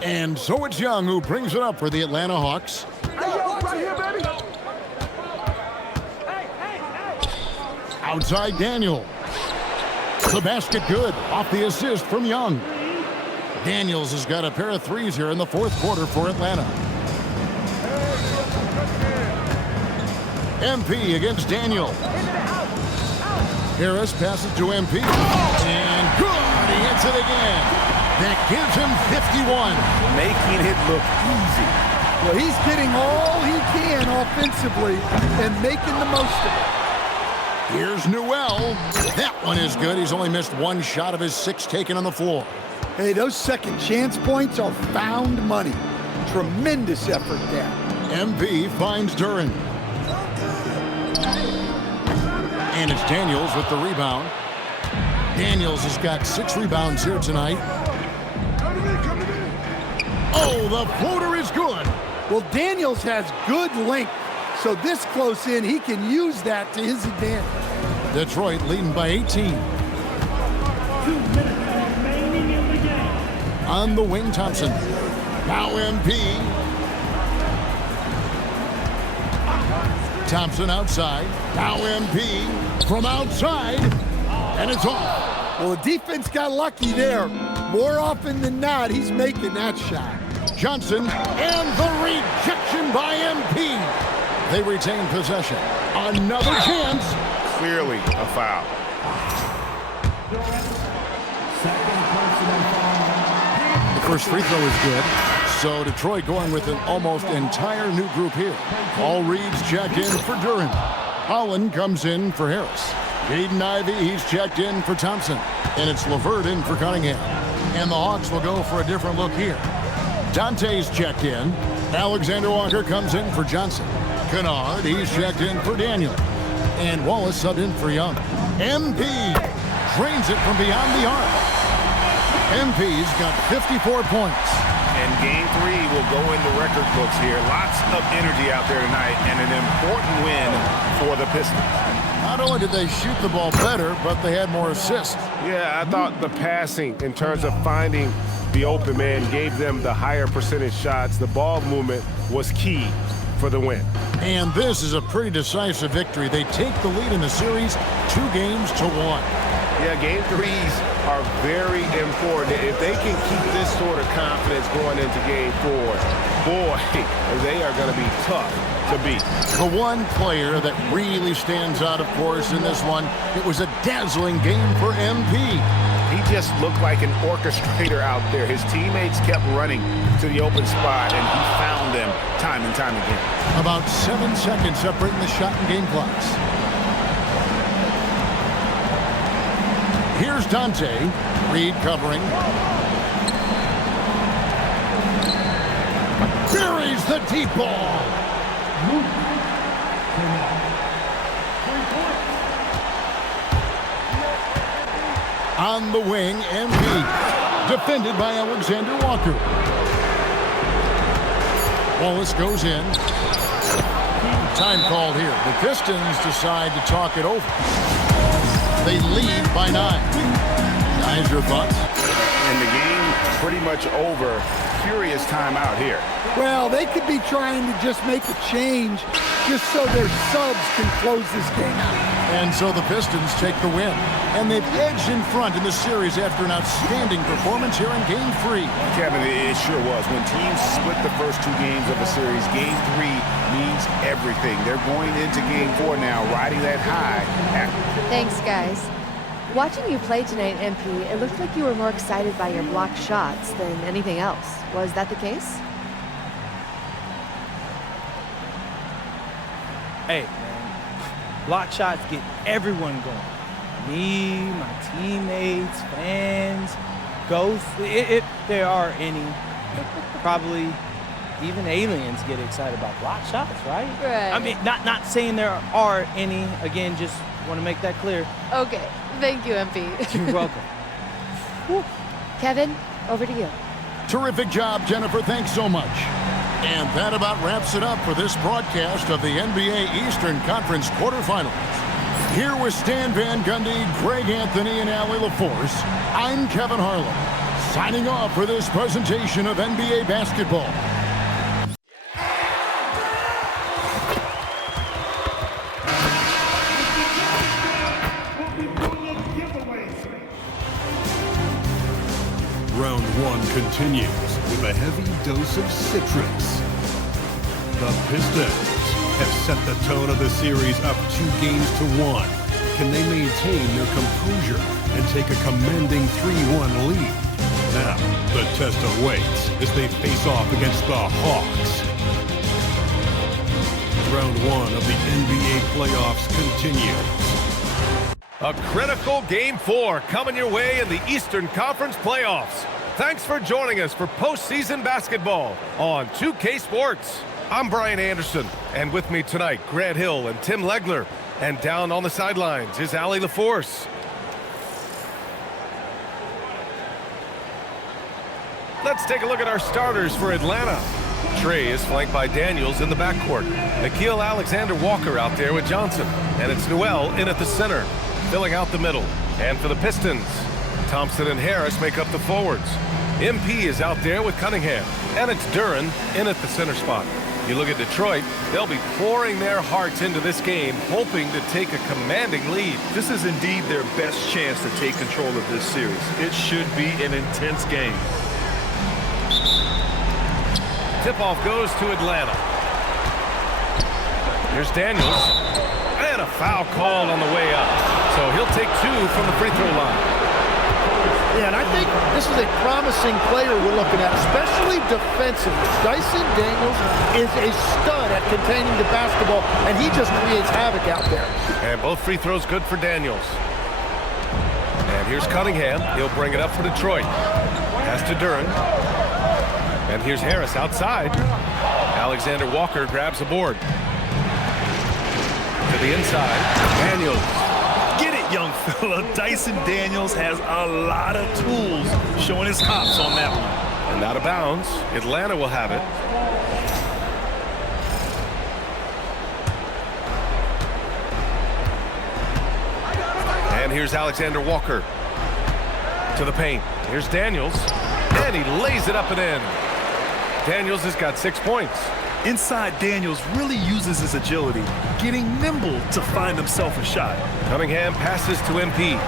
And so it's Young who brings it up for the Atlanta Hawks. Outside Daniel. The basket good off the assist from Young. Daniels has got a pair of threes here in the 4th quarter for Atlanta. MP against Daniel. Harris passes to MP. And good! He hits it again. That gives him 51. Making it look easy. Well, he's getting all he can offensively and making the most of it. Here's Newell. That one is good. He's only missed 1 shot of his 6 taken on the floor. Hey, those second chance points are found money. Tremendous effort there. MP finds Duran. And it's Daniels with the rebound. Daniels has got 6 rebounds here tonight. Oh, the floater is good. Well, Daniels has good length, so this close in, he can use that to his advantage. Detroit leading by 18. 2 minutes remaining in the game. On the wing, Thompson. Now MP. Thompson outside. Now MP from outside. And it's off. Well, the defense got lucky there. More often than not, he's making that shot. Johnson and the rejection by MP. They retain possession. Another chance. Clearly a foul. The first free throw is good. So Detroit going with an almost entire new group here. All reads check in for Duran. Holland comes in for Harris. Jaden Ivey, he's checked in for Thompson. And it's LeVert in for Cunningham. And the Hawks will go for a different look here. Dante's checked in. Alexander Walker comes in for Johnson. Kennard, he's checked in for Daniel. And Wallace subbed in for Young. MP drains it from beyond the arc. MP's got 54 points. And game 3 will go into record books here. Lots of energy out there tonight and an important win for the Pistons. Not only did they shoot the ball better, but they had more assists. Yeah, I thought the passing in terms of finding the open man gave them the higher percentage shots. The ball movement was key for the win. And this is a pretty decisive victory. They take the lead in the series 2-1. Yeah, game threes are very important. If they can keep this sort of confidence going into game 4, boy, they are going to be tough to beat. The one player that really stands out, of course, in this one, it was a dazzling game for MP. He just looked like an orchestrator out there. His teammates kept running to the open spot, and he found them time and time again. About 7 seconds separating the shot and game clocks. Here's Dante. Reed covering. Buries the deep ball. On the wing, MP. Defended by Alexander Walker. Wallace goes in. Time called here. The Pistons decide to talk it over. They lead by 9. Guys, your thoughts? And the game pretty much over. Curious timeout here. Well, they could be trying to just make a change just so their subs can close this game out. And so the Pistons take the win. And they've edged in front in the series after an outstanding performance here in Game 3. Kevin, it sure was. When teams split the first 2 games of the series, Game 3 means everything. They're going into Game 4 now, riding that high. Thanks, guys. Watching you play tonight, MP, it looked like you were more excited by your blocked shots than anything else. Was that the case? Hey, man. Block shots get everyone going. Me, my teammates, fans, ghosts, if there are any. Probably even aliens get excited about block shots, right? Right. I mean, not saying there are any. Again, just want to make that clear. Okay. Thank you, MP. You're welcome. Kevin, over to you. Terrific job, Jennifer. Thanks so much. And that about wraps it up for this broadcast of the NBA Eastern Conference quarterfinals. Here with Stan Van Gundy, Greg Anthony, and Allie LaForce, I'm Kevin Harlan, signing off for this presentation of NBA basketball. Round 1 continues with a heavy dose of citrus. The Pistons have set the tone of the series up 2 games to 1. Can they maintain their composure and take a commanding 3-1 lead? Now, the test awaits as they face off against the Hawks. Round 1 of the NBA playoffs continues. A critical Game 4 coming your way in the Eastern Conference playoffs. Thanks for joining us for postseason basketball on 2K Sports. I'm Brian Anderson, and with me tonight, Grant Hill and Tim Legler. And down on the sidelines is Allie LaForce. Let's take a look at our starters for Atlanta. Trey is flanked by Daniels in the backcourt. Nickeil Alexander-Walker out there with Johnson. And it's Noel in at the center, filling out the middle. And for the Pistons, Thompson and Harris make up the forwards. MP is out there with Cunningham. And it's Duren in at the center spot. You look at Detroit, they'll be pouring their hearts into this game, hoping to take a commanding lead. This is indeed their best chance to take control of this series. It should be an intense game. Tip-off goes to Atlanta. Here's Daniels. And a foul called on the way up. So he'll take 2 from the free throw line. Yeah, and I think this is a promising player we're looking at, especially defensively. Dyson Daniels is a stud at containing the basketball, and he just creates havoc out there. And both free throws good for Daniels. And here's Cunningham. He'll bring it up for Detroit. Pass to Duren. And here's Harris outside. Alexander Walker grabs the board. To the inside. Daniels. Get it, young fella. Dyson Daniels has a lot of tools, showing his hops on that one. And out of bounds. Atlanta will have it. And here's Alexander Walker. To the paint. Here's Daniels. And he lays it up and in. Daniels has got 6 points. Inside, Daniels really uses his agility, getting nimble to find himself a shot. Cunningham passes to MP.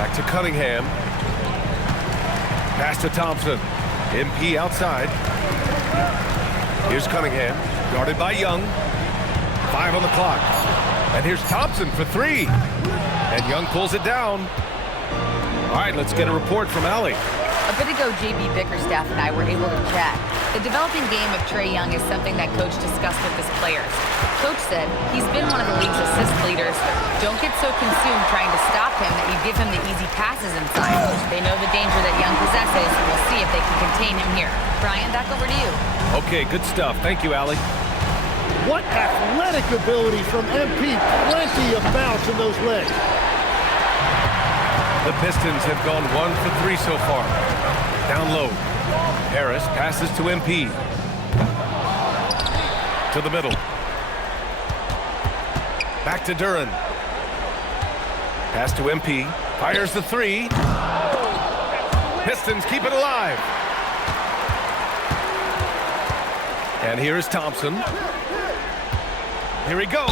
Back to Cunningham. Pass to Thompson. MP outside. Here's Cunningham, guarded by Young. 5 on the clock. And here's Thompson for 3. And Young pulls it down. All right, let's get a report from Allie. A bit ago, JB Bickerstaff and I were able to chat. The developing game of Trae Young is something that Coach discussed with his players. Coach said he's been one of the league's assist leaders. Don't get so consumed trying to stop him that you give him the easy passes inside. They know the danger that Young possesses. We'll see if they can contain him here. Brian, back over to you. Okay, good stuff. Thank you, Allie. What athletic ability from MP. Plenty of bounce in those legs. The Pistons have gone 1 for 3 so far. Down low. Harris passes to MP. To the middle. Back to Duren. Pass to MP. Fires the 3. Pistons keep it alive. And here is Thompson. Here he goes.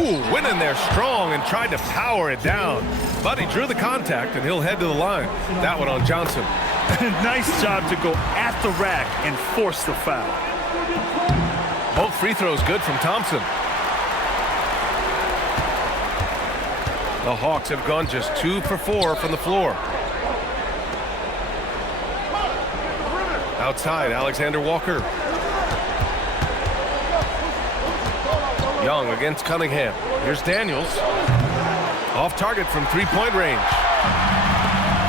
Ooh, went in there strong and tried to power it down. But he drew the contact, and he'll head to the line. That one on Johnson. Nice job to go at the rack and force the foul. Both free throws good from Thompson. The Hawks have gone just 2 for 4 from the floor. Outside, Alexander Walker. Young against Cunningham. Here's Daniels. Off target from three-point range.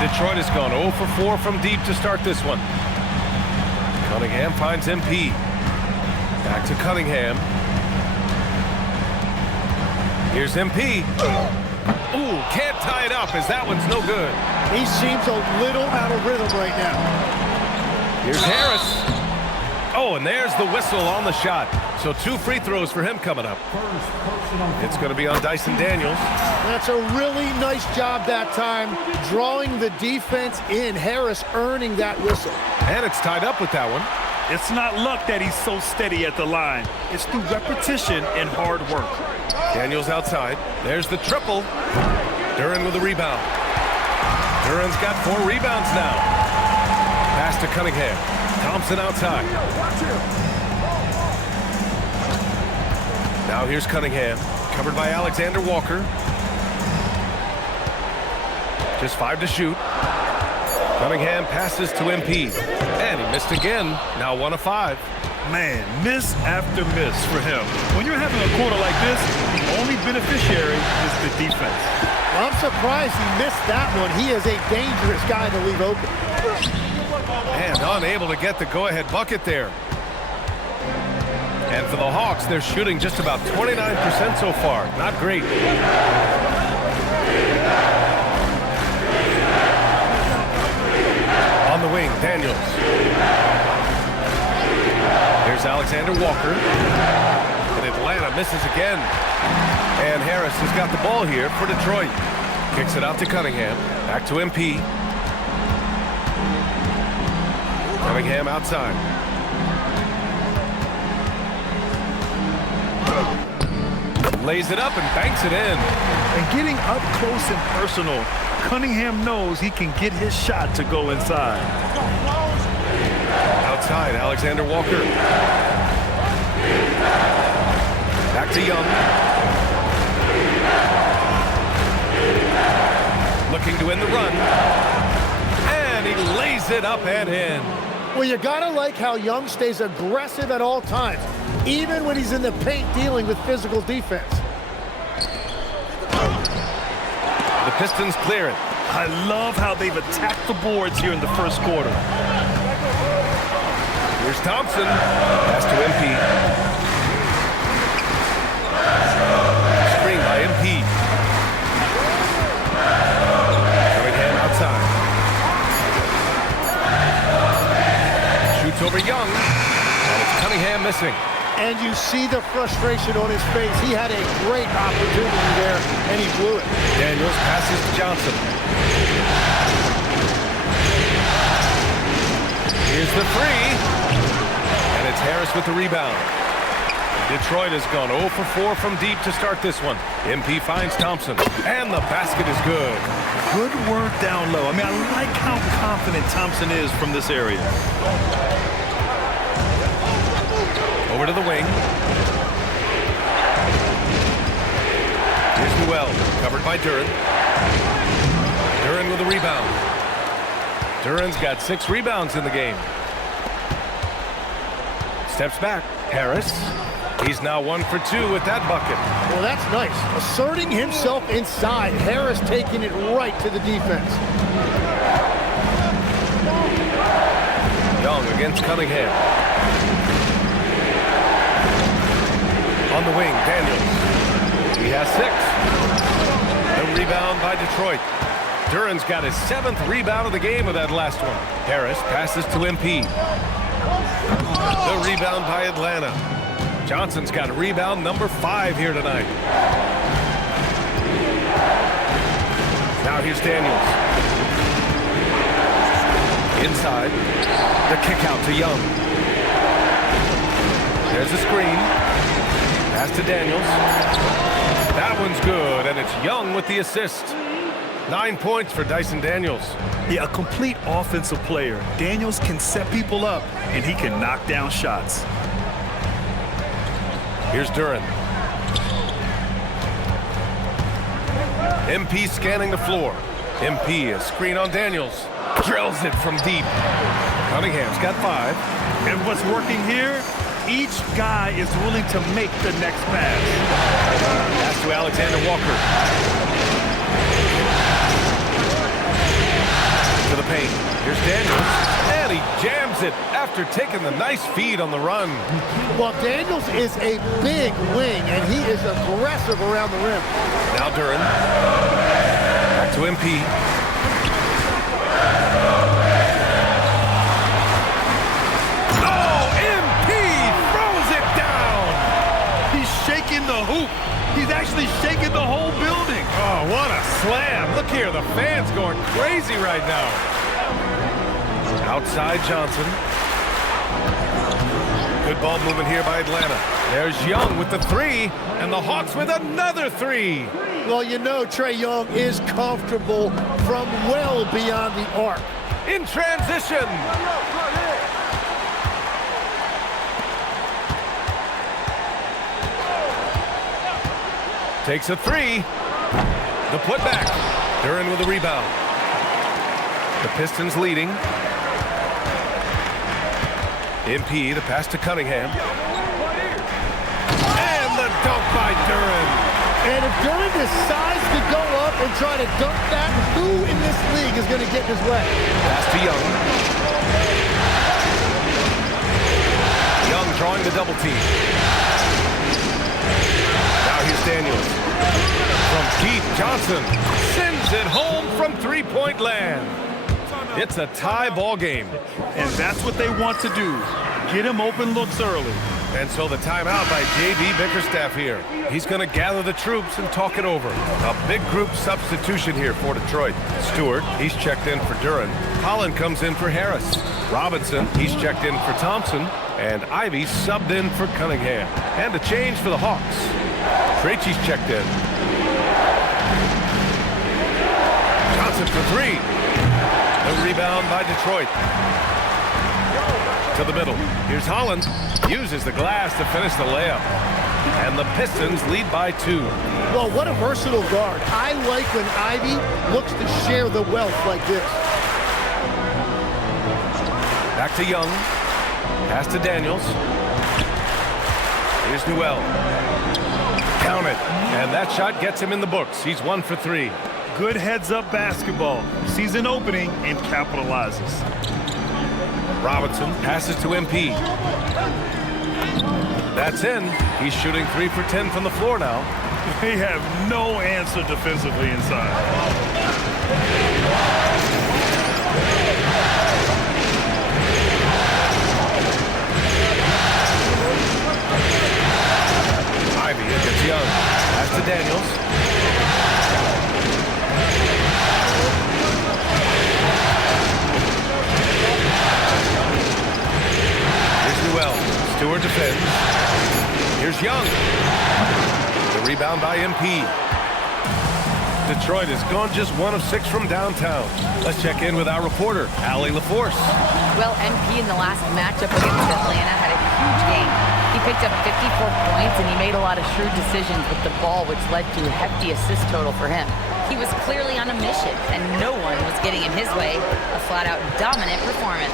Detroit has gone 0 for 4 from deep to start this one. Cunningham finds MP. Back to Cunningham. Here's MP. Ooh, can't tie it up as that one's no good. He seems a little out of rhythm right now. Here's Harris. Oh, and there's the whistle on the shot. So 2 free throws for him coming up. It's going to be on Dyson Daniels. That's a really nice job that time, drawing the defense in. Harris earning that whistle. And it's tied up with that one. It's not luck that he's so steady at the line. It's through repetition and hard work. Daniels outside. There's the triple. Duren with a rebound. Duren's got 4 rebounds now. Pass to Cunningham. Thompson outside. Now here's Cunningham, covered by Alexander Walker. Just 5 to shoot. Cunningham passes to MP. And he missed again. Now 1 of 5. Man, miss after miss for him. When you're having a quarter like this, the only beneficiary is the defense. Well, I'm surprised he missed that one. He is a dangerous guy to leave open. And unable to get the go-ahead bucket there. And for the Hawks, they're shooting just about 29% so far. Not great. On the wing, Daniels. Here's Alexander Walker. And Atlanta misses again. And Harris has got the ball here for Detroit. Kicks it out to Cunningham. Back to MP. Cunningham outside. Lays it up and banks it in. And getting up close and personal, Cunningham knows he can get his shot to go inside. Outside, Alexander Walker. Back to Young. Looking to end the run. And he lays it up and in. Well, you gotta like how Young stays aggressive at all times, even when he's in the paint dealing with physical defense. The Pistons clear it. I love how they've attacked the boards here in the first quarter. Here's Thompson. Pass to MP. Screen by MP. Cunningham outside. Shoots over Young. And it's Cunningham missing. And you see the frustration on his face. He had a great opportunity there, and he blew it. Daniels passes to Johnson. Here's the 3. And it's Harris with the rebound. Detroit has gone 0 for 4 from deep to start this one. MP finds Thompson, and the basket is good. Good work down low. I mean, I like how confident Thompson is from this area. Over to the wing. Here's Newell, covered by Duren. Duren with a rebound. Duren's got 6 rebounds in the game. Steps back. Harris. He's now 1 for 2 with that bucket. Well, that's nice. Asserting himself inside. Harris taking it right to the defense. Young against Cunningham. On the wing, Daniels. He has 6. The rebound by Detroit. Duren's got his 7th rebound of the game with that last one. Harris passes to MP. The rebound by Atlanta. Johnson's got rebound number 5 here tonight. Now here's Daniels. Inside. The kick out to Young. There's a screen. Pass to Daniels. That one's good, and it's Young with the assist. 9 points for Dyson Daniels. Yeah, a complete offensive player. Daniels can set people up, and he can knock down shots. Here's Duren. MP scanning the floor. MP, a screen on Daniels. Drills it from deep. Cunningham's got 5. And what's working here? Each guy is willing to make the next pass. Pass to Alexander Walker. To the paint. Here's Daniels. And he jams it after taking the nice feed on the run. Well, Daniels is a big wing, and he is aggressive around the rim. Now Duren. Back to MP. Oh, MP throws it down. He's shaking the hoop. He's actually shaking the whole building. Oh, what a slam. Look here, the fans going crazy right now. Outside Johnson. Good ball movement here by Atlanta. There's Young with the 3, and the Hawks with another 3. Well, you know Trae Young is comfortable from well beyond the arc. In transition. Takes a 3. The putback. Duren with a rebound. The Pistons leading. MP, the pass to Cunningham. And the dunk by Duren. And if Duren decides to go up and try to dunk that, who in this league is going to get in his way? Pass to Young. Young drawing the double team. Now here's Daniels. From Keith Johnson. Sends it home from three-point land. It's a tie ball game. And that's what they want to do. Get him open looks early. And so the timeout by J.B. Bickerstaff here. He's going to gather the troops and talk it over. A big group substitution here for Detroit. Stewart, he's checked in for Duren. Holland comes in for Harris. Robinson, he's checked in for Thompson. And Ivy subbed in for Cunningham. And a change for the Hawks. Krejci's checked in. Johnson for 3. The rebound by Detroit. To the middle. Here's Holland. Uses the glass to finish the layup. And the Pistons lead by 2. Well, what a versatile guard. I like when Ivy looks to share the wealth like this. Back to Young. Pass to Daniels. Here's Newell. Count it. And that shot gets him in the books. He's 1 for 3. Good heads-up basketball. Sees an opening and capitalizes. Robinson passes to MP. That's in. He's shooting 3 for 10 from the floor now. They have no answer defensively inside. Ivy against Young. Pass to Daniels. Here's Newell. Stewart defends. Here's Here's Young. The rebound by MP. Detroit has gone just 1 of 6 from downtown. Let's check in with our reporter, Allie LaForce. Well, MP in the last matchup against Atlanta had a huge game. He picked up 54 points, and he made a lot of shrewd decisions with the ball, which led to a hefty assist total for him. He was clearly on a mission, and no one was getting in his way. A flat-out dominant performance.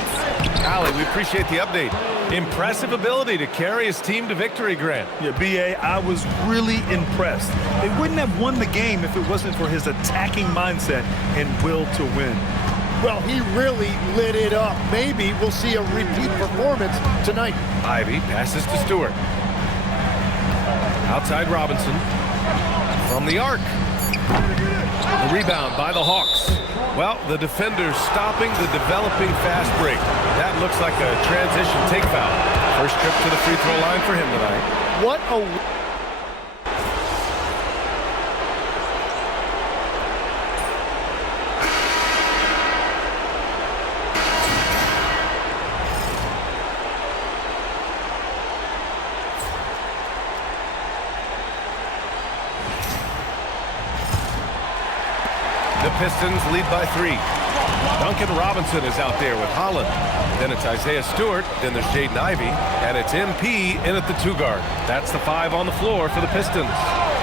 Allie, we appreciate the update. Impressive ability to carry his team to victory, Grant. Yeah, B.A., I was really impressed. They wouldn't have won the game if it wasn't for his attacking mindset and will to win. Well, he really lit it up. Maybe we'll see a repeat performance tonight. Ivy passes to Stewart. Outside Robinson. From the arc. The rebound by the Hawks. Well, the defender stopping the developing fast break. That looks like a transition take foul. First trip to the free throw line for him tonight. What a... The Pistons lead by 3. Duncan Robinson is out there with Holland. Then it's Isaiah Stewart. Then there's Jaden Ivey. And it's MP in at the 2 guard. That's the 5 on the floor for the Pistons.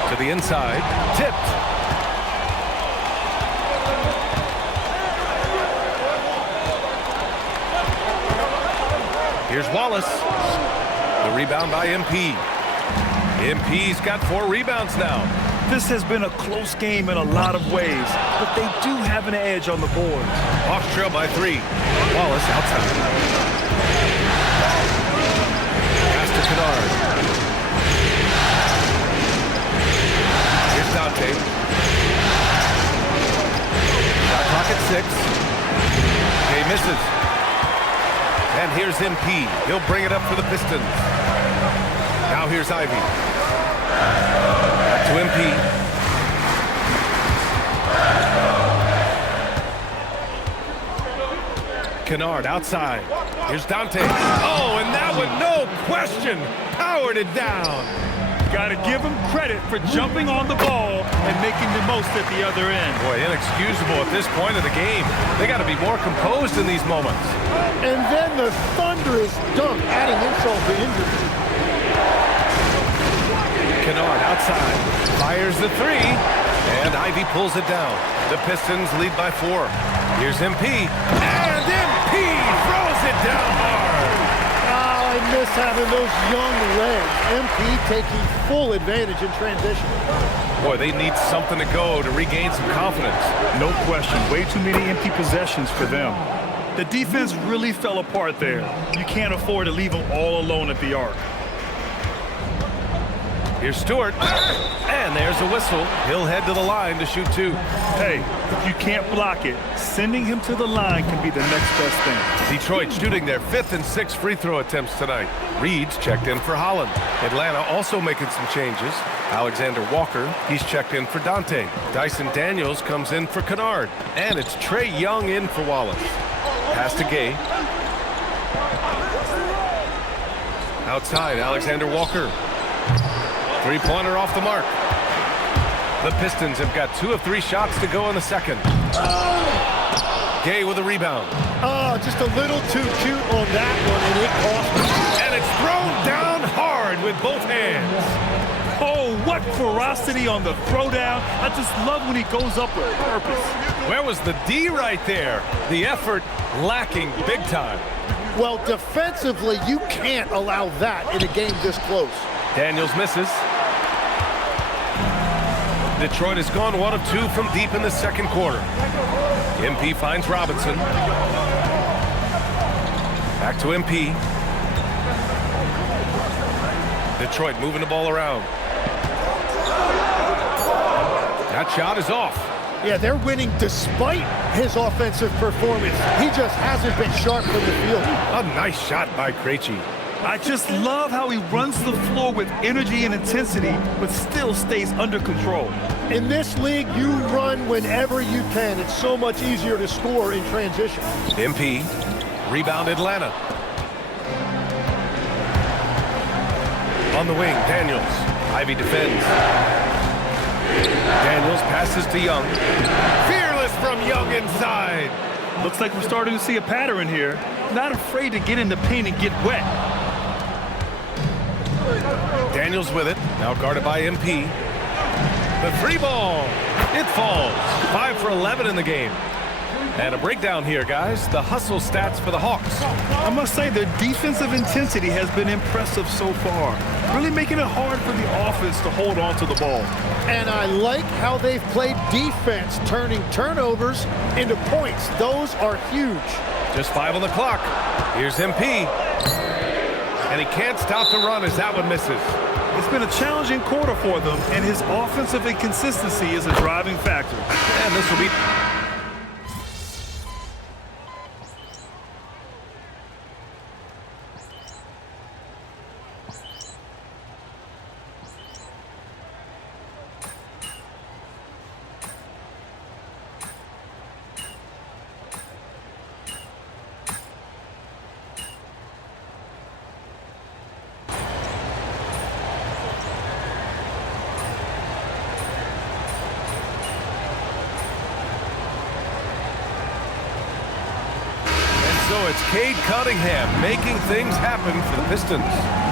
To the inside. Tipped. Here's Wallace. The rebound by MP. MP's got 4 rebounds now. This has been a close game in a lot of ways, but they do have an edge on the board. Hawks trail by 3. Wallace outside. Pass to Kennard. Here's Dante. Shot clock at 6. He misses. And here's MP. He'll bring it up for the Pistons. Now here's Ivy. To MP. Kennard outside. Here's Dante. Oh, and that one, no question, powered it down. Got to give him credit for jumping on the ball and making the most at the other end. Boy, inexcusable at this point of the game. They got to be more composed in these moments. And then the thunderous dunk, adding insult to injury. Kennard outside, fires the 3, and Ivy pulls it down. The Pistons lead by 4. Here's MP, and MP throws it down hard. Oh, I miss having those young legs. MP taking full advantage in transition. Boy, they need something to go to regain some confidence. No question, way too many empty possessions for them. The defense really fell apart there. You can't afford to leave them all alone at the arc. Here's Stewart, and there's a whistle. He'll head to the line to shoot 2. Hey, if you can't block it, sending him to the line can be the next best thing. Detroit shooting their 5th and 6th free throw attempts tonight. Reed's checked in for Holland. Atlanta also making some changes. Alexander Walker, he's checked in for Dante. Dyson Daniels comes in for Kennard. And it's Trae Young in for Wallace. Pass to Gay. Outside, Alexander Walker. 3-pointer off the mark. The Pistons have got 2 of 3 shots to go in the second. Gay with a rebound. Oh, just a little too cute on that one, and it cost him. And it's thrown down hard with both hands. Oh, what ferocity on the throwdown. I just love when he goes up with purpose. Where was the D right there? The effort lacking big time. Well, defensively, you can't allow that in a game this close. Daniels misses. Detroit has gone 1 of 2 from deep in the second quarter. MP finds Robinson. Back to MP. Detroit moving the ball around. That shot is off. Yeah, they're winning despite his offensive performance. He just hasn't been sharp from the field. A nice shot by Krejci. I just love how he runs the floor with energy and intensity, but still stays under control. In this league, you run whenever you can. It's so much easier to score in transition. MP, rebound Atlanta. On the wing, Daniels. Ivy defends. Daniels passes to Young. Fearless from Young inside. Looks like we're starting to see a pattern here. Not afraid to get in the paint and get wet. Daniels with it. Now guarded by MP. The three ball. It falls. 5 for 11 in the game. And a breakdown here, guys. The hustle stats for the Hawks. I must say their defensive intensity has been impressive so far. Really making it hard for the offense to hold on to the ball. And I like how they've played defense, turning turnovers into points. Those are huge. Just 5 on the clock. Here's MP. And he can't stop the run as that one misses. It's been a challenging quarter for them, and his offensive inconsistency is a driving factor. And this will be... So it's Cade Cunningham making things happen for the Pistons.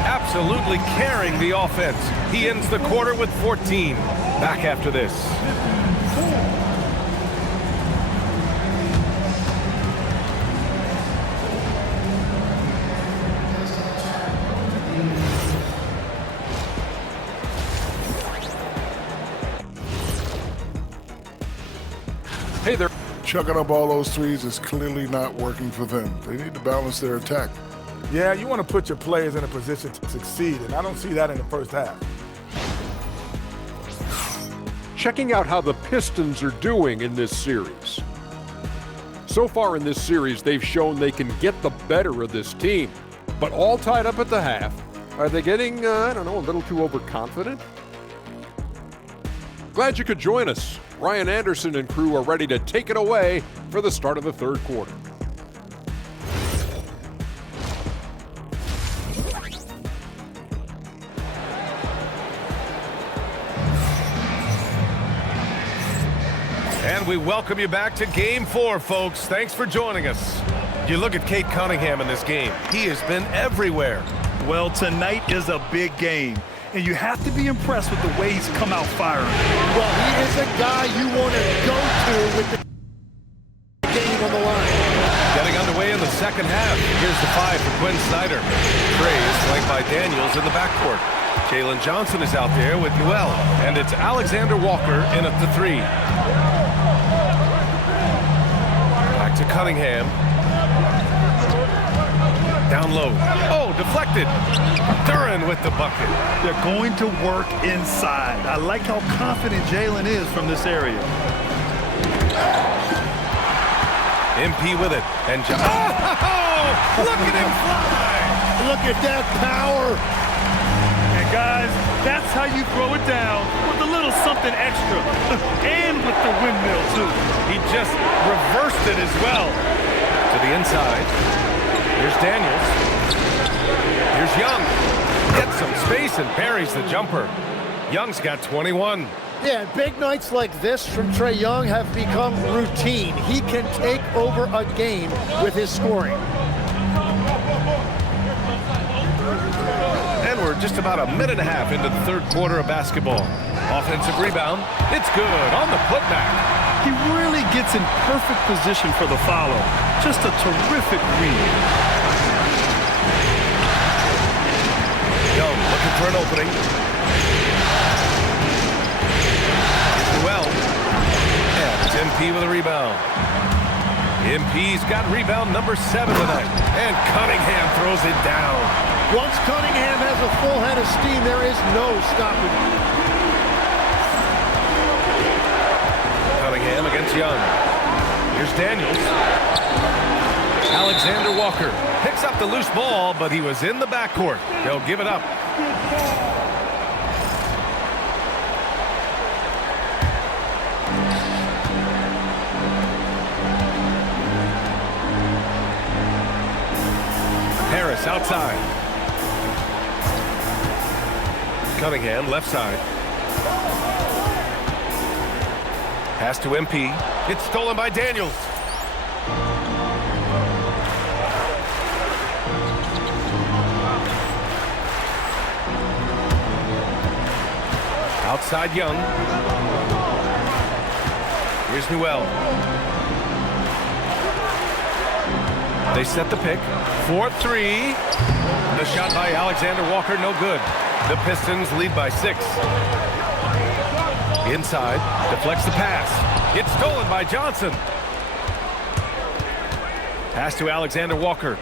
Absolutely carrying the offense. He ends the quarter with 14. Back after this. Hey there. Chucking up all those threes is clearly not working for them. They need to balance their attack. Yeah, you want to put your players in a position to succeed, and I don't see that in the first half. Checking out how the Pistons are doing in this series. So far in this series, they've shown they can get the better of this team, but all tied up at the half. Are they getting, I don't know, a little too overconfident? Glad you could join us. Ryan Anderson and crew are ready to take it away for the start of the third quarter. And we welcome you back to Game 4, folks. Thanks for joining us. You look at Cade Cunningham in this game. He has been everywhere. Well, tonight is a big game, and you have to be impressed with the way he's come out firing. Well, he is a guy you want to go to with the game on the line. Getting underway in the second half. Here's the 5 for Quinn Snyder. Trey is flanked by Daniels in the backcourt. Jalen Johnson is out there with Newell, and it's Alexander Walker in at the 3. Back to Cunningham. Down low. Oh, deflected. Duren with the bucket. They're going to work inside. I like how confident Jalen is from this area. MP with it. And oh, look at him fly. Look at that power. And guys, that's how you throw it down with a little something extra. And with the windmill, too. He just reversed it as well. To the inside. Here's Daniels. Here's Young. Gets some space and buries the jumper. Young's got 21. Yeah, big nights like this from Trae Young have become routine. He can take over a game with his scoring. And we're just about a minute and a half into the third quarter of basketball. Offensive rebound. It's good on the putback. He really gets in perfect position for the follow. Just a terrific read. Young looking for an opening. Well, and it's MP with a rebound. MP's got rebound number 7 tonight. And Cunningham throws it down. Once Cunningham has a full head of steam, there is no stopping him. Cunningham against Young. Here's Daniels. Alexander Walker picks up the loose ball, but he was in the backcourt. They'll give it up. Harris outside. Cunningham, left side. Pass to MP. It's stolen by Daniels. Outside Young. Here's Newell. They set the pick. 4-3. The shot by Alexander Walker, no good. The Pistons lead by 6. Inside, deflects the pass. It's stolen by Johnson. Pass to Alexander Walker.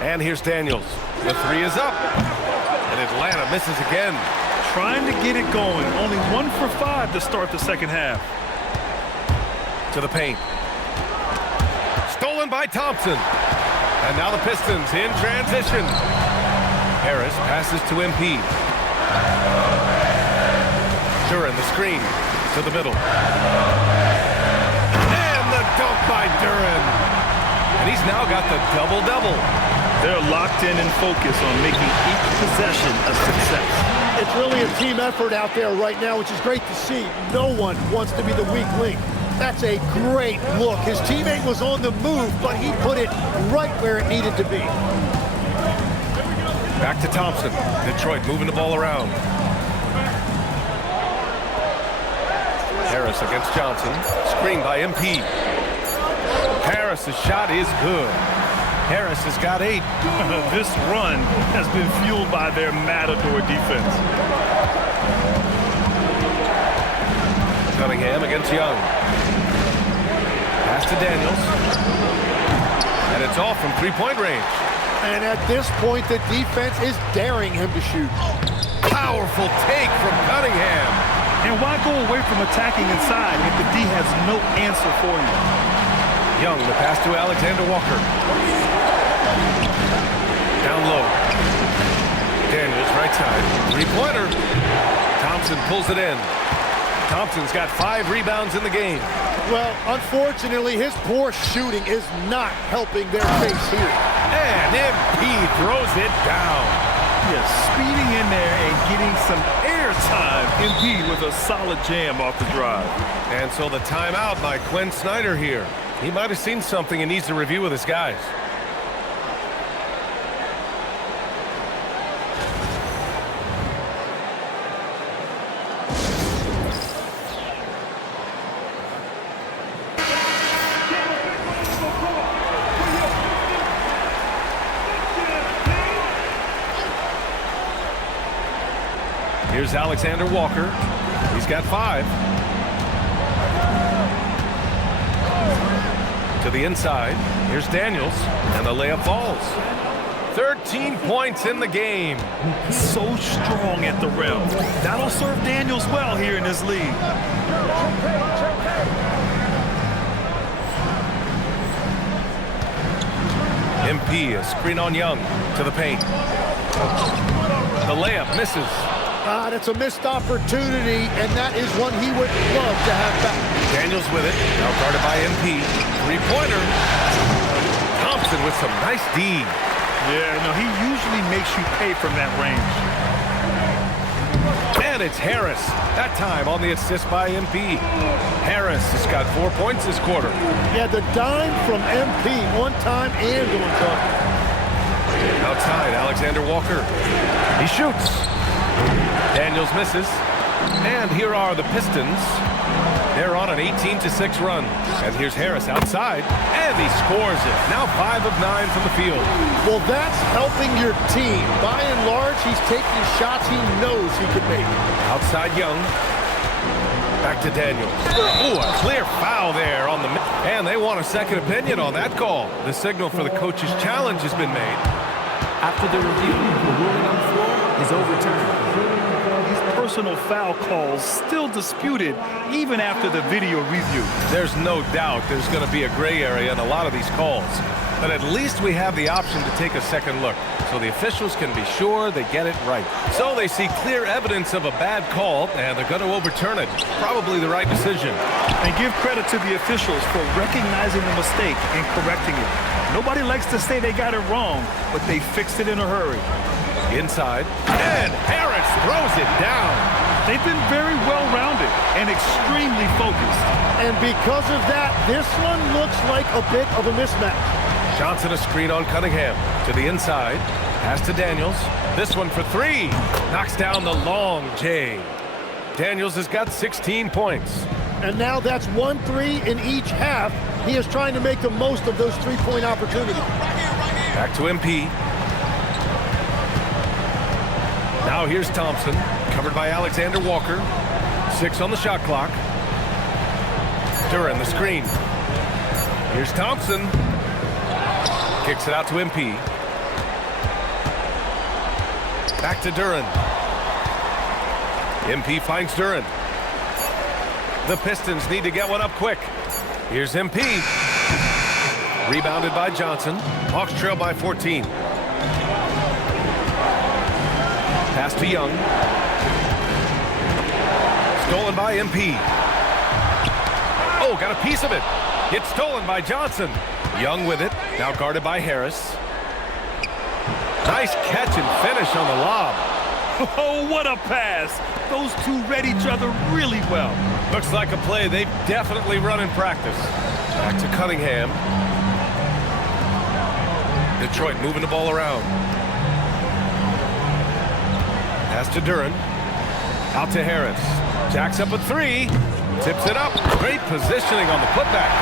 And here's Daniels. The 3 is up. And Atlanta misses again. Trying to get it going. Only 1 for 5 to start the second half. To the paint. Stolen by Thompson. And now the Pistons in transition. Harris passes to MP. Duren, the screen to the middle. And the dunk by Duren. And he's now got the double-double. They're locked in and focused on making each possession a success. It's really a team effort out there right now, which is great to see. No one wants to be the weak link. That's a great look. His teammate was on the move, but he put it right where it needed to be. Back to Thompson. Detroit moving the ball around. Harris against Johnson. Screen by MP. Harris's shot is good. Harris has got 8. This run has been fueled by their matador defense. Cunningham against Young. Pass to Daniels. And it's off from three-point range. And at this point, the defense is daring him to shoot. Powerful take from Cunningham. And why go away from attacking inside if the D has no answer for you? Young, the pass to Alexander Walker. Down low. Daniels, right side. Three-pointer. Thompson pulls it in. Thompson's got 5 rebounds in the game. Well, unfortunately, his poor shooting is not helping their case here. And MP throws it down. Yes, speeding in there and getting some air time. MP with a solid jam off the drive. And so the timeout by Quinn Snyder here. He might have seen something and needs to review with his guys. Here's Alexander Walker. He's got 5. To the inside. Here's Daniels. And the layup falls. 13 points in the game. So strong at the rim. That'll serve Daniels well here in this league. MP, a screen on Young. To the paint. The layup misses. That's a missed opportunity, and that is one he would love to have back. Daniels with it, now guarded by MP. Three-pointer. Thompson with some nice D. Yeah, no, he usually makes you pay from that range. And it's Harris. That time on the assist by MP. Harris has got 4 points this quarter. Yeah, the dime from MP on time and on target. Outside, Alexander Walker. He shoots. Daniels misses. And here are the Pistons. They're on an 18-6 run. And here's Harris outside. And he scores it. Now 5 of 9 from the field. Well, that's helping your team. By and large, he's taking shots he knows he can make. Outside Young. Back to Daniels. Ooh, a clear foul there on the... And they want a second opinion on that call. The signal for the coach's challenge has been made. After the review, the ruling on the floor is overturned. These personal foul calls still disputed even after the video review. There's no doubt there's going to be a gray area in a lot of these calls. But at least we have the option to take a second look, so the officials can be sure they get it right. So they see clear evidence of a bad call, and they're going to overturn it. Probably the right decision. And give credit to the officials for recognizing the mistake and correcting it. Nobody likes to say they got it wrong, but they fixed it in a hurry. Inside, and Harris throws it down. They've been very well-rounded and extremely focused. And because of that, this one looks like a bit of a mismatch. Johnson a screen on Cunningham. To the inside. Pass to Daniels. This one for three. Knocks down the long J. Daniels has got 16 points. And now that's 1-3 in each half. He is trying to make the most of those three-point opportunities. Back to MP. Now here's Thompson, covered by Alexander Walker. 6 on the shot clock. Duren the screen. Here's Thompson. Kicks it out to MP. Back to Duren. MP finds Duren. The Pistons need to get one up quick. Here's MP. Rebounded by Johnson. Hawks trail by 14. Pass to Young. Stolen by MP. Oh, got a piece of it. It's stolen by Johnson. Young with it. Now guarded by Harris. Nice catch and finish on the lob. Oh, what a pass. Those two read each other really well. Looks like a play they've definitely run in practice. Back to Cunningham. Detroit moving the ball around. Pass to Duren. Out to Harris. Jacks up a three. Tips it up. Great positioning on the putback.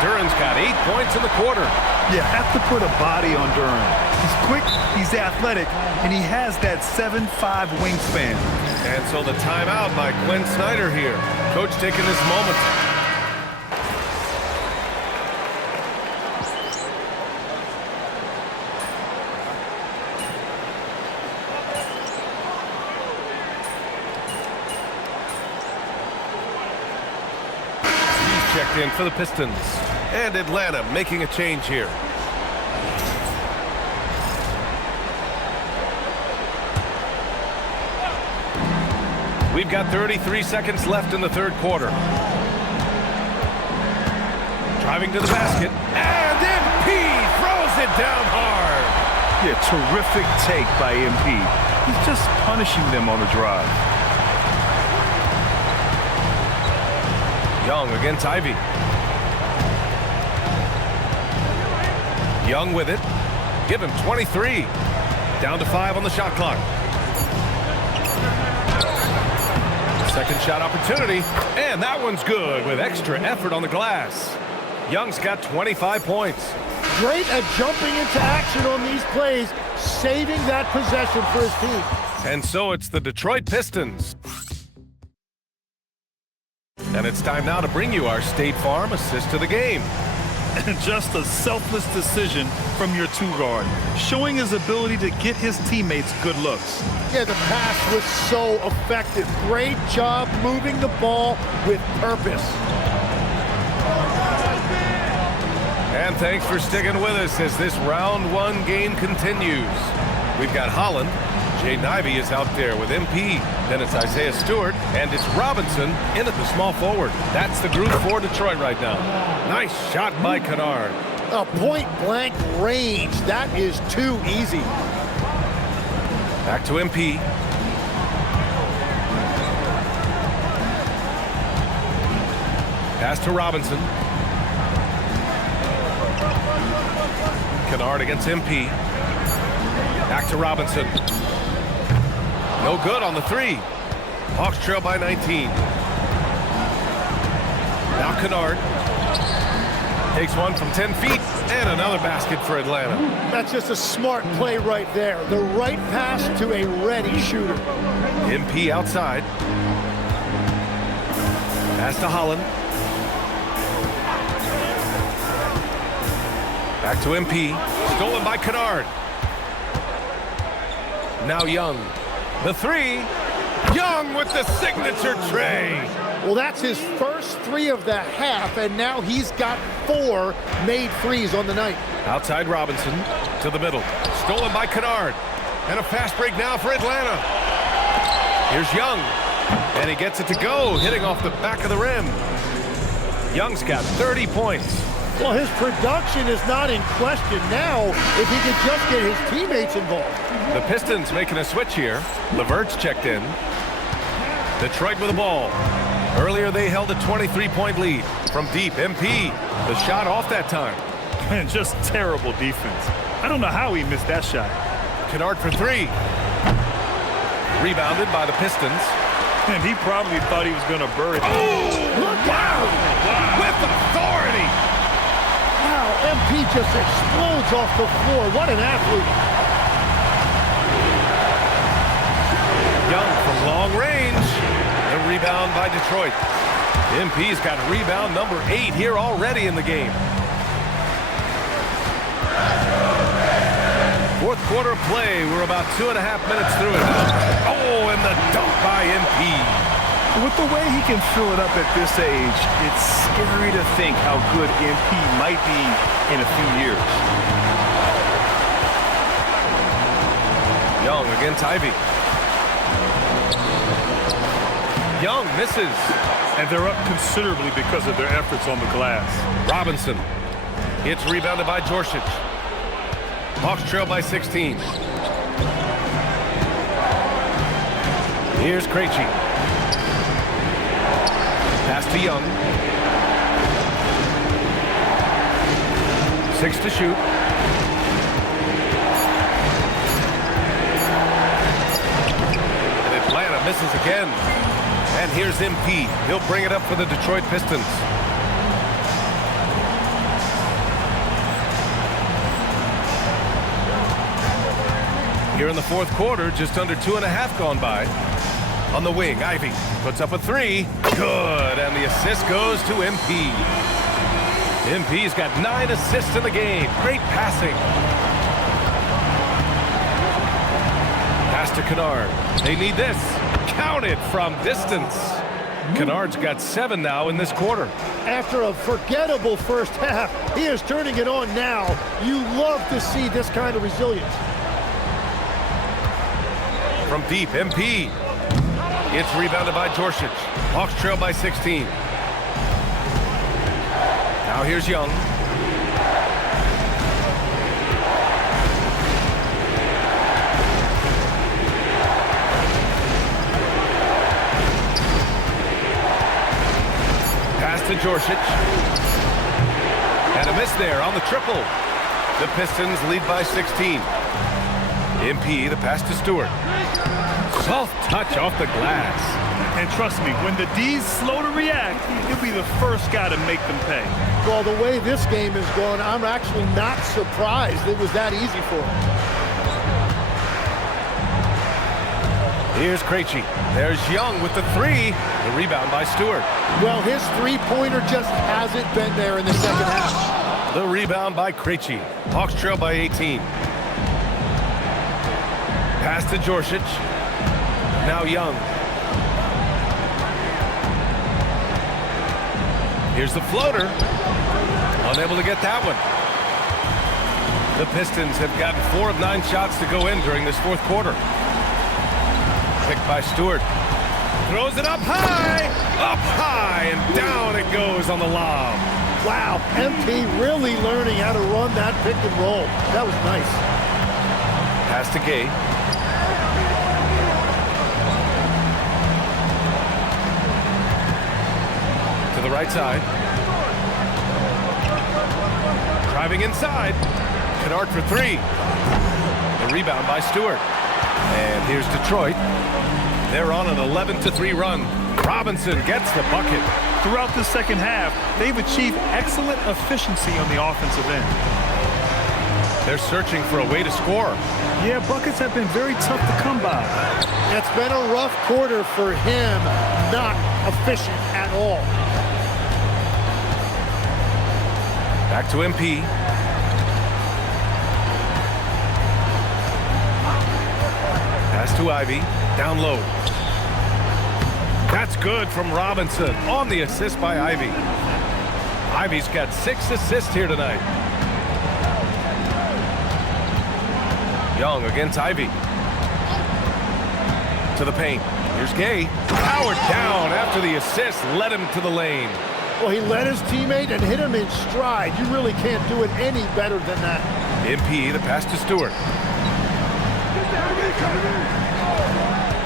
Duren's got 8 points in the quarter. You have to put a body on Duren. He's quick, he's athletic, and he has that 7'5" wingspan. And so the timeout by Quinn Snyder here. Coach taking this moment. He's checked in for the Pistons. And Atlanta making a change here. We've got 33 seconds left in the third quarter. Driving to the basket. And MP throws it down hard. Yeah, terrific take by MP. He's just punishing them on the drive. Young against Ivy. Young with it. Give him 23. Down to 5 on the shot clock. Second shot opportunity. And that one's good with extra effort on the glass. Young's got 25 points. Great at jumping into action on these plays, saving that possession for his team. And so it's the Detroit Pistons. And it's time now to bring you our State Farm assist of the game. And just a selfless decision from your two-guard, showing his ability to get his teammates good looks. Yeah, the pass was so effective. Great job moving the ball with purpose. And thanks for sticking with us as this round one game continues. We've got Holland. Jaden Ivey is out there with MP. Then it's Isaiah Stewart, and it's Robinson in at the small forward. That's the group for Detroit right now. Nice shot by Kennard. A point-blank range. That is too easy. Back to MP. Pass to Robinson. Kennard against MP. Back to Robinson. No good on the three. Hawks trail by 19. Now Kennard takes one from 10 feet and another basket for Atlanta. That's just a smart play right there. The right pass to a ready shooter. MP outside. Pass to Holland. Back to MP. Stolen by Kennard. Now Young. The three. Young with the signature tray. Well, that's his first three of the half, and now he's got 4 made threes on the night. Outside Robinson to the middle. Stolen by Kennard. And a fast break now for Atlanta. Here's Young. And he gets it to go, hitting off the back of the rim. Young's got 30 points. Well, his production is not in question now if he could just get his teammates involved. The Pistons making a switch here. LeVert's checked in. Detroit with the ball. Earlier they held a 23-point lead. From deep, MP. The shot off that time. And just terrible defense. I don't know how he missed that shot. Kennard for three. Rebounded by the Pistons. And he probably thought he was going to bury it. Oh! Look out! With authority! Wow, MP just explodes off the floor. What an athlete. Young from long range. The rebound by Detroit. MP's got rebound number 8 here already in the game. Fourth quarter of play. We're about 2.5 minutes through it. Oh, and the dunk by MP. With the way he can fill it up at this age, it's scary to think how good MP might be in a few years. Young against Ivy. Young misses. And they're up considerably because of their efforts on the glass. Robinson. It's rebounded by Jorsic. Hawks trail by 16. Here's Krejci. Pass to Young. 6 to shoot. And Atlanta misses again. And here's MP. He'll bring it up for the Detroit Pistons. Here in the fourth quarter, just under 2.5 gone by. On the wing, Ivy puts up a 3. Good, and the assist goes to MP. MP's got 9 assists in the game. Great passing. Pass to Kennard. They need this. Counted from distance. Kennard's got 7 now in this quarter. After a forgettable first half, he is turning it on now. You love to see this kind of resilience. From deep, MP. It's rebounded by Jorsic. Hawks trail by 16. Now here's Young. Pass to Jorsic. And a miss there on the triple. The Pistons lead by 16. MP, the pass to Stewart. Soft touch off the glass. And trust me, when the D's slow to react, he'll be the first guy to make them pay. Well, the way this game is going, I'm actually not surprised it was that easy for him. Here's Krejci. There's Young with the 3. The rebound by Stewart. Well, his three-pointer just hasn't been there in the second half. The rebound by Krejci. Hawks trail by 18. Pass to Jorsic. Now Young. Here's the floater. Unable to get that one. The Pistons have gotten 4 of 9 shots to go in during this fourth quarter. Picked by Stewart. Throws it up high, and down it goes on the lob. Wow, MP really learning how to run that pick and roll. That was nice. Pass to Gay. To the right side. Driving inside. Kennard for 3. The rebound by Stewart. And here's Detroit. They're on an 11-3 run. Robinson gets the bucket. Throughout the second half, they've achieved excellent efficiency on the offensive end. They're searching for a way to score. Yeah, buckets have been very tough to come by. It's been a rough quarter for him, not efficient at all. Back to MP. Pass to Ivy. Down low. That's good from Robinson on the assist by Ivy. Ivy's got 6 assists here tonight. Young against Ivy. To the paint. Here's Gay. Powered down after the assist led him to the lane. Well, he led his teammate and hit him in stride. You really can't do it any better than that. MP, the pass to Stewart.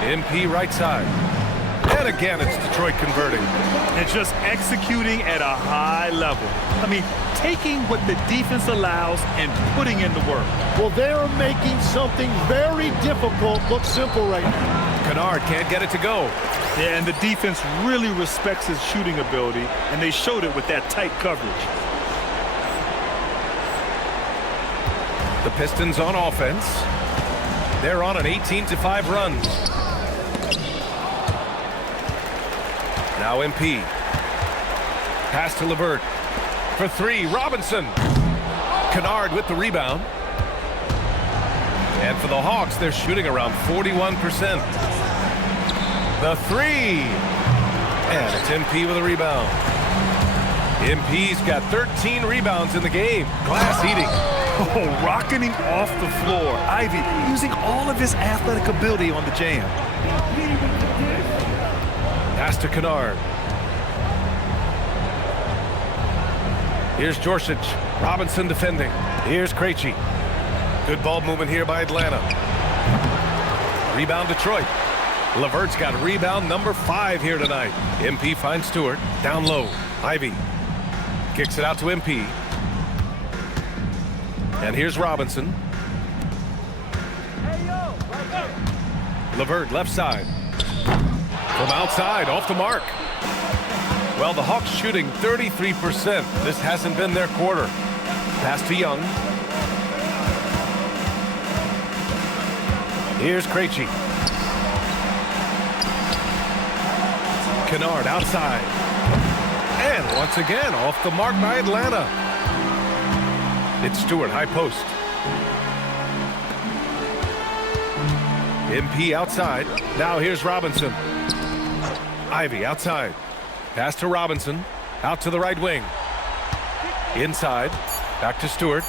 MP right side. And again, it's Detroit converting. And just executing at a high level. I mean, taking what the defense allows and putting in the work. Well, they're making something very difficult look simple right now. Kennard can't get it to go. Yeah, and the defense really respects his shooting ability, and they showed it with that tight coverage. The Pistons on offense. They're on an 18-5 run. Now MP. Pass to LeVert. For three, Robinson. Kennard with the rebound. And for the Hawks, they're shooting around 41%. The three. And it's MP with a rebound. MP's got 13 rebounds in the game. Glass eating. Oh, rocketing off the floor. Ivy using all of his athletic ability on the jam. Pass to Kennard. Here's Jorsic. Robinson defending. Here's Krejci. Good ball movement here by Atlanta. Rebound Detroit. LeVert's got rebound number 5 here tonight. MP finds Stewart. Down low. Ivy. Kicks it out to MP. And here's Robinson. LeVert left side. From outside, off the mark. Well, the Hawks shooting 33%. This hasn't been their quarter. Pass to Young. Here's Krejci. Kennard outside. And once again, off the mark by Atlanta. It's Stewart, high post. MP outside. Now here's Robinson. Ivy outside. Pass to Robinson. Out to the right wing. Inside. Back to Stewart.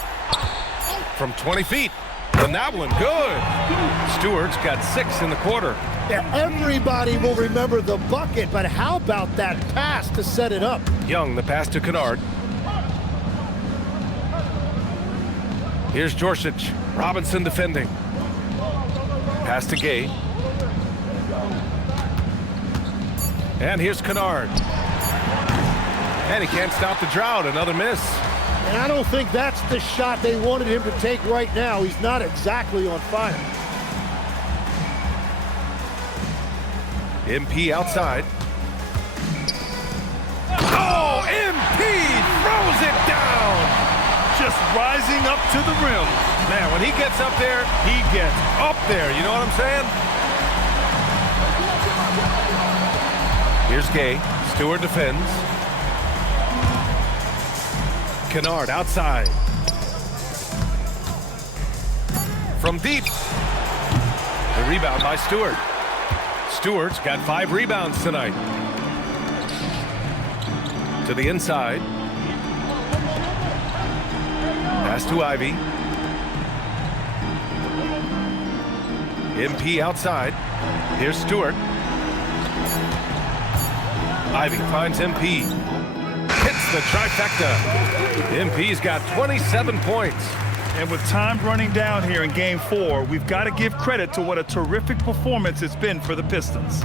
From 20 feet. And that one good. Stewart's got 6 in the quarter. Yeah, everybody will remember the bucket, but how about that pass to set it up? Young, the pass to Kennard. Here's Jorsic. Robinson defending. Pass to Gay. And here's Kennard. And he can't stop the drought. Another miss. And I don't think that's the shot they wanted him to take right now. He's not exactly on fire. MP outside. Oh, MP throws it down. Just rising up to the rim. Man, when he gets up there, he gets up there. You know what I'm saying? Here's Gay. Stewart defends. Kennard outside. From deep. The rebound by Stewart. Stewart's got 5 rebounds tonight. To the inside. Pass to Ivy. MP outside. Here's Stewart. Ivy finds MP. Hits the trifecta. MP's got 27 points. And with time running down here in Game 4, we've got to give credit to what a terrific performance it's been for the Pistons.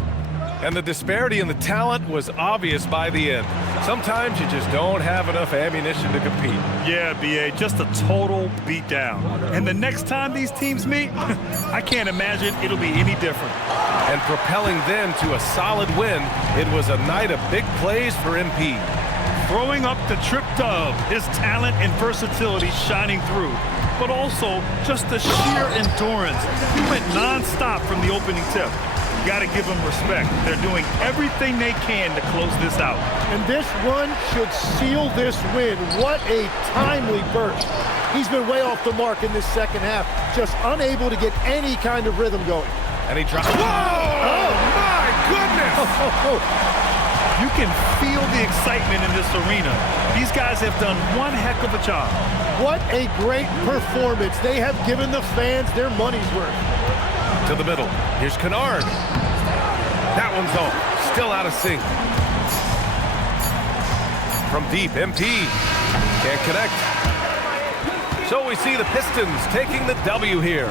And the disparity in the talent was obvious by the end. Sometimes you just don't have enough ammunition to compete. Yeah, B.A., just a total beatdown. And the next time these teams meet, I can't imagine it'll be any different. And propelling them to a solid win, it was a night of big plays for MP. Throwing up the trip dub, his talent and versatility shining through, but also just the sheer endurance. He went nonstop from the opening tip. You got to give them respect. They're doing everything they can to close this out. And this run should seal this win. What a timely burst. He's been way off the mark in this second half, just unable to get any kind of rhythm going. And he dropped. Whoa! Oh, my goodness! You can feel the excitement in this arena. These guys have done one heck of a job. What a great performance. They have given the fans their money's worth. To the middle. Here's Kennard. That one's off. Still out of sync. From deep, MP can't connect. So we see the Pistons taking the W here.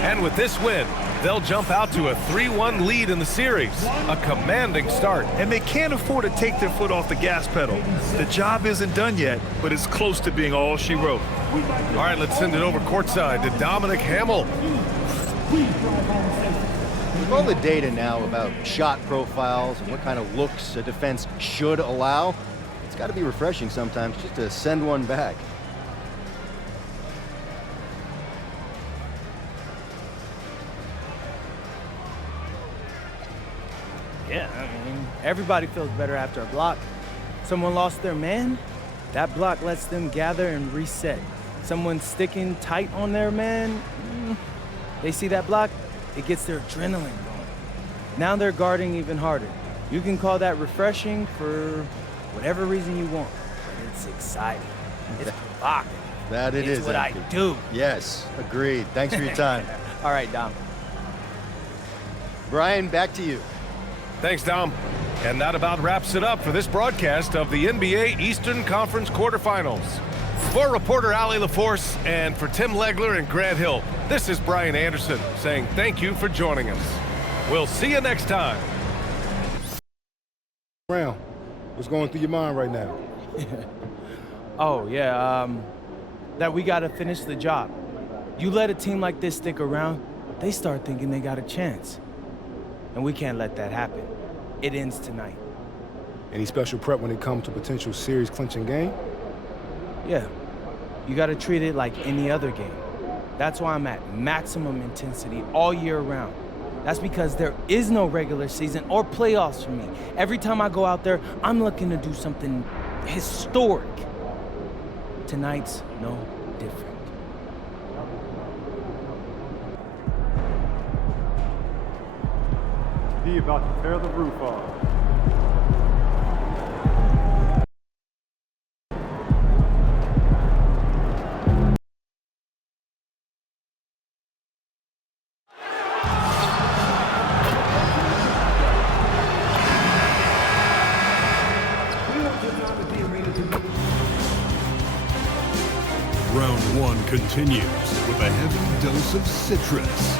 And with this win, they'll jump out to a 3-1 lead in the series. A commanding start. And they can't afford to take their foot off the gas pedal. The job isn't done yet, but it's close to being all she wrote. All right, let's send it over courtside to Dominic Hamill. With all the data now about shot profiles and what kind of looks a defense should allow, it's got to be refreshing sometimes just to send one back. Yeah, I mean, everybody feels better after a block. Someone lost their man, that block lets them gather and reset. Someone sticking tight on their man, they see that block, it gets their adrenaline going. Now they're guarding even harder. You can call that refreshing for whatever reason you want, but it's exciting. It's provocative. That it is. It's what I do. Yes, agreed. Thanks for your time. All right, Dom. Brian, back to you. Thanks, Dom. And that about wraps it up for this broadcast of the NBA Eastern Conference quarterfinals. For reporter Allie LaForce and for Tim Legler and Grant Hill, this is Brian Anderson saying thank you for joining us. We'll see you next time. Brown, what's going through your mind right now? Oh, yeah, that we got to finish the job. You let a team like this stick around, they start thinking they got a chance. And we can't let that happen. It ends tonight. Any special prep when it comes to potential series clinching game? Yeah, you got to treat it like any other game. That's why I'm at maximum intensity all year round. That's because there is no regular season or playoffs for me. Every time I go out there, I'm looking to do something historic. Tonight's no different. He about to tear the roof off. Round one continues with a heavy dose of citrus.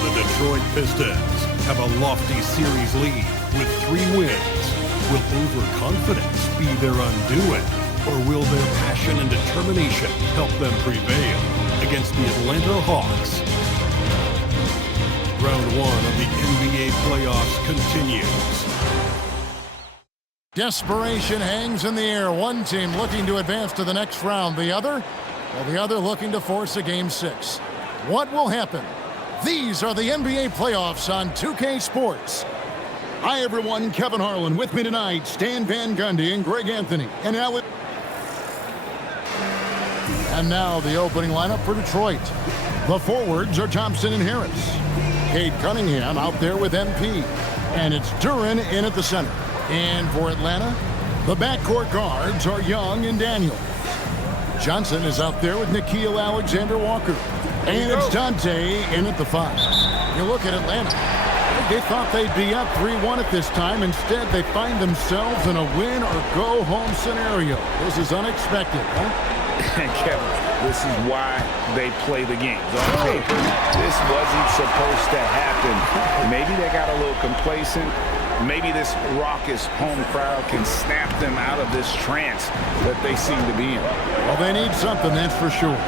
The Detroit Pistons have a lofty series lead with 3 wins. Will overconfidence be their undoing, or will their passion and determination help them prevail against the Atlanta Hawks? Round one of the NBA playoffs continues. Desperation hangs in the air. One team looking to advance to the next round. The other looking to force a Game 6. What will happen? These are the NBA playoffs on 2K Sports. Hi, everyone. Kevin Harlan with me tonight. Stan Van Gundy and Greg Anthony. And now the opening lineup for Detroit. The forwards are Thompson and Harris. Cade Cunningham out there with MP. And it's Duren in at the center. And for Atlanta, the backcourt guards are Young and Daniels. Johnson is out there with Nickeil Alexander-Walker. And it's Dante in at the 5. You look at Atlanta. They thought they'd be up 3-1 at this time. Instead, they find themselves in a win-or-go-home scenario. This is unexpected, huh? Kevin, this is why they play the games. On paper, this wasn't supposed to happen. Maybe they got a little complacent. Maybe this raucous home crowd can snap them out of this trance that they seem to be in. Well, they need something, that's for sure.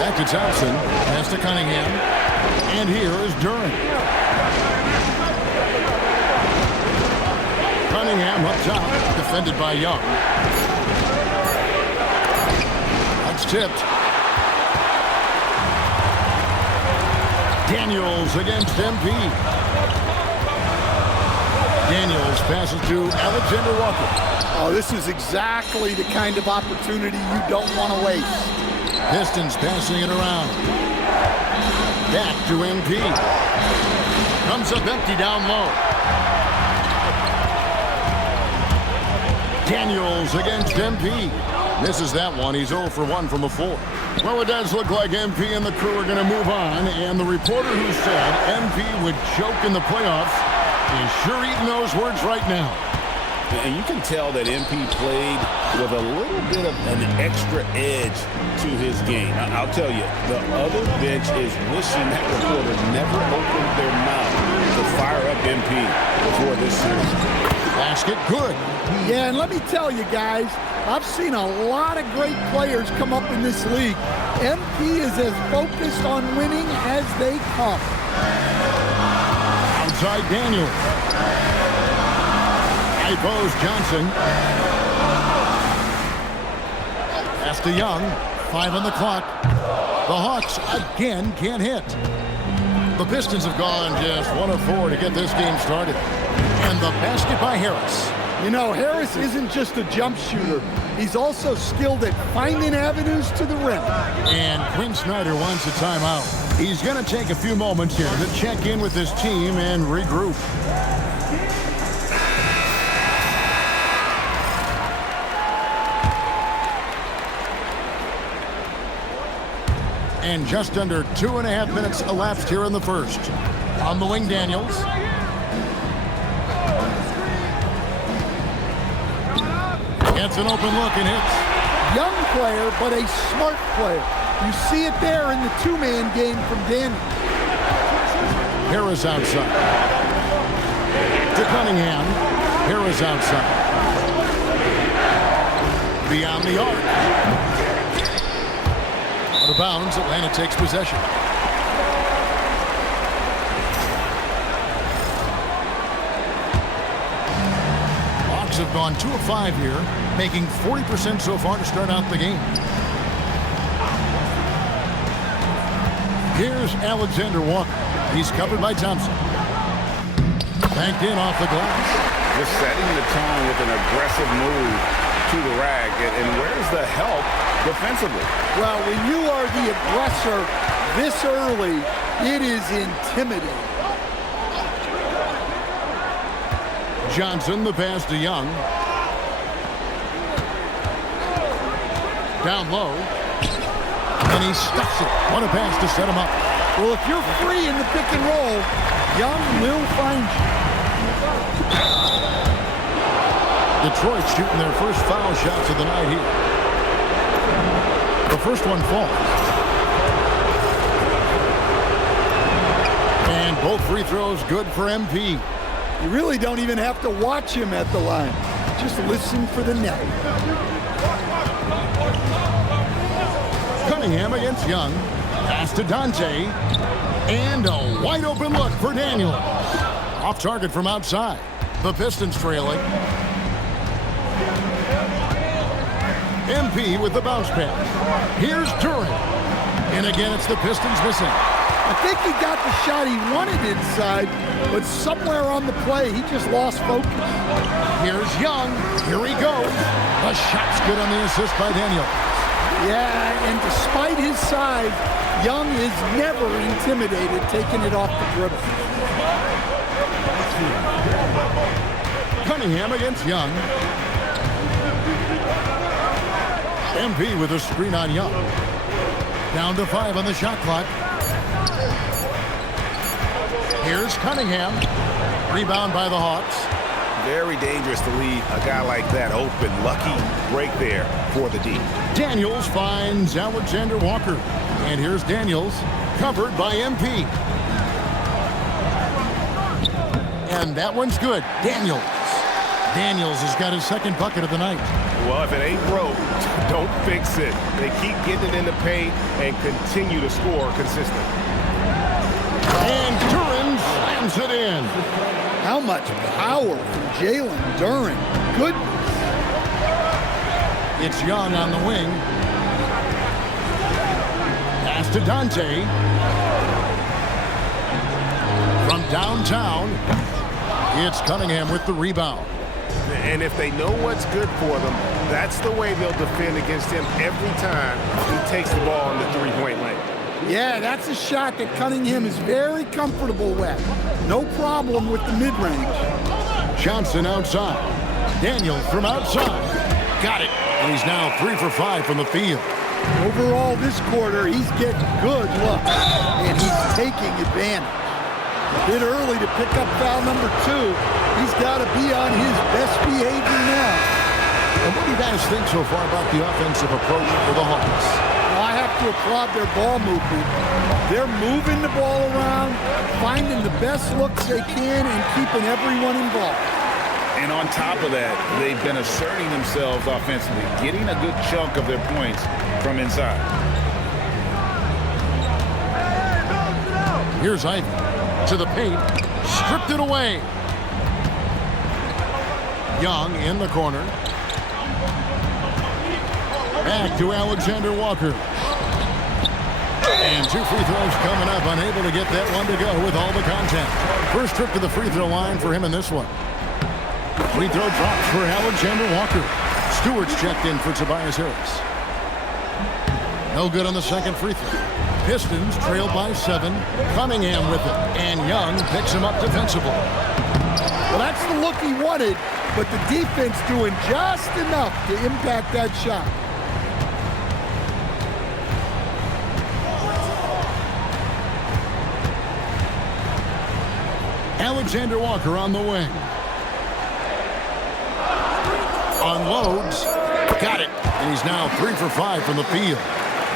Back to Thompson, pass to Cunningham, and here is Duren. Cunningham up top, defended by Young. That's tipped. Daniels against MP. Daniels passes to Alexander-Walker. Oh, this is exactly the kind of opportunity you don't want to waste. Pistons passing it around. Back to MP. Comes up empty down low. Daniels against MP. Misses that one. He's 0 for 1 from the floor. Well, it does look like MP and the crew are going to move on. And the reporter who said MP would choke in the playoffs is sure eating those words right now. And you can tell that MP played with a little bit of an extra edge to his game. I'll tell you, the other bench is wishing that reporter never opened their mouth to fire up MP before this series. Basket good. Yeah, and let me tell you guys, I've seen a lot of great players come up in this league. MP is as focused on winning as they come. Outside Daniel. High post Johnson. Pass to Young. 5 on the clock. The Hawks again can't hit. The Pistons have gone just 1 of 4 to get this game started. And the basket by Harris. You know, Harris isn't just a jump shooter. He's also skilled at finding avenues to the rim. And Quinn Snyder wants a timeout. He's going to take a few moments here to check in with his team and regroup. And just under 2.5 minutes elapsed here in the first. On the wing, Daniels. Gets an open look and hits. Young player, but a smart player. You see it there in the two-man game from Daniels. Harris outside. To Cunningham. Harris outside. Beyond the arc. Out of bounds, Atlanta takes possession. Hawks have gone 2 of 5 here, making 40% so far to start out the game. Here's Alexander Walker. He's covered by Thompson. Banked in off the glass. Just setting the tone with an aggressive move to the rack. And where's the help defensively? Well, when you are the aggressor this early, it is intimidating. Johnson, the pass to Young. Down low. And he stuffs it. What a pass to set him up. Well, if you're free in the pick and roll, Young will find you. Detroit shooting their first foul shots of the night here. The first one falls. And both free throws good for MP. You really don't even have to watch him at the line. Just listen for the net. Cunningham against Young. Pass to Dante. And a wide open look for Daniel. Off target from outside. The Pistons trailing. MP with the bounce pass. Here's Duran. And again, it's the Pistons missing. I think he got the shot he wanted inside, but somewhere on the play, he just lost focus. Here's Young. Here he goes. The shot's good on the assist by Daniel. Yeah, and despite his size, Young is never intimidated taking it off the dribble. Cunningham against Young. MP with a screen on Young. Down to 5 on the shot clock. Here's Cunningham. Rebound by the Hawks. Very dangerous to leave a guy like that open. Lucky break there for the D. Daniels finds Alexander Walker. And here's Daniels, covered by MP. And that one's good. Daniels has got his second bucket of the night. Well, if it ain't broke, don't fix it. They keep getting it in the paint and continue to score consistently. And Duran slams it in. How much power from Jalen Duran. Goodness. It's Young on the wing. Pass to Dante. From downtown, it's Cunningham with the rebound. And if they know what's good for them, that's the way they'll defend against him every time he takes the ball in the three-point lane. Yeah, that's a shot that Cunningham is very comfortable with. No problem with the mid-range. Johnson outside. Daniels from outside. Got it. And he's now 3 for 5 from the field. Overall, this quarter, he's getting good looks, and he's taking advantage. A bit early to pick up foul number 2, He's got to be on his best behavior now. And what do you guys think so far about the offensive approach for the Hawks? Well, I have to applaud their ball movement. They're moving the ball around, finding the best looks they can, and keeping everyone involved. And on top of that, they've been asserting themselves offensively, getting a good chunk of their points from inside. Here's Ivy to the paint, stripped it away. Young in the corner. Back to Alexander Walker. And 2 free throws coming up, unable to get that one to go with all the contact. First trip to the free throw line for him in this one. Free throw drops for Alexander Walker. Stewart's checked in for Tobias Harris. No good on the second free throw. Pistons trail by 7. Cunningham with it. And Young picks him up defensively. Well, that's the look he wanted, but the defense doing just enough to impact that shot. Alexander Walker on the wing. Unloads. Got it. And he's now 3 for 5 from the field.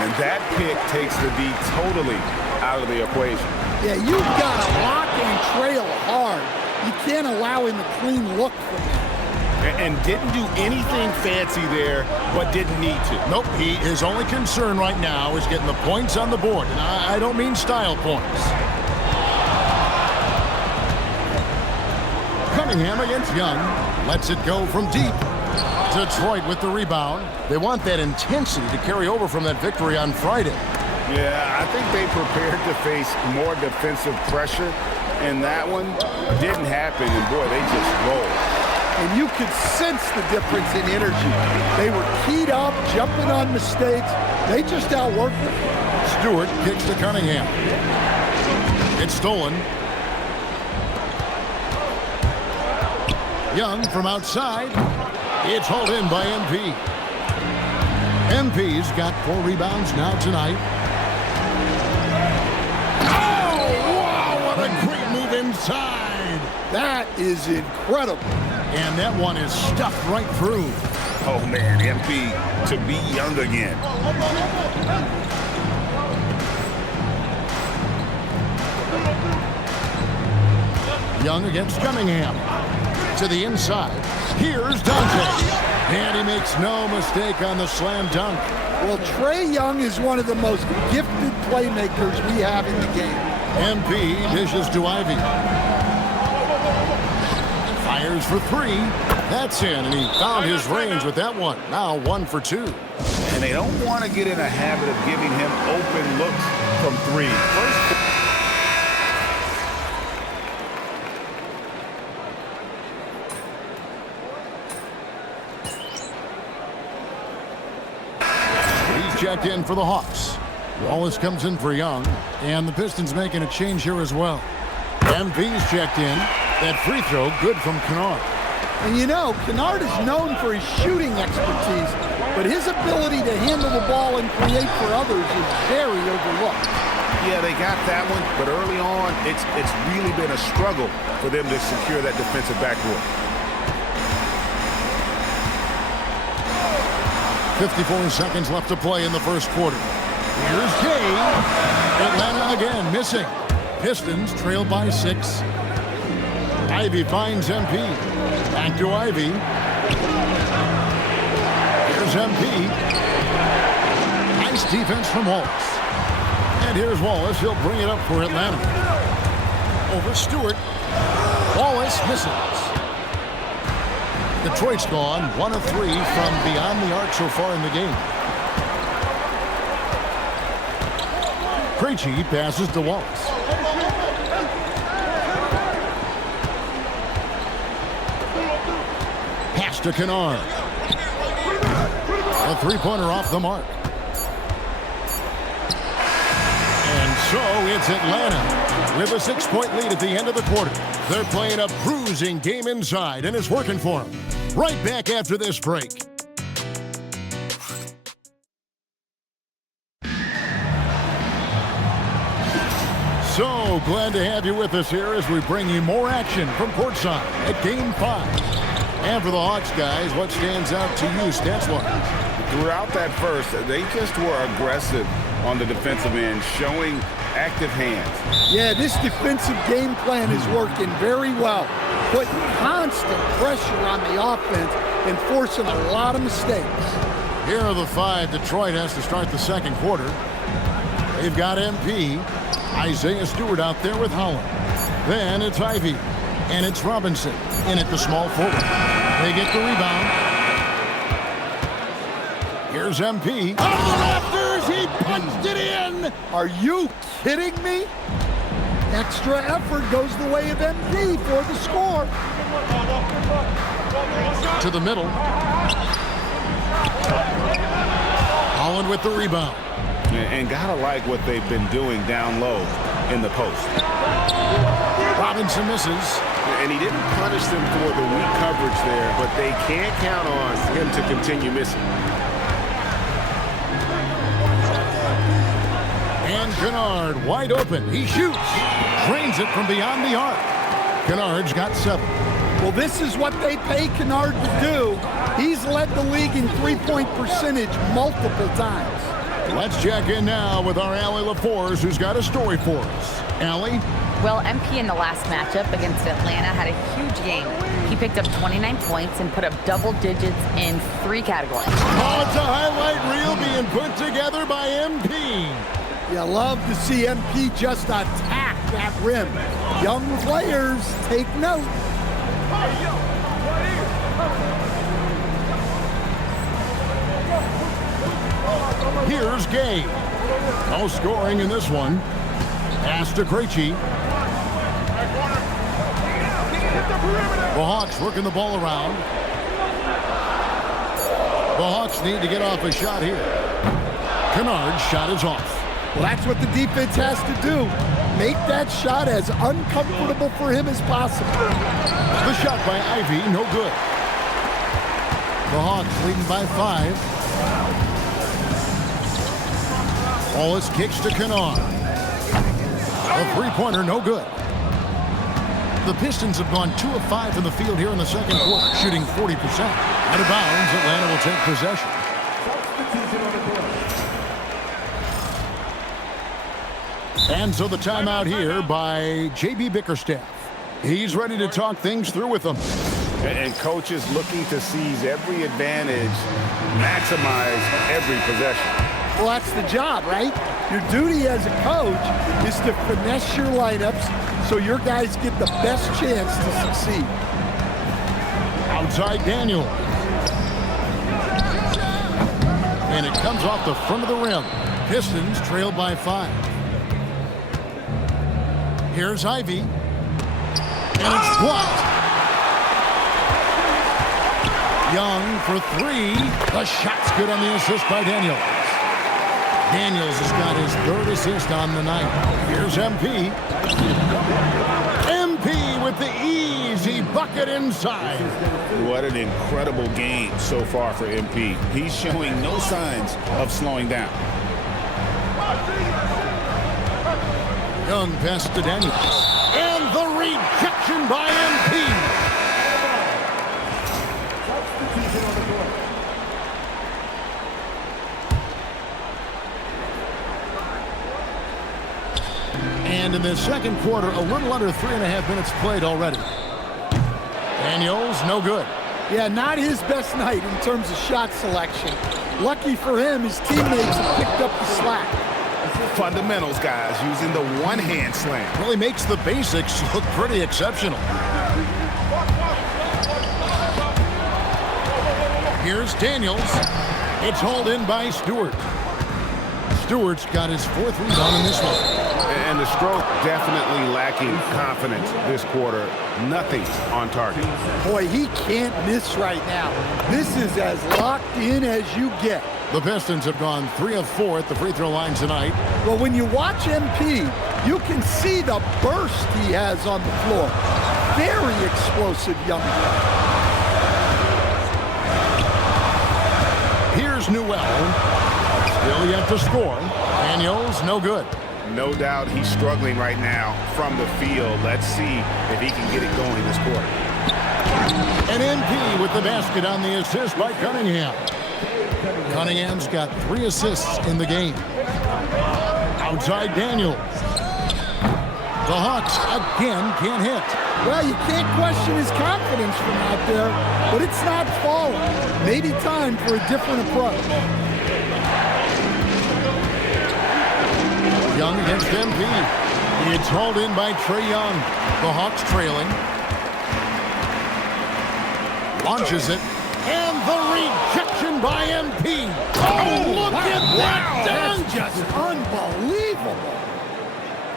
And that pick takes the D totally out of the equation. Yeah, you've got to lock and trail hard. You can't allow him a clean look from that. And didn't do anything fancy there, but didn't need to. Nope, his only concern right now is getting the points on the board. And I don't mean style points. Cunningham against Young. Lets it go from deep. Detroit with the rebound. They want that intensity to carry over from that victory on Friday. Yeah, I think they prepared to face more defensive pressure, and that one didn't happen, and boy, they just rolled. And you could sense the difference in energy. They were keyed up, jumping on mistakes. They just outworked them. Stewart kicks to Cunningham. It's stolen. Young from outside. It's hauled in by MP. MP's got 4 rebounds now tonight. Oh, wow, what a great move inside. That is incredible. And that one is stuffed right through. Oh, man, MP to be Young again. Young against Cunningham. To the inside. Here's Dante. And he makes no mistake on the slam dunk. Well, Trae Young is one of the most gifted playmakers we have in the game. MP dishes to Ivy. Fires for 3. That's in, and he found his range with that one. Now 1 for 2. And they don't want to get in a habit of giving him open looks from 3. Checked in for the Hawks. Wallace comes in for Young, and the Pistons making a change here as well. MP's checked in. That free throw good from Kennard. And you know, Kennard is known for his shooting expertise, but his ability to handle the ball and create for others is very overlooked. Yeah, they got that one, but early on, it's really been a struggle for them to secure that defensive backboard. 54 seconds left to play in the first quarter. Here's Gay. Atlanta again missing. Pistons trail by 6. Ivy finds MP. Back to Ivy. Here's MP. Nice defense from Wallace. And here's Wallace. He'll bring it up for Atlanta. Over Stewart. Wallace misses. Detroit's gone 1 of 3 from beyond the arc so far in the game. Krejci passes to Wallace. Pass to Kennard. A 3-pointer off the mark. And so it's Atlanta with a 6-point lead at the end of the quarter. They're playing a bruising game inside, and it's working for them. Right back after this break. So So glad to have you with us here as we bring you more action from courtside at Game 5. And for the Hawks, guys, what stands out to you stats-wise? Throughout that first, they just were aggressive on the defensive end, showing active hands. Yeah, this defensive game plan is working very well. Putting constant pressure on the offense and forcing a lot of mistakes. Here are the 5 Detroit has to start the second quarter. They've got MP, Isaiah Stewart out there with Holland. Then it's Ivy, and it's Robinson in at the small forward. They get the rebound. Here's MP. On the rafters, he punched it in. Are you kidding me? Extra effort goes the way of MP for the score. To the middle. Holland with the rebound. And gotta like what they've been doing down low in the post. Robinson misses. And he didn't punish them for the weak coverage there, but they can't count on him to continue missing. And Kennard wide open. He shoots. Drains it from beyond the arc. Kennard's got 7. Well, this is what they pay Kennard to do. He's led the league in three-point percentage multiple times. Let's check in now with our Allie LaForce, who's got a story for us. Allie? Well, MP in the last matchup against Atlanta had a huge game. He picked up 29 points and put up double digits in 3 categories. Oh, it's a highlight reel being put together by MP. You love to see MP just attack that rim. Young players, take note. Here's Gay. No scoring in this one. Pass to Krejci. The Hawks working the ball around. The Hawks need to get off a shot here. Kennard's shot is off. Well, that's what the defense has to do. Make that shot as uncomfortable for him as possible. The shot by Ivy, no good. The Hawks leading by 5. Wallace kicks to Kennard. A three-pointer, no good. The Pistons have gone 2 of 5 from the field here in the second quarter, shooting 40%. Out of bounds, Atlanta will take possession. And so the timeout here by J.B. Bickerstaff. He's ready to talk things through with them. And coaches looking to seize every advantage, maximize every possession. Well, that's the job, right? Your duty as a coach is to finesse your lineups so your guys get the best chance to succeed. Outside Daniel. And it comes off the front of the rim. Pistons trail by 5. Here's Ivy. And it's blocked. Young for 3. The shot's good on the assist by Daniels. Daniels has got his 3rd assist on the night. Here's MP. MP with the easy bucket inside. What an incredible game so far for MP. He's showing no signs of slowing down. Young pass to Daniels. And the rejection by MP. And in the second quarter, a little under 3.5 minutes played already. Daniels, no good. Yeah, not his best night in terms of shot selection. Lucky for him, his teammates have picked up the slack. Fundamentals, guys, using the one-hand slam. Really makes the basics look pretty exceptional. Here's Daniels. It's hauled in by Stewart. Stewart's got his 4th rebound in this one. And the stroke definitely lacking confidence this quarter. Nothing on target. Boy, he can't miss right now. This is as locked in as you get. The Pistons have gone 3 of 4 at the free throw line tonight. Well, when you watch MP, you can see the burst he has on the floor. Very explosive young man. Here's Newell. Still yet to score. Daniels, no good. No doubt he's struggling right now from the field. Let's see if he can get it going this quarter. An MP with the basket on the assist by Cunningham. Cunningham's got 3 assists in the game. Outside Daniels. The Hawks again can't hit. Well, you can't question his confidence from out there, but it's not falling. Maybe time for a different approach. Young against MP. It's hauled in by Trae Young. The Hawks trailing. Launches it. And the rejection by MP. Oh, look at that! That's just unbelievable.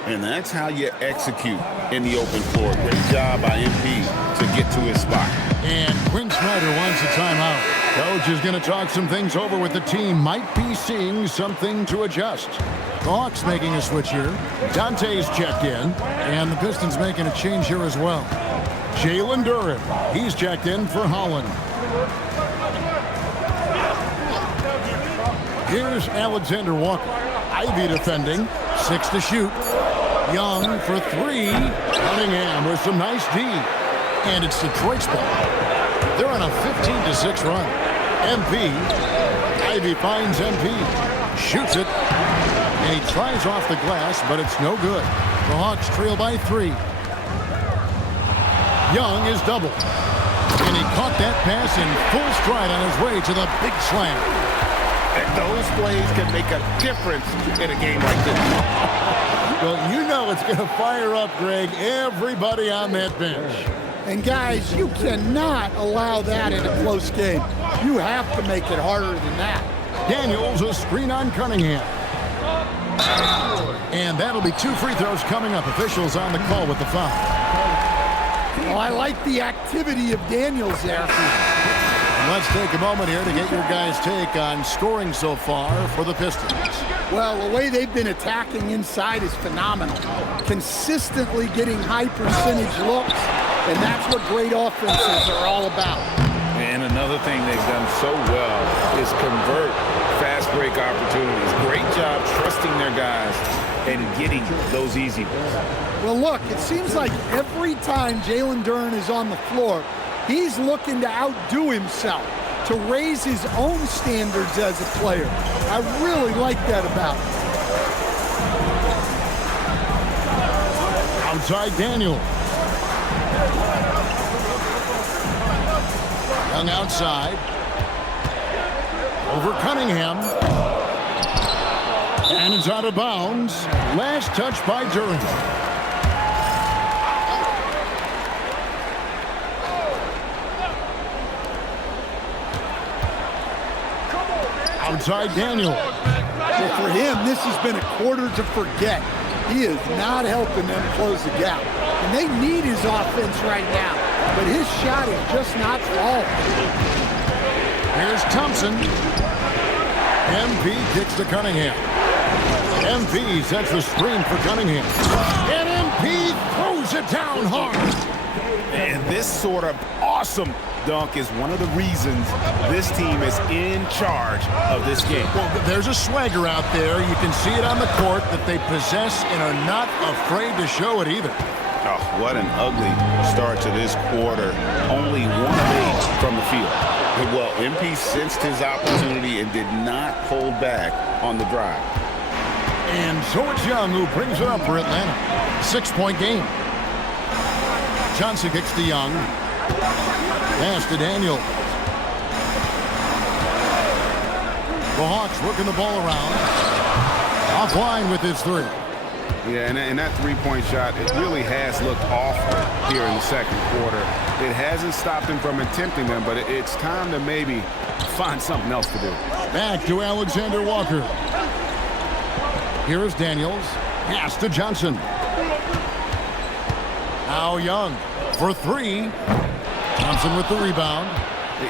And that's how you execute in the open floor. Great job by MP to get to his spot. And Quinn Snyder wants a timeout. Coach is going to talk some things over with the team. Might be seeing something to adjust. The Hawks making a switch here. Dante's checked in. And the Pistons making a change here as well. Jalen Duren. He's checked in for Holland. Here's Alexander Walker. Ivy defending. 6 to shoot. Young for 3. Cunningham with some nice D. And it's Detroit's ball. They're on a 15-6 run. MP. Ivy finds MP. Shoots it. And he tries off the glass, but it's no good. The Hawks trail by 3. Young is doubled. And he caught that pass in full stride on his way to the big slam. And those plays can make a difference in a game like this. Well, you know it's going to fire up, Greg, everybody on that bench. And guys, you cannot allow that in a close game. You have to make it harder than that. Daniels, a screen on Cunningham. And that'll be 2 free throws coming up. Officials on the call with the foul. Well, I like the activity of Daniels there. Let's take a moment here to get your guys' take on scoring so far for the Pistons. Well, the way they've been attacking inside is phenomenal. Consistently getting high percentage looks, and that's what great offenses are all about. And another thing they've done so well is convert fast break opportunities. Great job trusting their guys and getting those easy ones. Well, look, it seems like every time Jalen Duren is on the floor, he's looking to outdo himself, to raise his own standards as a player. I really like that about him. Outside Daniel. Young outside. Over Cunningham. And it's out of bounds. Last touch by Duren. Outside Daniel. Well, for him, this has been a quarter to forget. He is not helping them close the gap. And they need his offense right now. But his shot is just not falling. Here's Thompson. MP kicks to Cunningham. MP sets the screen for Cunningham. And MP throws it down hard. And this sort of awesome dunk is one of the reasons this team is in charge of this game. Well, there's a swagger out there. You can see it on the court that they possess and are not afraid to show it either. Oh, what an ugly start to this quarter. Only 1 of 8 from the field. Well, MP sensed his opportunity and did not hold back on the drive. And so it's Young who brings it up for Atlanta. 6-point game. Johnson kicks to Young. Pass to Daniel. The Hawks working the ball around. Offline with his 3. Yeah, and that 3-point shot, it really has looked off here in the second quarter. It hasn't stopped him from attempting them, but it's time to maybe find something else to do. Back to Alexander Walker. Here is Daniels. Pass to Johnson. Now Young for 3. Thompson with the rebound.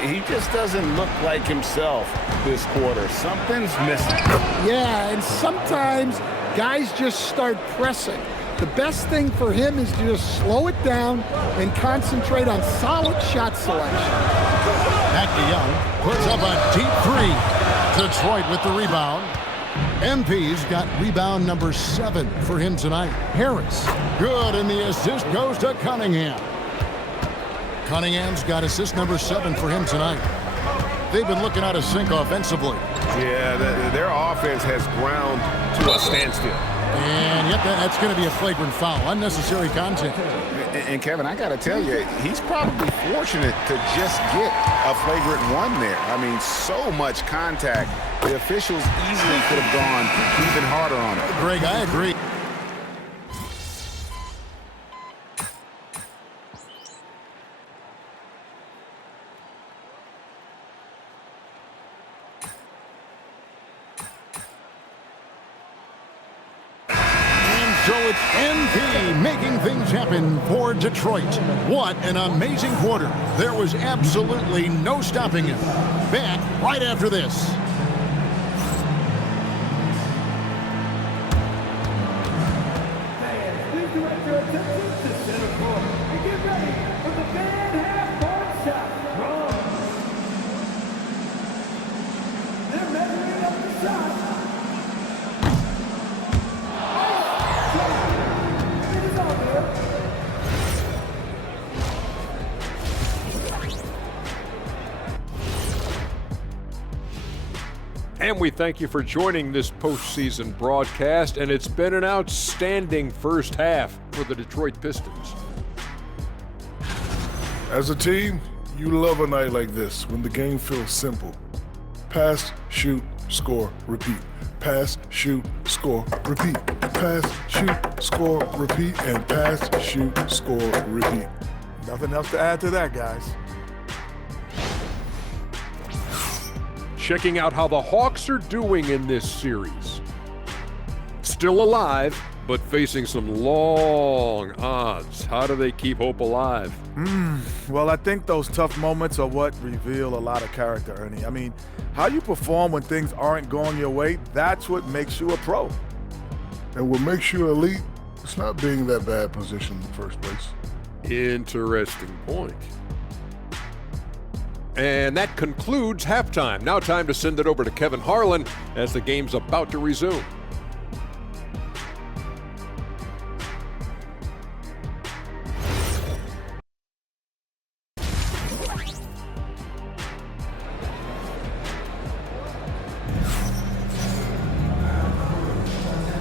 He just doesn't look like himself this quarter. Something's missing. Yeah, and sometimes guys just start pressing. The best thing for him is to just slow it down and concentrate on solid shot selection. Back to Young. Puts up a deep 3. Detroit with the rebound. MP's got rebound number 7 for him tonight. Harris, good, and the assist goes to Cunningham. Cunningham's got assist number 7 for him tonight. They've been looking out of sync offensively. Yeah, their offense has ground to a standstill. And yet that's going to be a flagrant foul, unnecessary contact. And Kevin, I got to tell you, he's probably fortunate to just get a flagrant one there. I mean, so much contact. The officials easily could have gone even harder on it. Greg, I agree. So it's MP making things happen for Detroit. What an amazing quarter. There was absolutely no stopping him. Back right after this. Please direct your attention to center court and get ready for the fan half-court shot. They're measuring up the shot. And we thank you for joining this postseason broadcast, and it's been an outstanding first half for the Detroit Pistons. As a team, you love a night like this when the game feels simple. Pass, shoot, score, repeat. Pass, shoot, score, repeat. Pass, shoot, score, repeat, and pass, shoot, score, repeat. Nothing else to add to that, guys. Checking out how the Hawks are doing in this series. Still alive, but facing some long odds. How do they keep hope alive? Well, I think those tough moments are what reveal a lot of character, Ernie. I mean, how you perform when things aren't going your way, that's what makes you a pro. And what makes you elite, it's not being that bad position in the first place. Interesting point. And that concludes halftime. Now time to send it over to Kevin Harlan as the game's about to resume.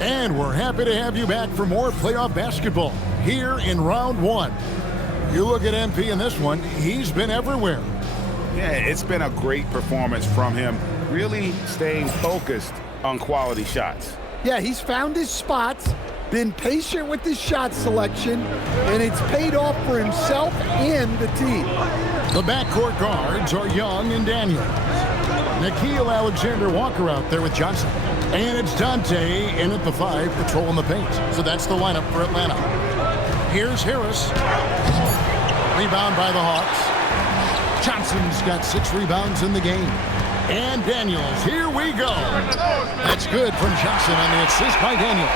And we're happy to have you back for more playoff basketball here in round 1. You look at MP in this one, he's been everywhere. Yeah, it's been a great performance from him, really staying focused on quality shots. Yeah, he's found his spots, been patient with his shot selection, and it's paid off for himself and the team. The backcourt guards are Young and Daniels. Nickeil Alexander-Walker out there with Johnson. And it's Dante in at the 5, patrolling the paint. So that's the lineup for Atlanta. Here's Harris. Rebound by the Hawks. Johnson's got 6 rebounds in the game. And Daniels, here we go. That's good from Johnson on the assist by Daniels.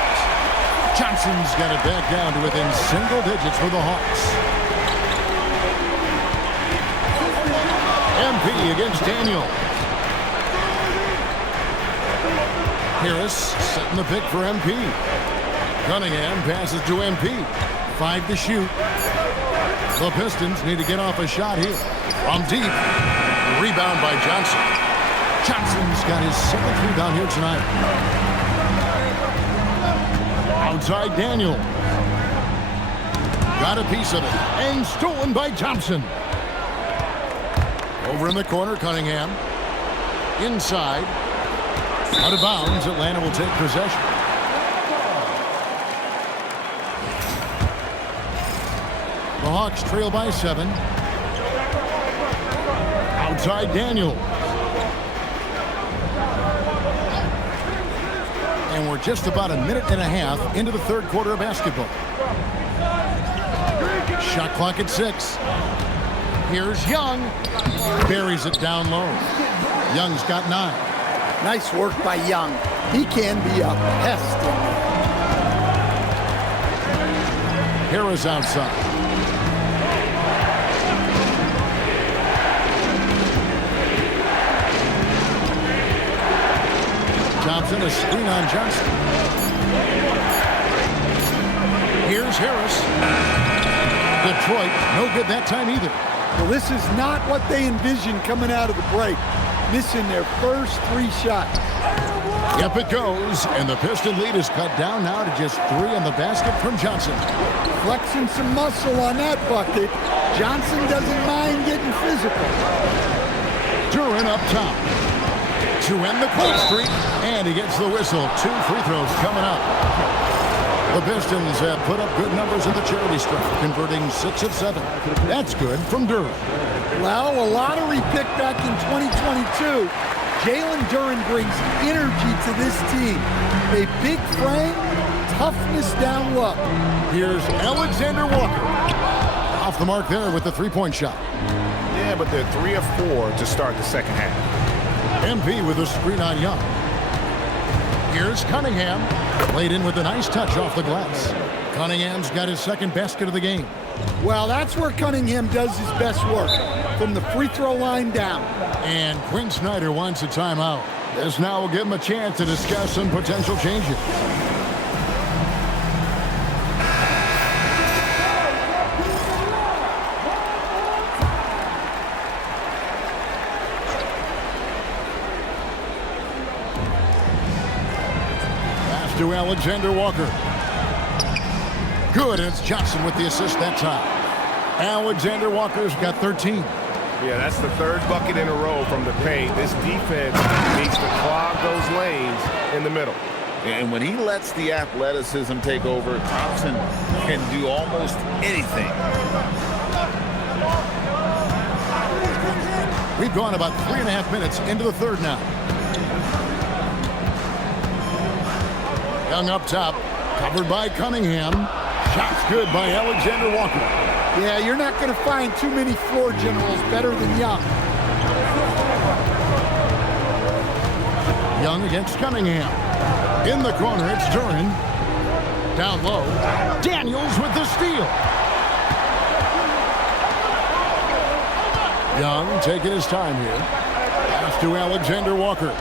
Johnson's got it back down to within single digits for the Hawks. MP against Daniels. Harris setting the pick for MP. Cunningham passes to MP. 5 to shoot. The Pistons need to get off a shot here. From deep. Rebound by Johnson. Johnson's got his 7th rebound here tonight. Outside Daniel. Got a piece of it. And stolen by Thompson. Over in the corner, Cunningham. Inside. Out of bounds, Atlanta will take possession. The Hawks trail by 7. Outside Daniel. And we're just about a minute and a half into the third quarter of basketball. Shot clock at 6. Here's Young. Buries it down low. Young's got 9. Nice work by Young. He can be a pest. Harris outside. in a screen on Johnson. Here's Harris. Detroit, no good that time either. Well, this is not what they envisioned coming out of the break. Missing their first 3 shots. Yep, it goes, and the Piston lead is cut down now to just 3 on the basket from Johnson. Flexing some muscle on that bucket. Johnson doesn't mind getting physical. Duran up top to end the cold streak, and he gets the whistle. 2 free throws coming up. The Pistons have put up good numbers in the charity stripe, converting 6 of 7. That's good from Duran. Well, a lottery pick back in 2022. Jalen Duran brings energy to this team. A big frame, toughness down low. Here's Alexander Walker. Off the mark there with the 3-point shot. Yeah, but they're 3 of 4 to start the second half. MP with a screen on Young. Here's Cunningham. Played in with a nice touch off the glass. Cunningham's got his second basket of the game. Well, that's where Cunningham does his best work, from the free throw line down. And Quinn Snyder wants a timeout. This now will give him a chance to discuss some potential changes. Pass to Alexander Walker. Good, and it's Johnson with the assist that time. Alexander Walker's got 13. Yeah, that's the 3rd bucket in a row from the paint. This defense needs to clog those lanes in the middle. And when he lets the athleticism take over, Thompson can do almost anything. We've gone about 3.5 minutes into the 3rd now. Young up top, covered by Cunningham. Shots good by Alexander Walker. Yeah, you're not going to find too many floor generals better than Young. Young against Cunningham. In the corner, it's Duran. Down low, Daniels with the steal. Young taking his time here. Pass to Alexander Walker.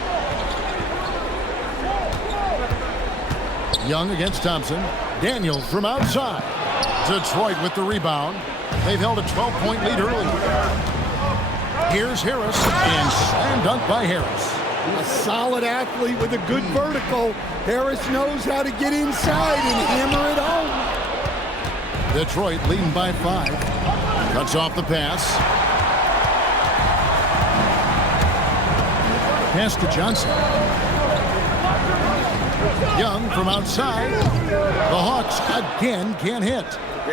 Young against Thompson. Daniels from outside. Detroit with the rebound. They've held a 12-point lead early. Here's Harris, and slam dunk by Harris. A solid athlete with a good vertical. Harris knows how to get inside and hammer it home. Detroit leading by 5. Cuts off the pass. Pass to Johnson. Young from outside. The Hawks again can't hit.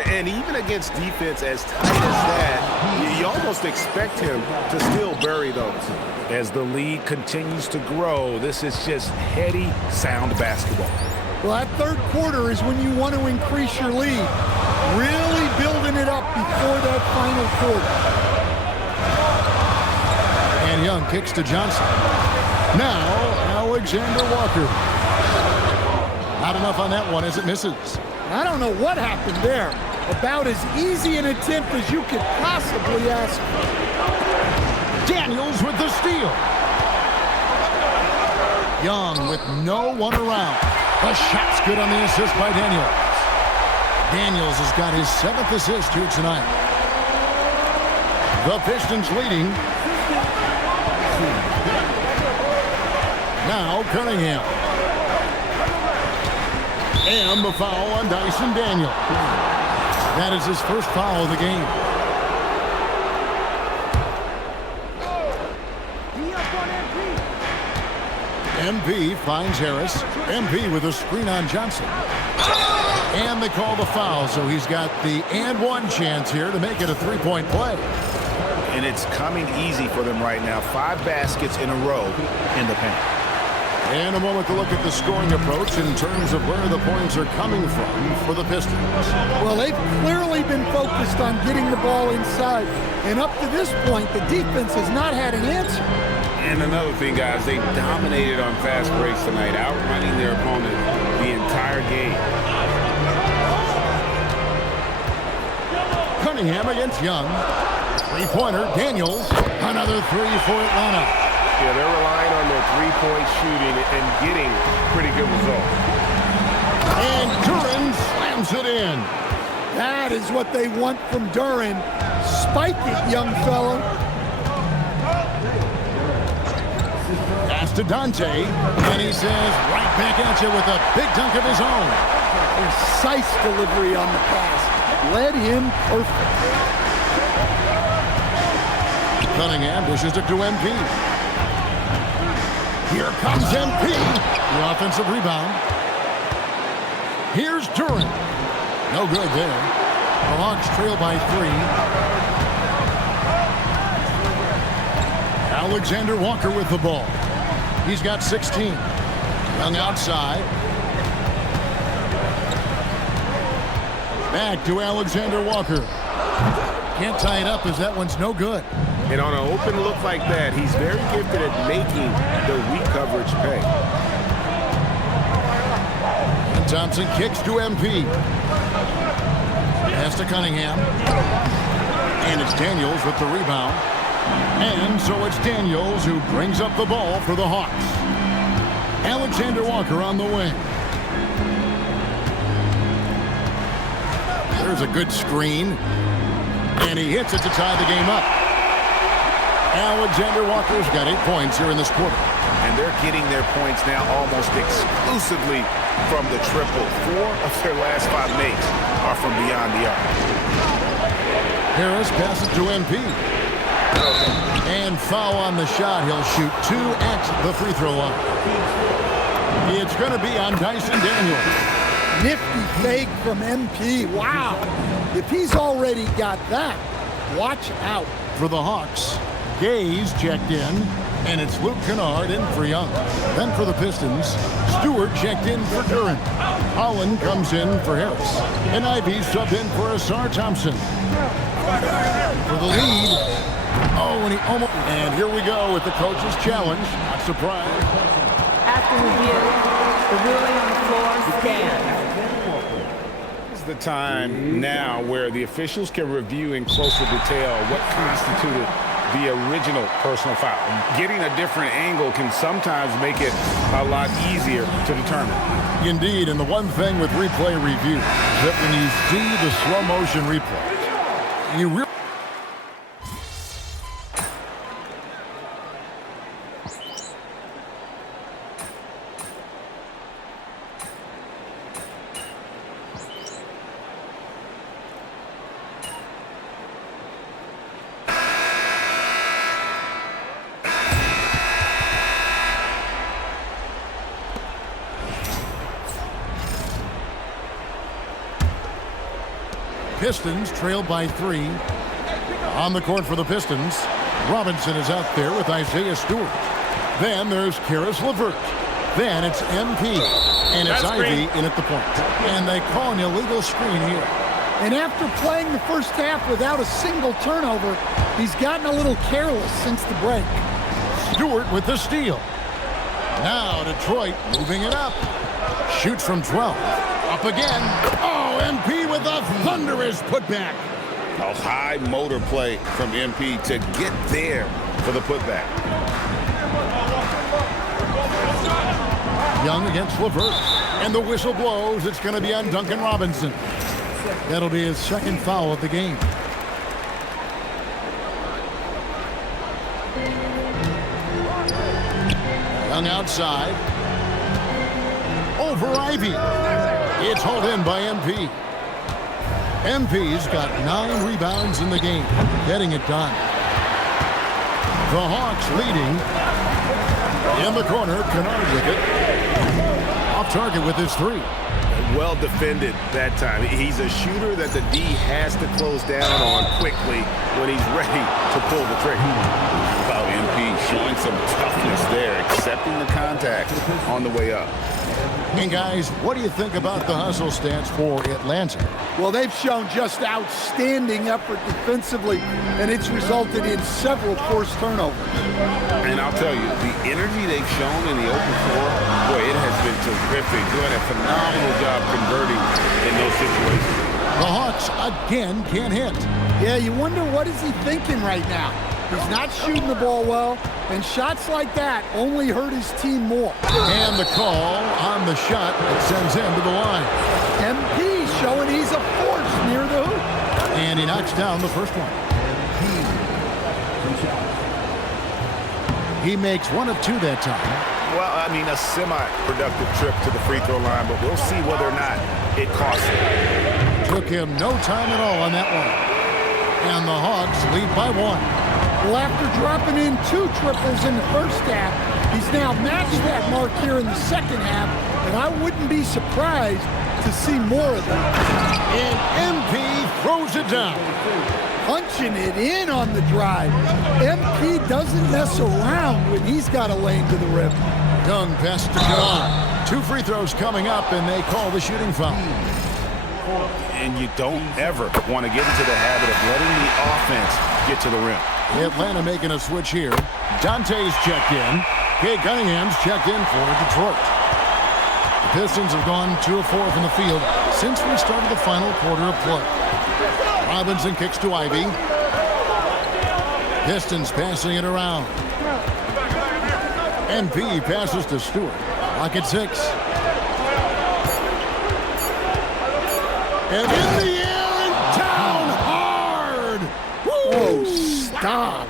And even against defense as tight as that, you almost expect him to still bury those. As the lead continues to grow, this is just heady, sound basketball. Well, that 3rd quarter is when you want to increase your lead. Really building it up before that final quarter. And Young kicks to Johnson. Now, Alexander Walker. Not enough on that one as it misses. I don't know what happened there. About as easy an attempt as you could possibly ask for. Daniels with the steal. Young with no one around. The shot's good on the assist by Daniels. Daniels has got his 7th assist here tonight. The Pistons leading. Now Cunningham. And the foul on Dyson Daniel. That is his first foul of the game. MP finds Harris. MP with a screen on Johnson. And they call the foul, so he's got the and one chance here to make it a 3-point play. And it's coming easy for them right now. 5 baskets in a row in the paint. And a moment to look at the scoring approach in terms of where the points are coming from for the Pistons. Well, they've clearly been focused on getting the ball inside. And up to this point, the defense has not had an answer. And another thing, guys, they dominated on fast breaks tonight, outrunning their opponent the entire game. Cunningham against Young. 3-pointer, Daniels. Another 3 for Atlanta. Yeah, they're relying on their 3 three-point shooting and getting pretty good results. And Duren slams it in. That is what they want from Duren. Spike it, young fellow. Pass to Dante, and he says right back at you with a big dunk of his own. Precise delivery on the pass. Led him perfect. Cunningham dishes it to MP. Here comes MP. The offensive rebound. Here's Duren. No good there. The Hawks trail by 3. Alexander Walker with the ball. He's got 16. Young outside. Back to Alexander Walker. Can't tie it up as that one's no good. And on an open look like that, he's very gifted at making the weak coverage pay. And Thompson kicks to MP. Pass to Cunningham. And it's Daniels with the rebound. And so it's Daniels who brings up the ball for the Hawks. Alexander Walker on the wing. There's a good screen. And he hits it to tie the game up. Alexander Walker's got 8 points here in this quarter. And they're getting their points now almost exclusively from the triple. 4 of their last 5 makes are from beyond the arc. Harris passes to MP. And foul on the shot. He'll shoot 2 at the free throw line. It's going to be on Dyson Daniels. Nifty fake from MP. Wow. If he's already got that, watch out. For the Hawks, Gaze checked in, and it's Luke Kennard in for Young. Then for the Pistons, Stewart checked in for Duren. Holland comes in for Harris. And Ivy subbed in for Asar Thompson. For the lead. Oh, and he almost... And here we go with the coach's challenge. Not surprised. After review, the ruling on the floor stands. The time now where the officials can review in closer detail what constituted the original personal foul. Getting a different angle can sometimes make it a lot easier to determine. Indeed, and the one thing with replay review that when you see the slow motion replay, you really Pistons trail by 3. On the court for the Pistons, Robinson is out there with Isaiah Stewart. Then there's Karis LeVert. Then it's MP. And it's Ivy in at the point. And they call an illegal screen here. And after playing the first half without a single turnover, he's gotten a little careless since the break. Stewart with the steal. Now Detroit moving it up. Shoots from 12. Up again. Oh, MP with a thunderous putback. A high motor play from MP to get there for the putback. Young against LeVert. And the whistle blows. It's going to be on Duncan Robinson. That'll be his second foul of the game. Young outside. Over Ivy. It's hauled in by MP. MP's got 9 rebounds in the game, getting it done. The Hawks leading. In the corner, Kennard with it. Off target with his 3. Well defended that time. He's a shooter that the D has to close down on quickly when he's ready to pull the trigger. Wow, MP showing some toughness there, accepting the contact on the way up. And guys, what do you think about the hustle stance for Atlanta? Well, they've shown just outstanding effort defensively, and it's resulted in several forced turnovers. And I'll tell you, the energy they've shown in the open floor, boy, it has been terrific. Doing a phenomenal job converting in those situations. The Hawks again can't hit. Yeah, you wonder what is he thinking right now. He's not shooting the ball well, and shots like that only hurt his team more. And the call on the shot that sends him to the line. MP showing he's a force near the hoop. And he knocks down the first one. He makes 1 of 2 that time. Well, I mean, a semi-productive trip to the free throw line, but we'll see whether or not it costs him. Took him no time at all on that one. And the Hawks lead by 1. Well, after dropping in 2 triples in the first half, he's now matched that mark here in the second half, and I wouldn't be surprised to see more of them. And MP throws it down. Punching it in on the drive. MP doesn't mess around when he's got a lane to the rim. Young pass to Kanar. 2 free throws coming up, and they call the shooting foul. And you don't ever want to get into the habit of letting the offense get to the rim. Atlanta making a switch here. Dante's checked in. Kate Cunningham's checked in for Detroit. The Pistons have gone 2 of 4 from the field since we started the final quarter of play. Robinson kicks to Ivy. Pistons passing it around. MP passes to Stewart. Lock at 6. And in the air and down hard. Woo! Oh, stop.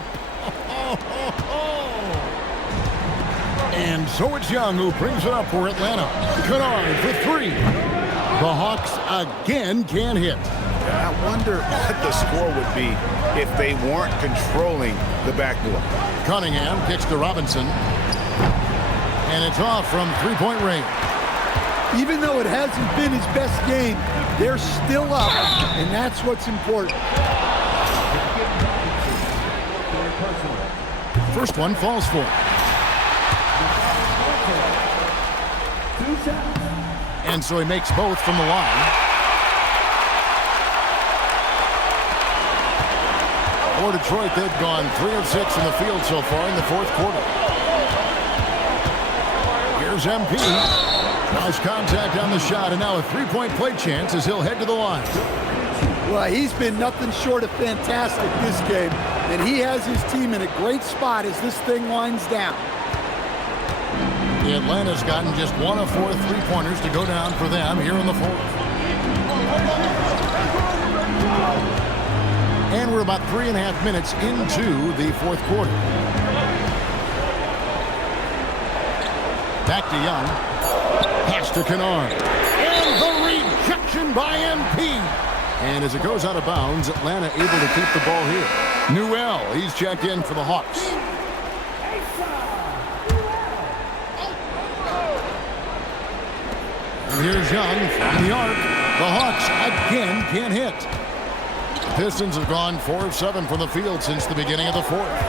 And so it's Young who brings it up for Atlanta. Kennard for 3. The Hawks again can't hit. I wonder what the score would be if they weren't controlling the backboard. Cunningham kicks to Robinson. And it's off from 3-point range. Even though it hasn't been his best game, they're still up, and that's what's important. First one falls for him. And so he makes both from the line. For Detroit, they've gone 3 of 6 in the field so far in the 4th quarter. Here's MP. Draws contact on the shot, and now a 3-point play chance as he'll head to the line. Well, he's been nothing short of fantastic this game, and he has his team in a great spot as this thing winds down. The Atlanta's gotten just 1 of 4 3-pointers to go down for them here in the 4th. And we're about 3.5 minutes into the 4th quarter. Back to Young. Pass to Kennard. And the rejection by MP. And as it goes out of bounds, Atlanta able to keep the ball here. Newell, he's checked in for the Hawks. And here's Young from the arc. The Hawks again can't hit. The Pistons have gone 4 of 7 from the field since the beginning of the 4th.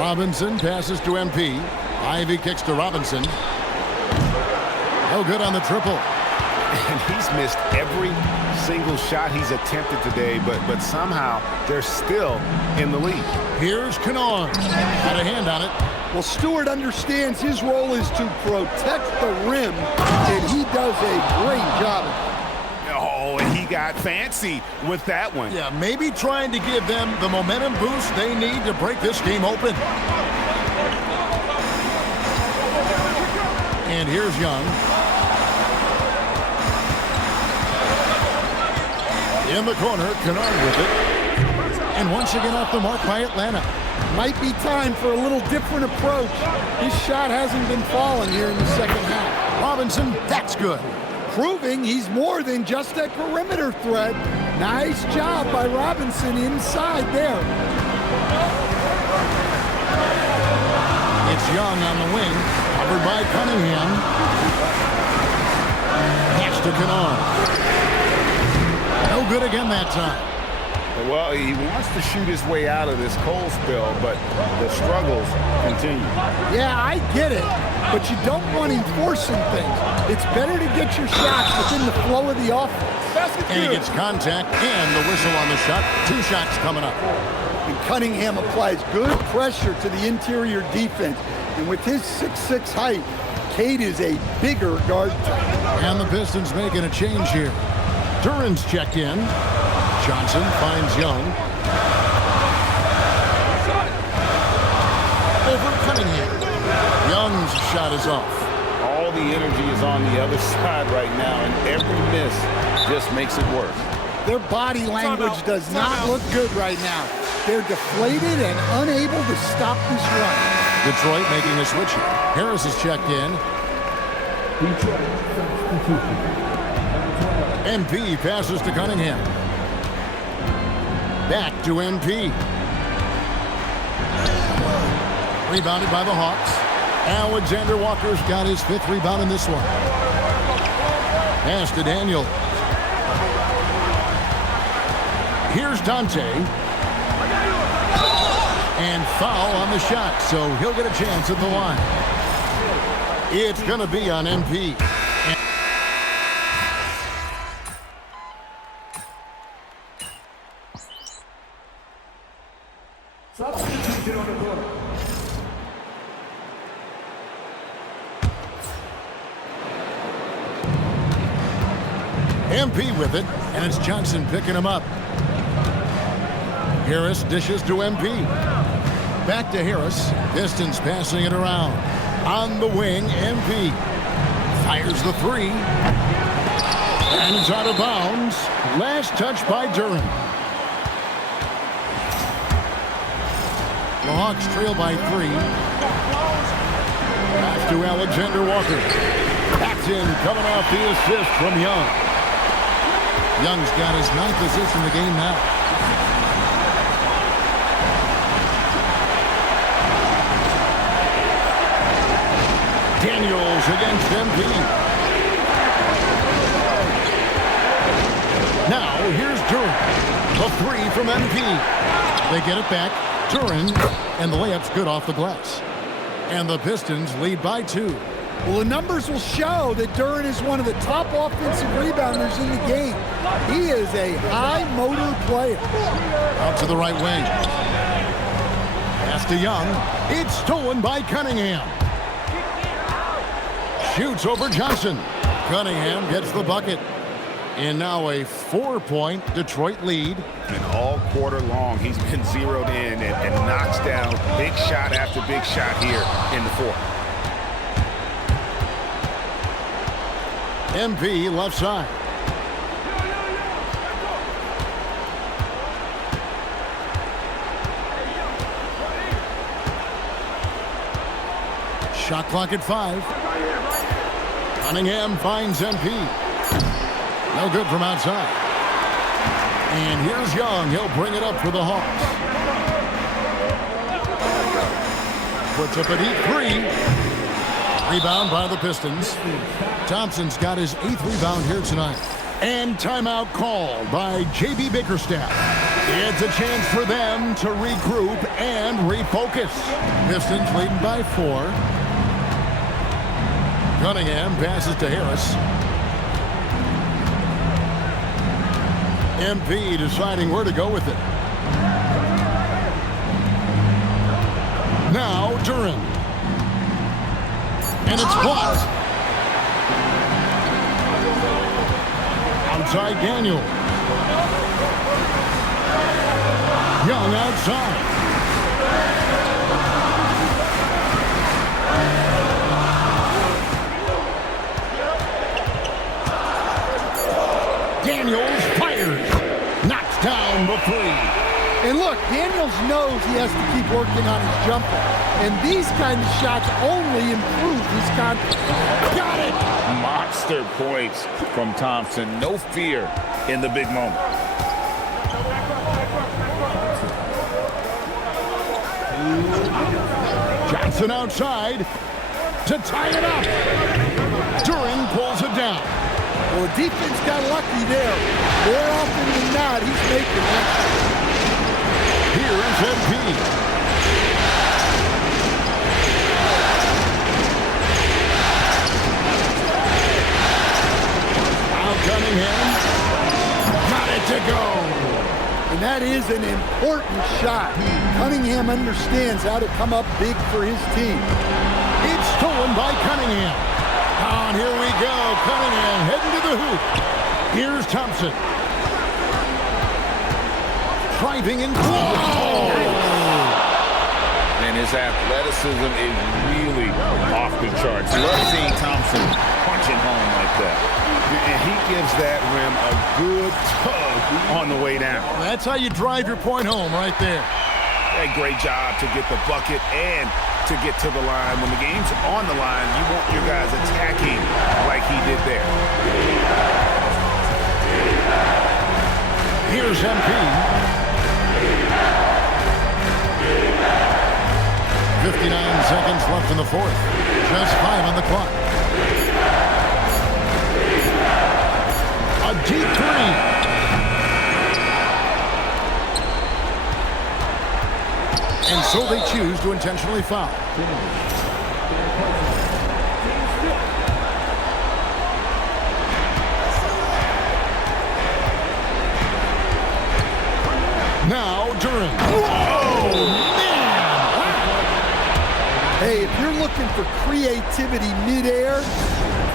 Robinson passes to MP. Ivy kicks to Robinson. No good on the triple. And he's missed every single shot he's attempted today, but somehow they're still in the lead. Here's Kennard. Had a hand on it. Well, Stewart understands his role is to protect the rim, and he does a great job of it. Oh, and he got fancy with that one. Yeah, maybe trying to give them the momentum boost they need to break this game open. And here's Young. In the corner, Kennard with it. And once again off the mark by Atlanta. Might be time for a little different approach. His shot hasn't been falling here in the second half. Robinson, that's good. Proving he's more than just a perimeter threat. Nice job by Robinson inside there. It's Young on the wing, covered by Cunningham. Pass to Kennard. No good again that time. Well, he wants to shoot his way out of this cold spell, but the struggles continue. Yeah, I get it, but you don't want him forcing things. It's better to get your shots within the flow of the offense. And he gets contact and the whistle on the shot. 2 shots coming up. And Cunningham applies good pressure to the interior defense. And with his 6'6" height, Cade is a bigger guard type. And the Pistons making a change here. Duran's checked in. Johnson finds Young. shot is off. All the energy is on the other side right now, and every miss just makes it worse. Their body language does not look good right now. They're deflated and unable to stop this run. Detroit making a switch here. Harris is checked in. MP passes to Cunningham. Back to MP. Rebounded by the Hawks. Alexander Walker's got his 5th rebound in this one. Pass to Daniel. Here's Dante. And foul on the shot, so he'll get a chance at the line. It's going to be on MP. Substitution on the court. MP with it, and it's Johnson picking him up. Harris dishes to MP. Back to Harris. Pistons passing it around. On the wing, MP. Fires the 3. And it's out of bounds. Last touch by Duran. The Hawks trail by 3. Pass to Alexander Walker. Paxton coming off the assist from Young. Young's got his 9th assist in the game now. Daniels against MP. Now here's Duran. The 3 from MP. They get it back. Duran, and the layup's good off the glass. And the Pistons lead by 2. Well, the numbers will show that Duran is one of the top offensive rebounders in the game. He is a high-motor player. Out to the right wing. Pass to Young. It's stolen by Cunningham. Shoots over Johnson. Cunningham gets the bucket. And now a 4-point Detroit lead. And all quarter long, he's been zeroed in and knocks down big shot after big shot here in the 4th. MP left side. Shot clock at 5. Cunningham finds MP. No good from outside. And here's Young. He'll bring it up for the Hawks. Puts up a deep 3. Rebound by the Pistons. Thompson's got his 8th rebound here tonight. And timeout called by J.B. Bickerstaff. It's a chance for them to regroup and refocus. Pistons leading by 4. Cunningham passes to Harris. MP deciding where to go with it. Now Duran. And it's blocked. Outside Daniel. Young outside. Daniels fires. Knocks down the 3. And look, Daniels knows he has to keep working on his jumper. And these kind of shots only improve his confidence. Got it! Monster points from Thompson. No fear in the big moment. Johnson outside to tie it up. Duran pulls it down. Well, the defense got lucky there. More often than not, he's making that. Here is MP. Now Cunningham. Got it to go. And that is an important shot. Cunningham understands how to come up big for his team. It's stolen by Cunningham. Oh, and here we go. Cunningham heading to the hoop. Here's Thompson. Driving in. Whoa! And and his athleticism is really off the charts. Love seeing Thompson punching home like that. And he gives that rim a good tug on the way down. That's how you drive your point home right there. A great job to get the bucket and to get to the line. When the game's on the line, you want your guys attacking like he did there. Here's MP. 59 seconds left in the fourth. Just 5 on the clock. A deep three. And so they choose to intentionally foul. Now Duran. Whoa, man! Hey, if you're looking for creativity midair,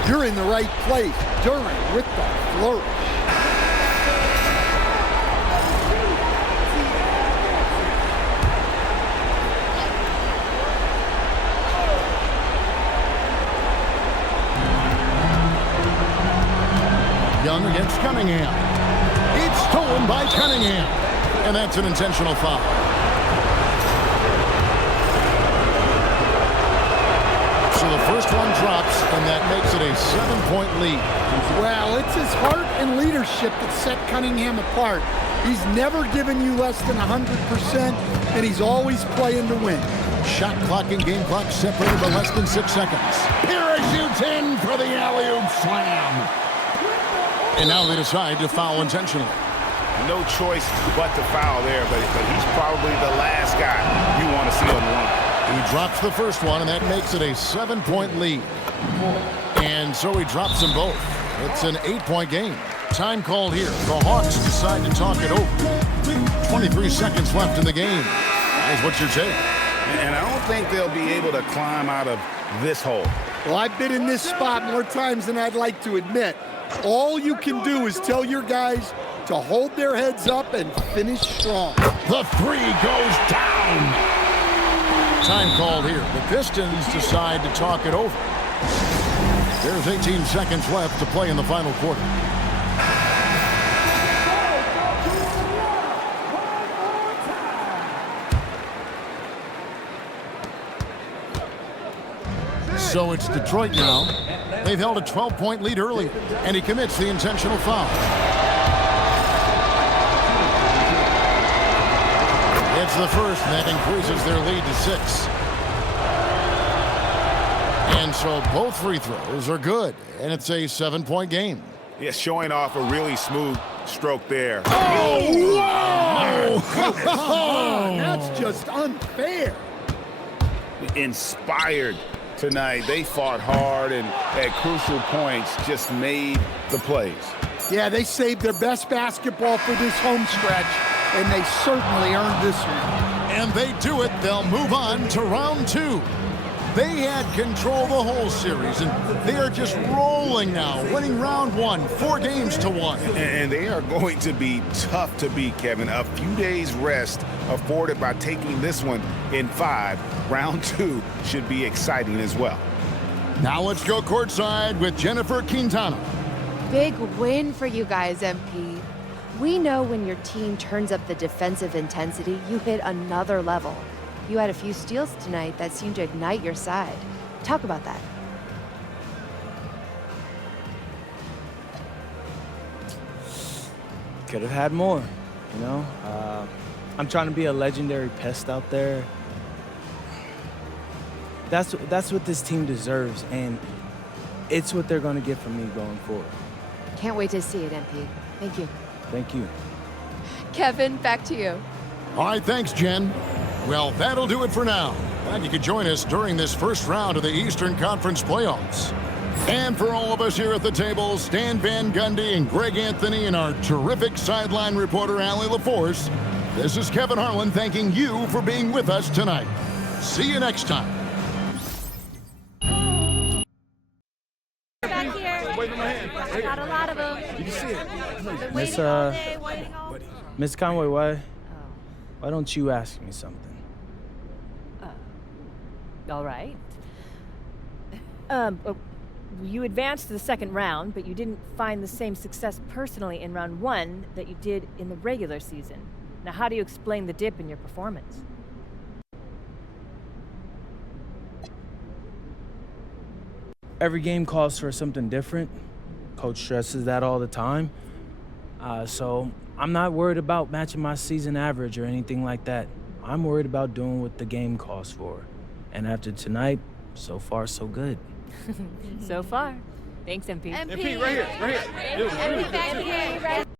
you're in the right place. Duran with the flourish. Young against Cunningham. It's stolen by Cunningham. And that's an intentional foul. So the first one drops, and that makes it a 7-point lead. Well, it's his heart and leadership that set Cunningham apart. He's never given you less than 100%, and he's always playing to win. Shot clock and game clock separated by less than 6 seconds. Parachutes in for the alley-oop slam. And now they decide to foul intentionally. No choice but to foul there, but he's probably the last guy you want to see on the line. He drops the first one, and that makes it a 7-point lead. And so he drops them both. It's an 8-point game. Time called here. The Hawks decide to talk it over. 23 seconds left in the game. Guys, what's your take? And I don't think they'll be able to climb out of this hole. Well, I've been in this spot more times than I'd like to admit. All you can do is tell your guys to hold their heads up and finish strong. The three goes down. Time called here. The Pistons decide to talk it over. There's 18 seconds left to play in the final quarter. So it's Detroit now. They've held a 12-point lead earlier, and he commits the intentional foul. It's the first, and that increases their lead to 6. And so both free throws are good, and it's a 7-point game. Yeah, showing off a really smooth stroke there. Oh, whoa! That's just unfair. Inspired tonight. They fought hard and at crucial points just made the plays. Yeah, they saved their best basketball for this home stretch, and they certainly earned this one. And they do it. They'll move on to round 2. They had control the whole series, and they are just rolling now, winning round 1, 4-1. And they are going to be tough to beat, Kevin. A few days rest afforded by taking this one in 5. Round 2 should be exciting as well. Now let's go courtside with Jennifer Quintana. Big win for you guys, MP. We know when your team turns up the defensive intensity, you hit another level. You had a few steals tonight that seemed to ignite your side. Talk about that. Could have had more, you know? I'm trying to be a legendary pest out there. That's what this team deserves, and it's what they're going to get from me going forward. Can't wait to see it, MP. Thank you. Thank you. Kevin, back to you. All right, thanks, Jen. Well, that'll do it for now. Glad you could join us during this first round of the Eastern Conference playoffs. And for all of us here at the table, Stan Van Gundy and Greg Anthony and our terrific sideline reporter, Allie LaForce, this is Kevin Harlan thanking you for being with us tonight. See you next time. Back here. I got a lot of them. You can see it. Waiting all day. Miss Conway, why don't you ask me something? All right. You advanced to the second round, but you didn't find the same success personally in round 1 that you did in the regular season. Now, how do you explain the dip in your performance? Every game calls for something different. Coach stresses that all the time. So I'm not worried about matching my season average or anything like that. I'm worried about doing what the game calls for. And after tonight, so far, so good. So far. Thanks, MP. MP, right here, right here. MP, back here.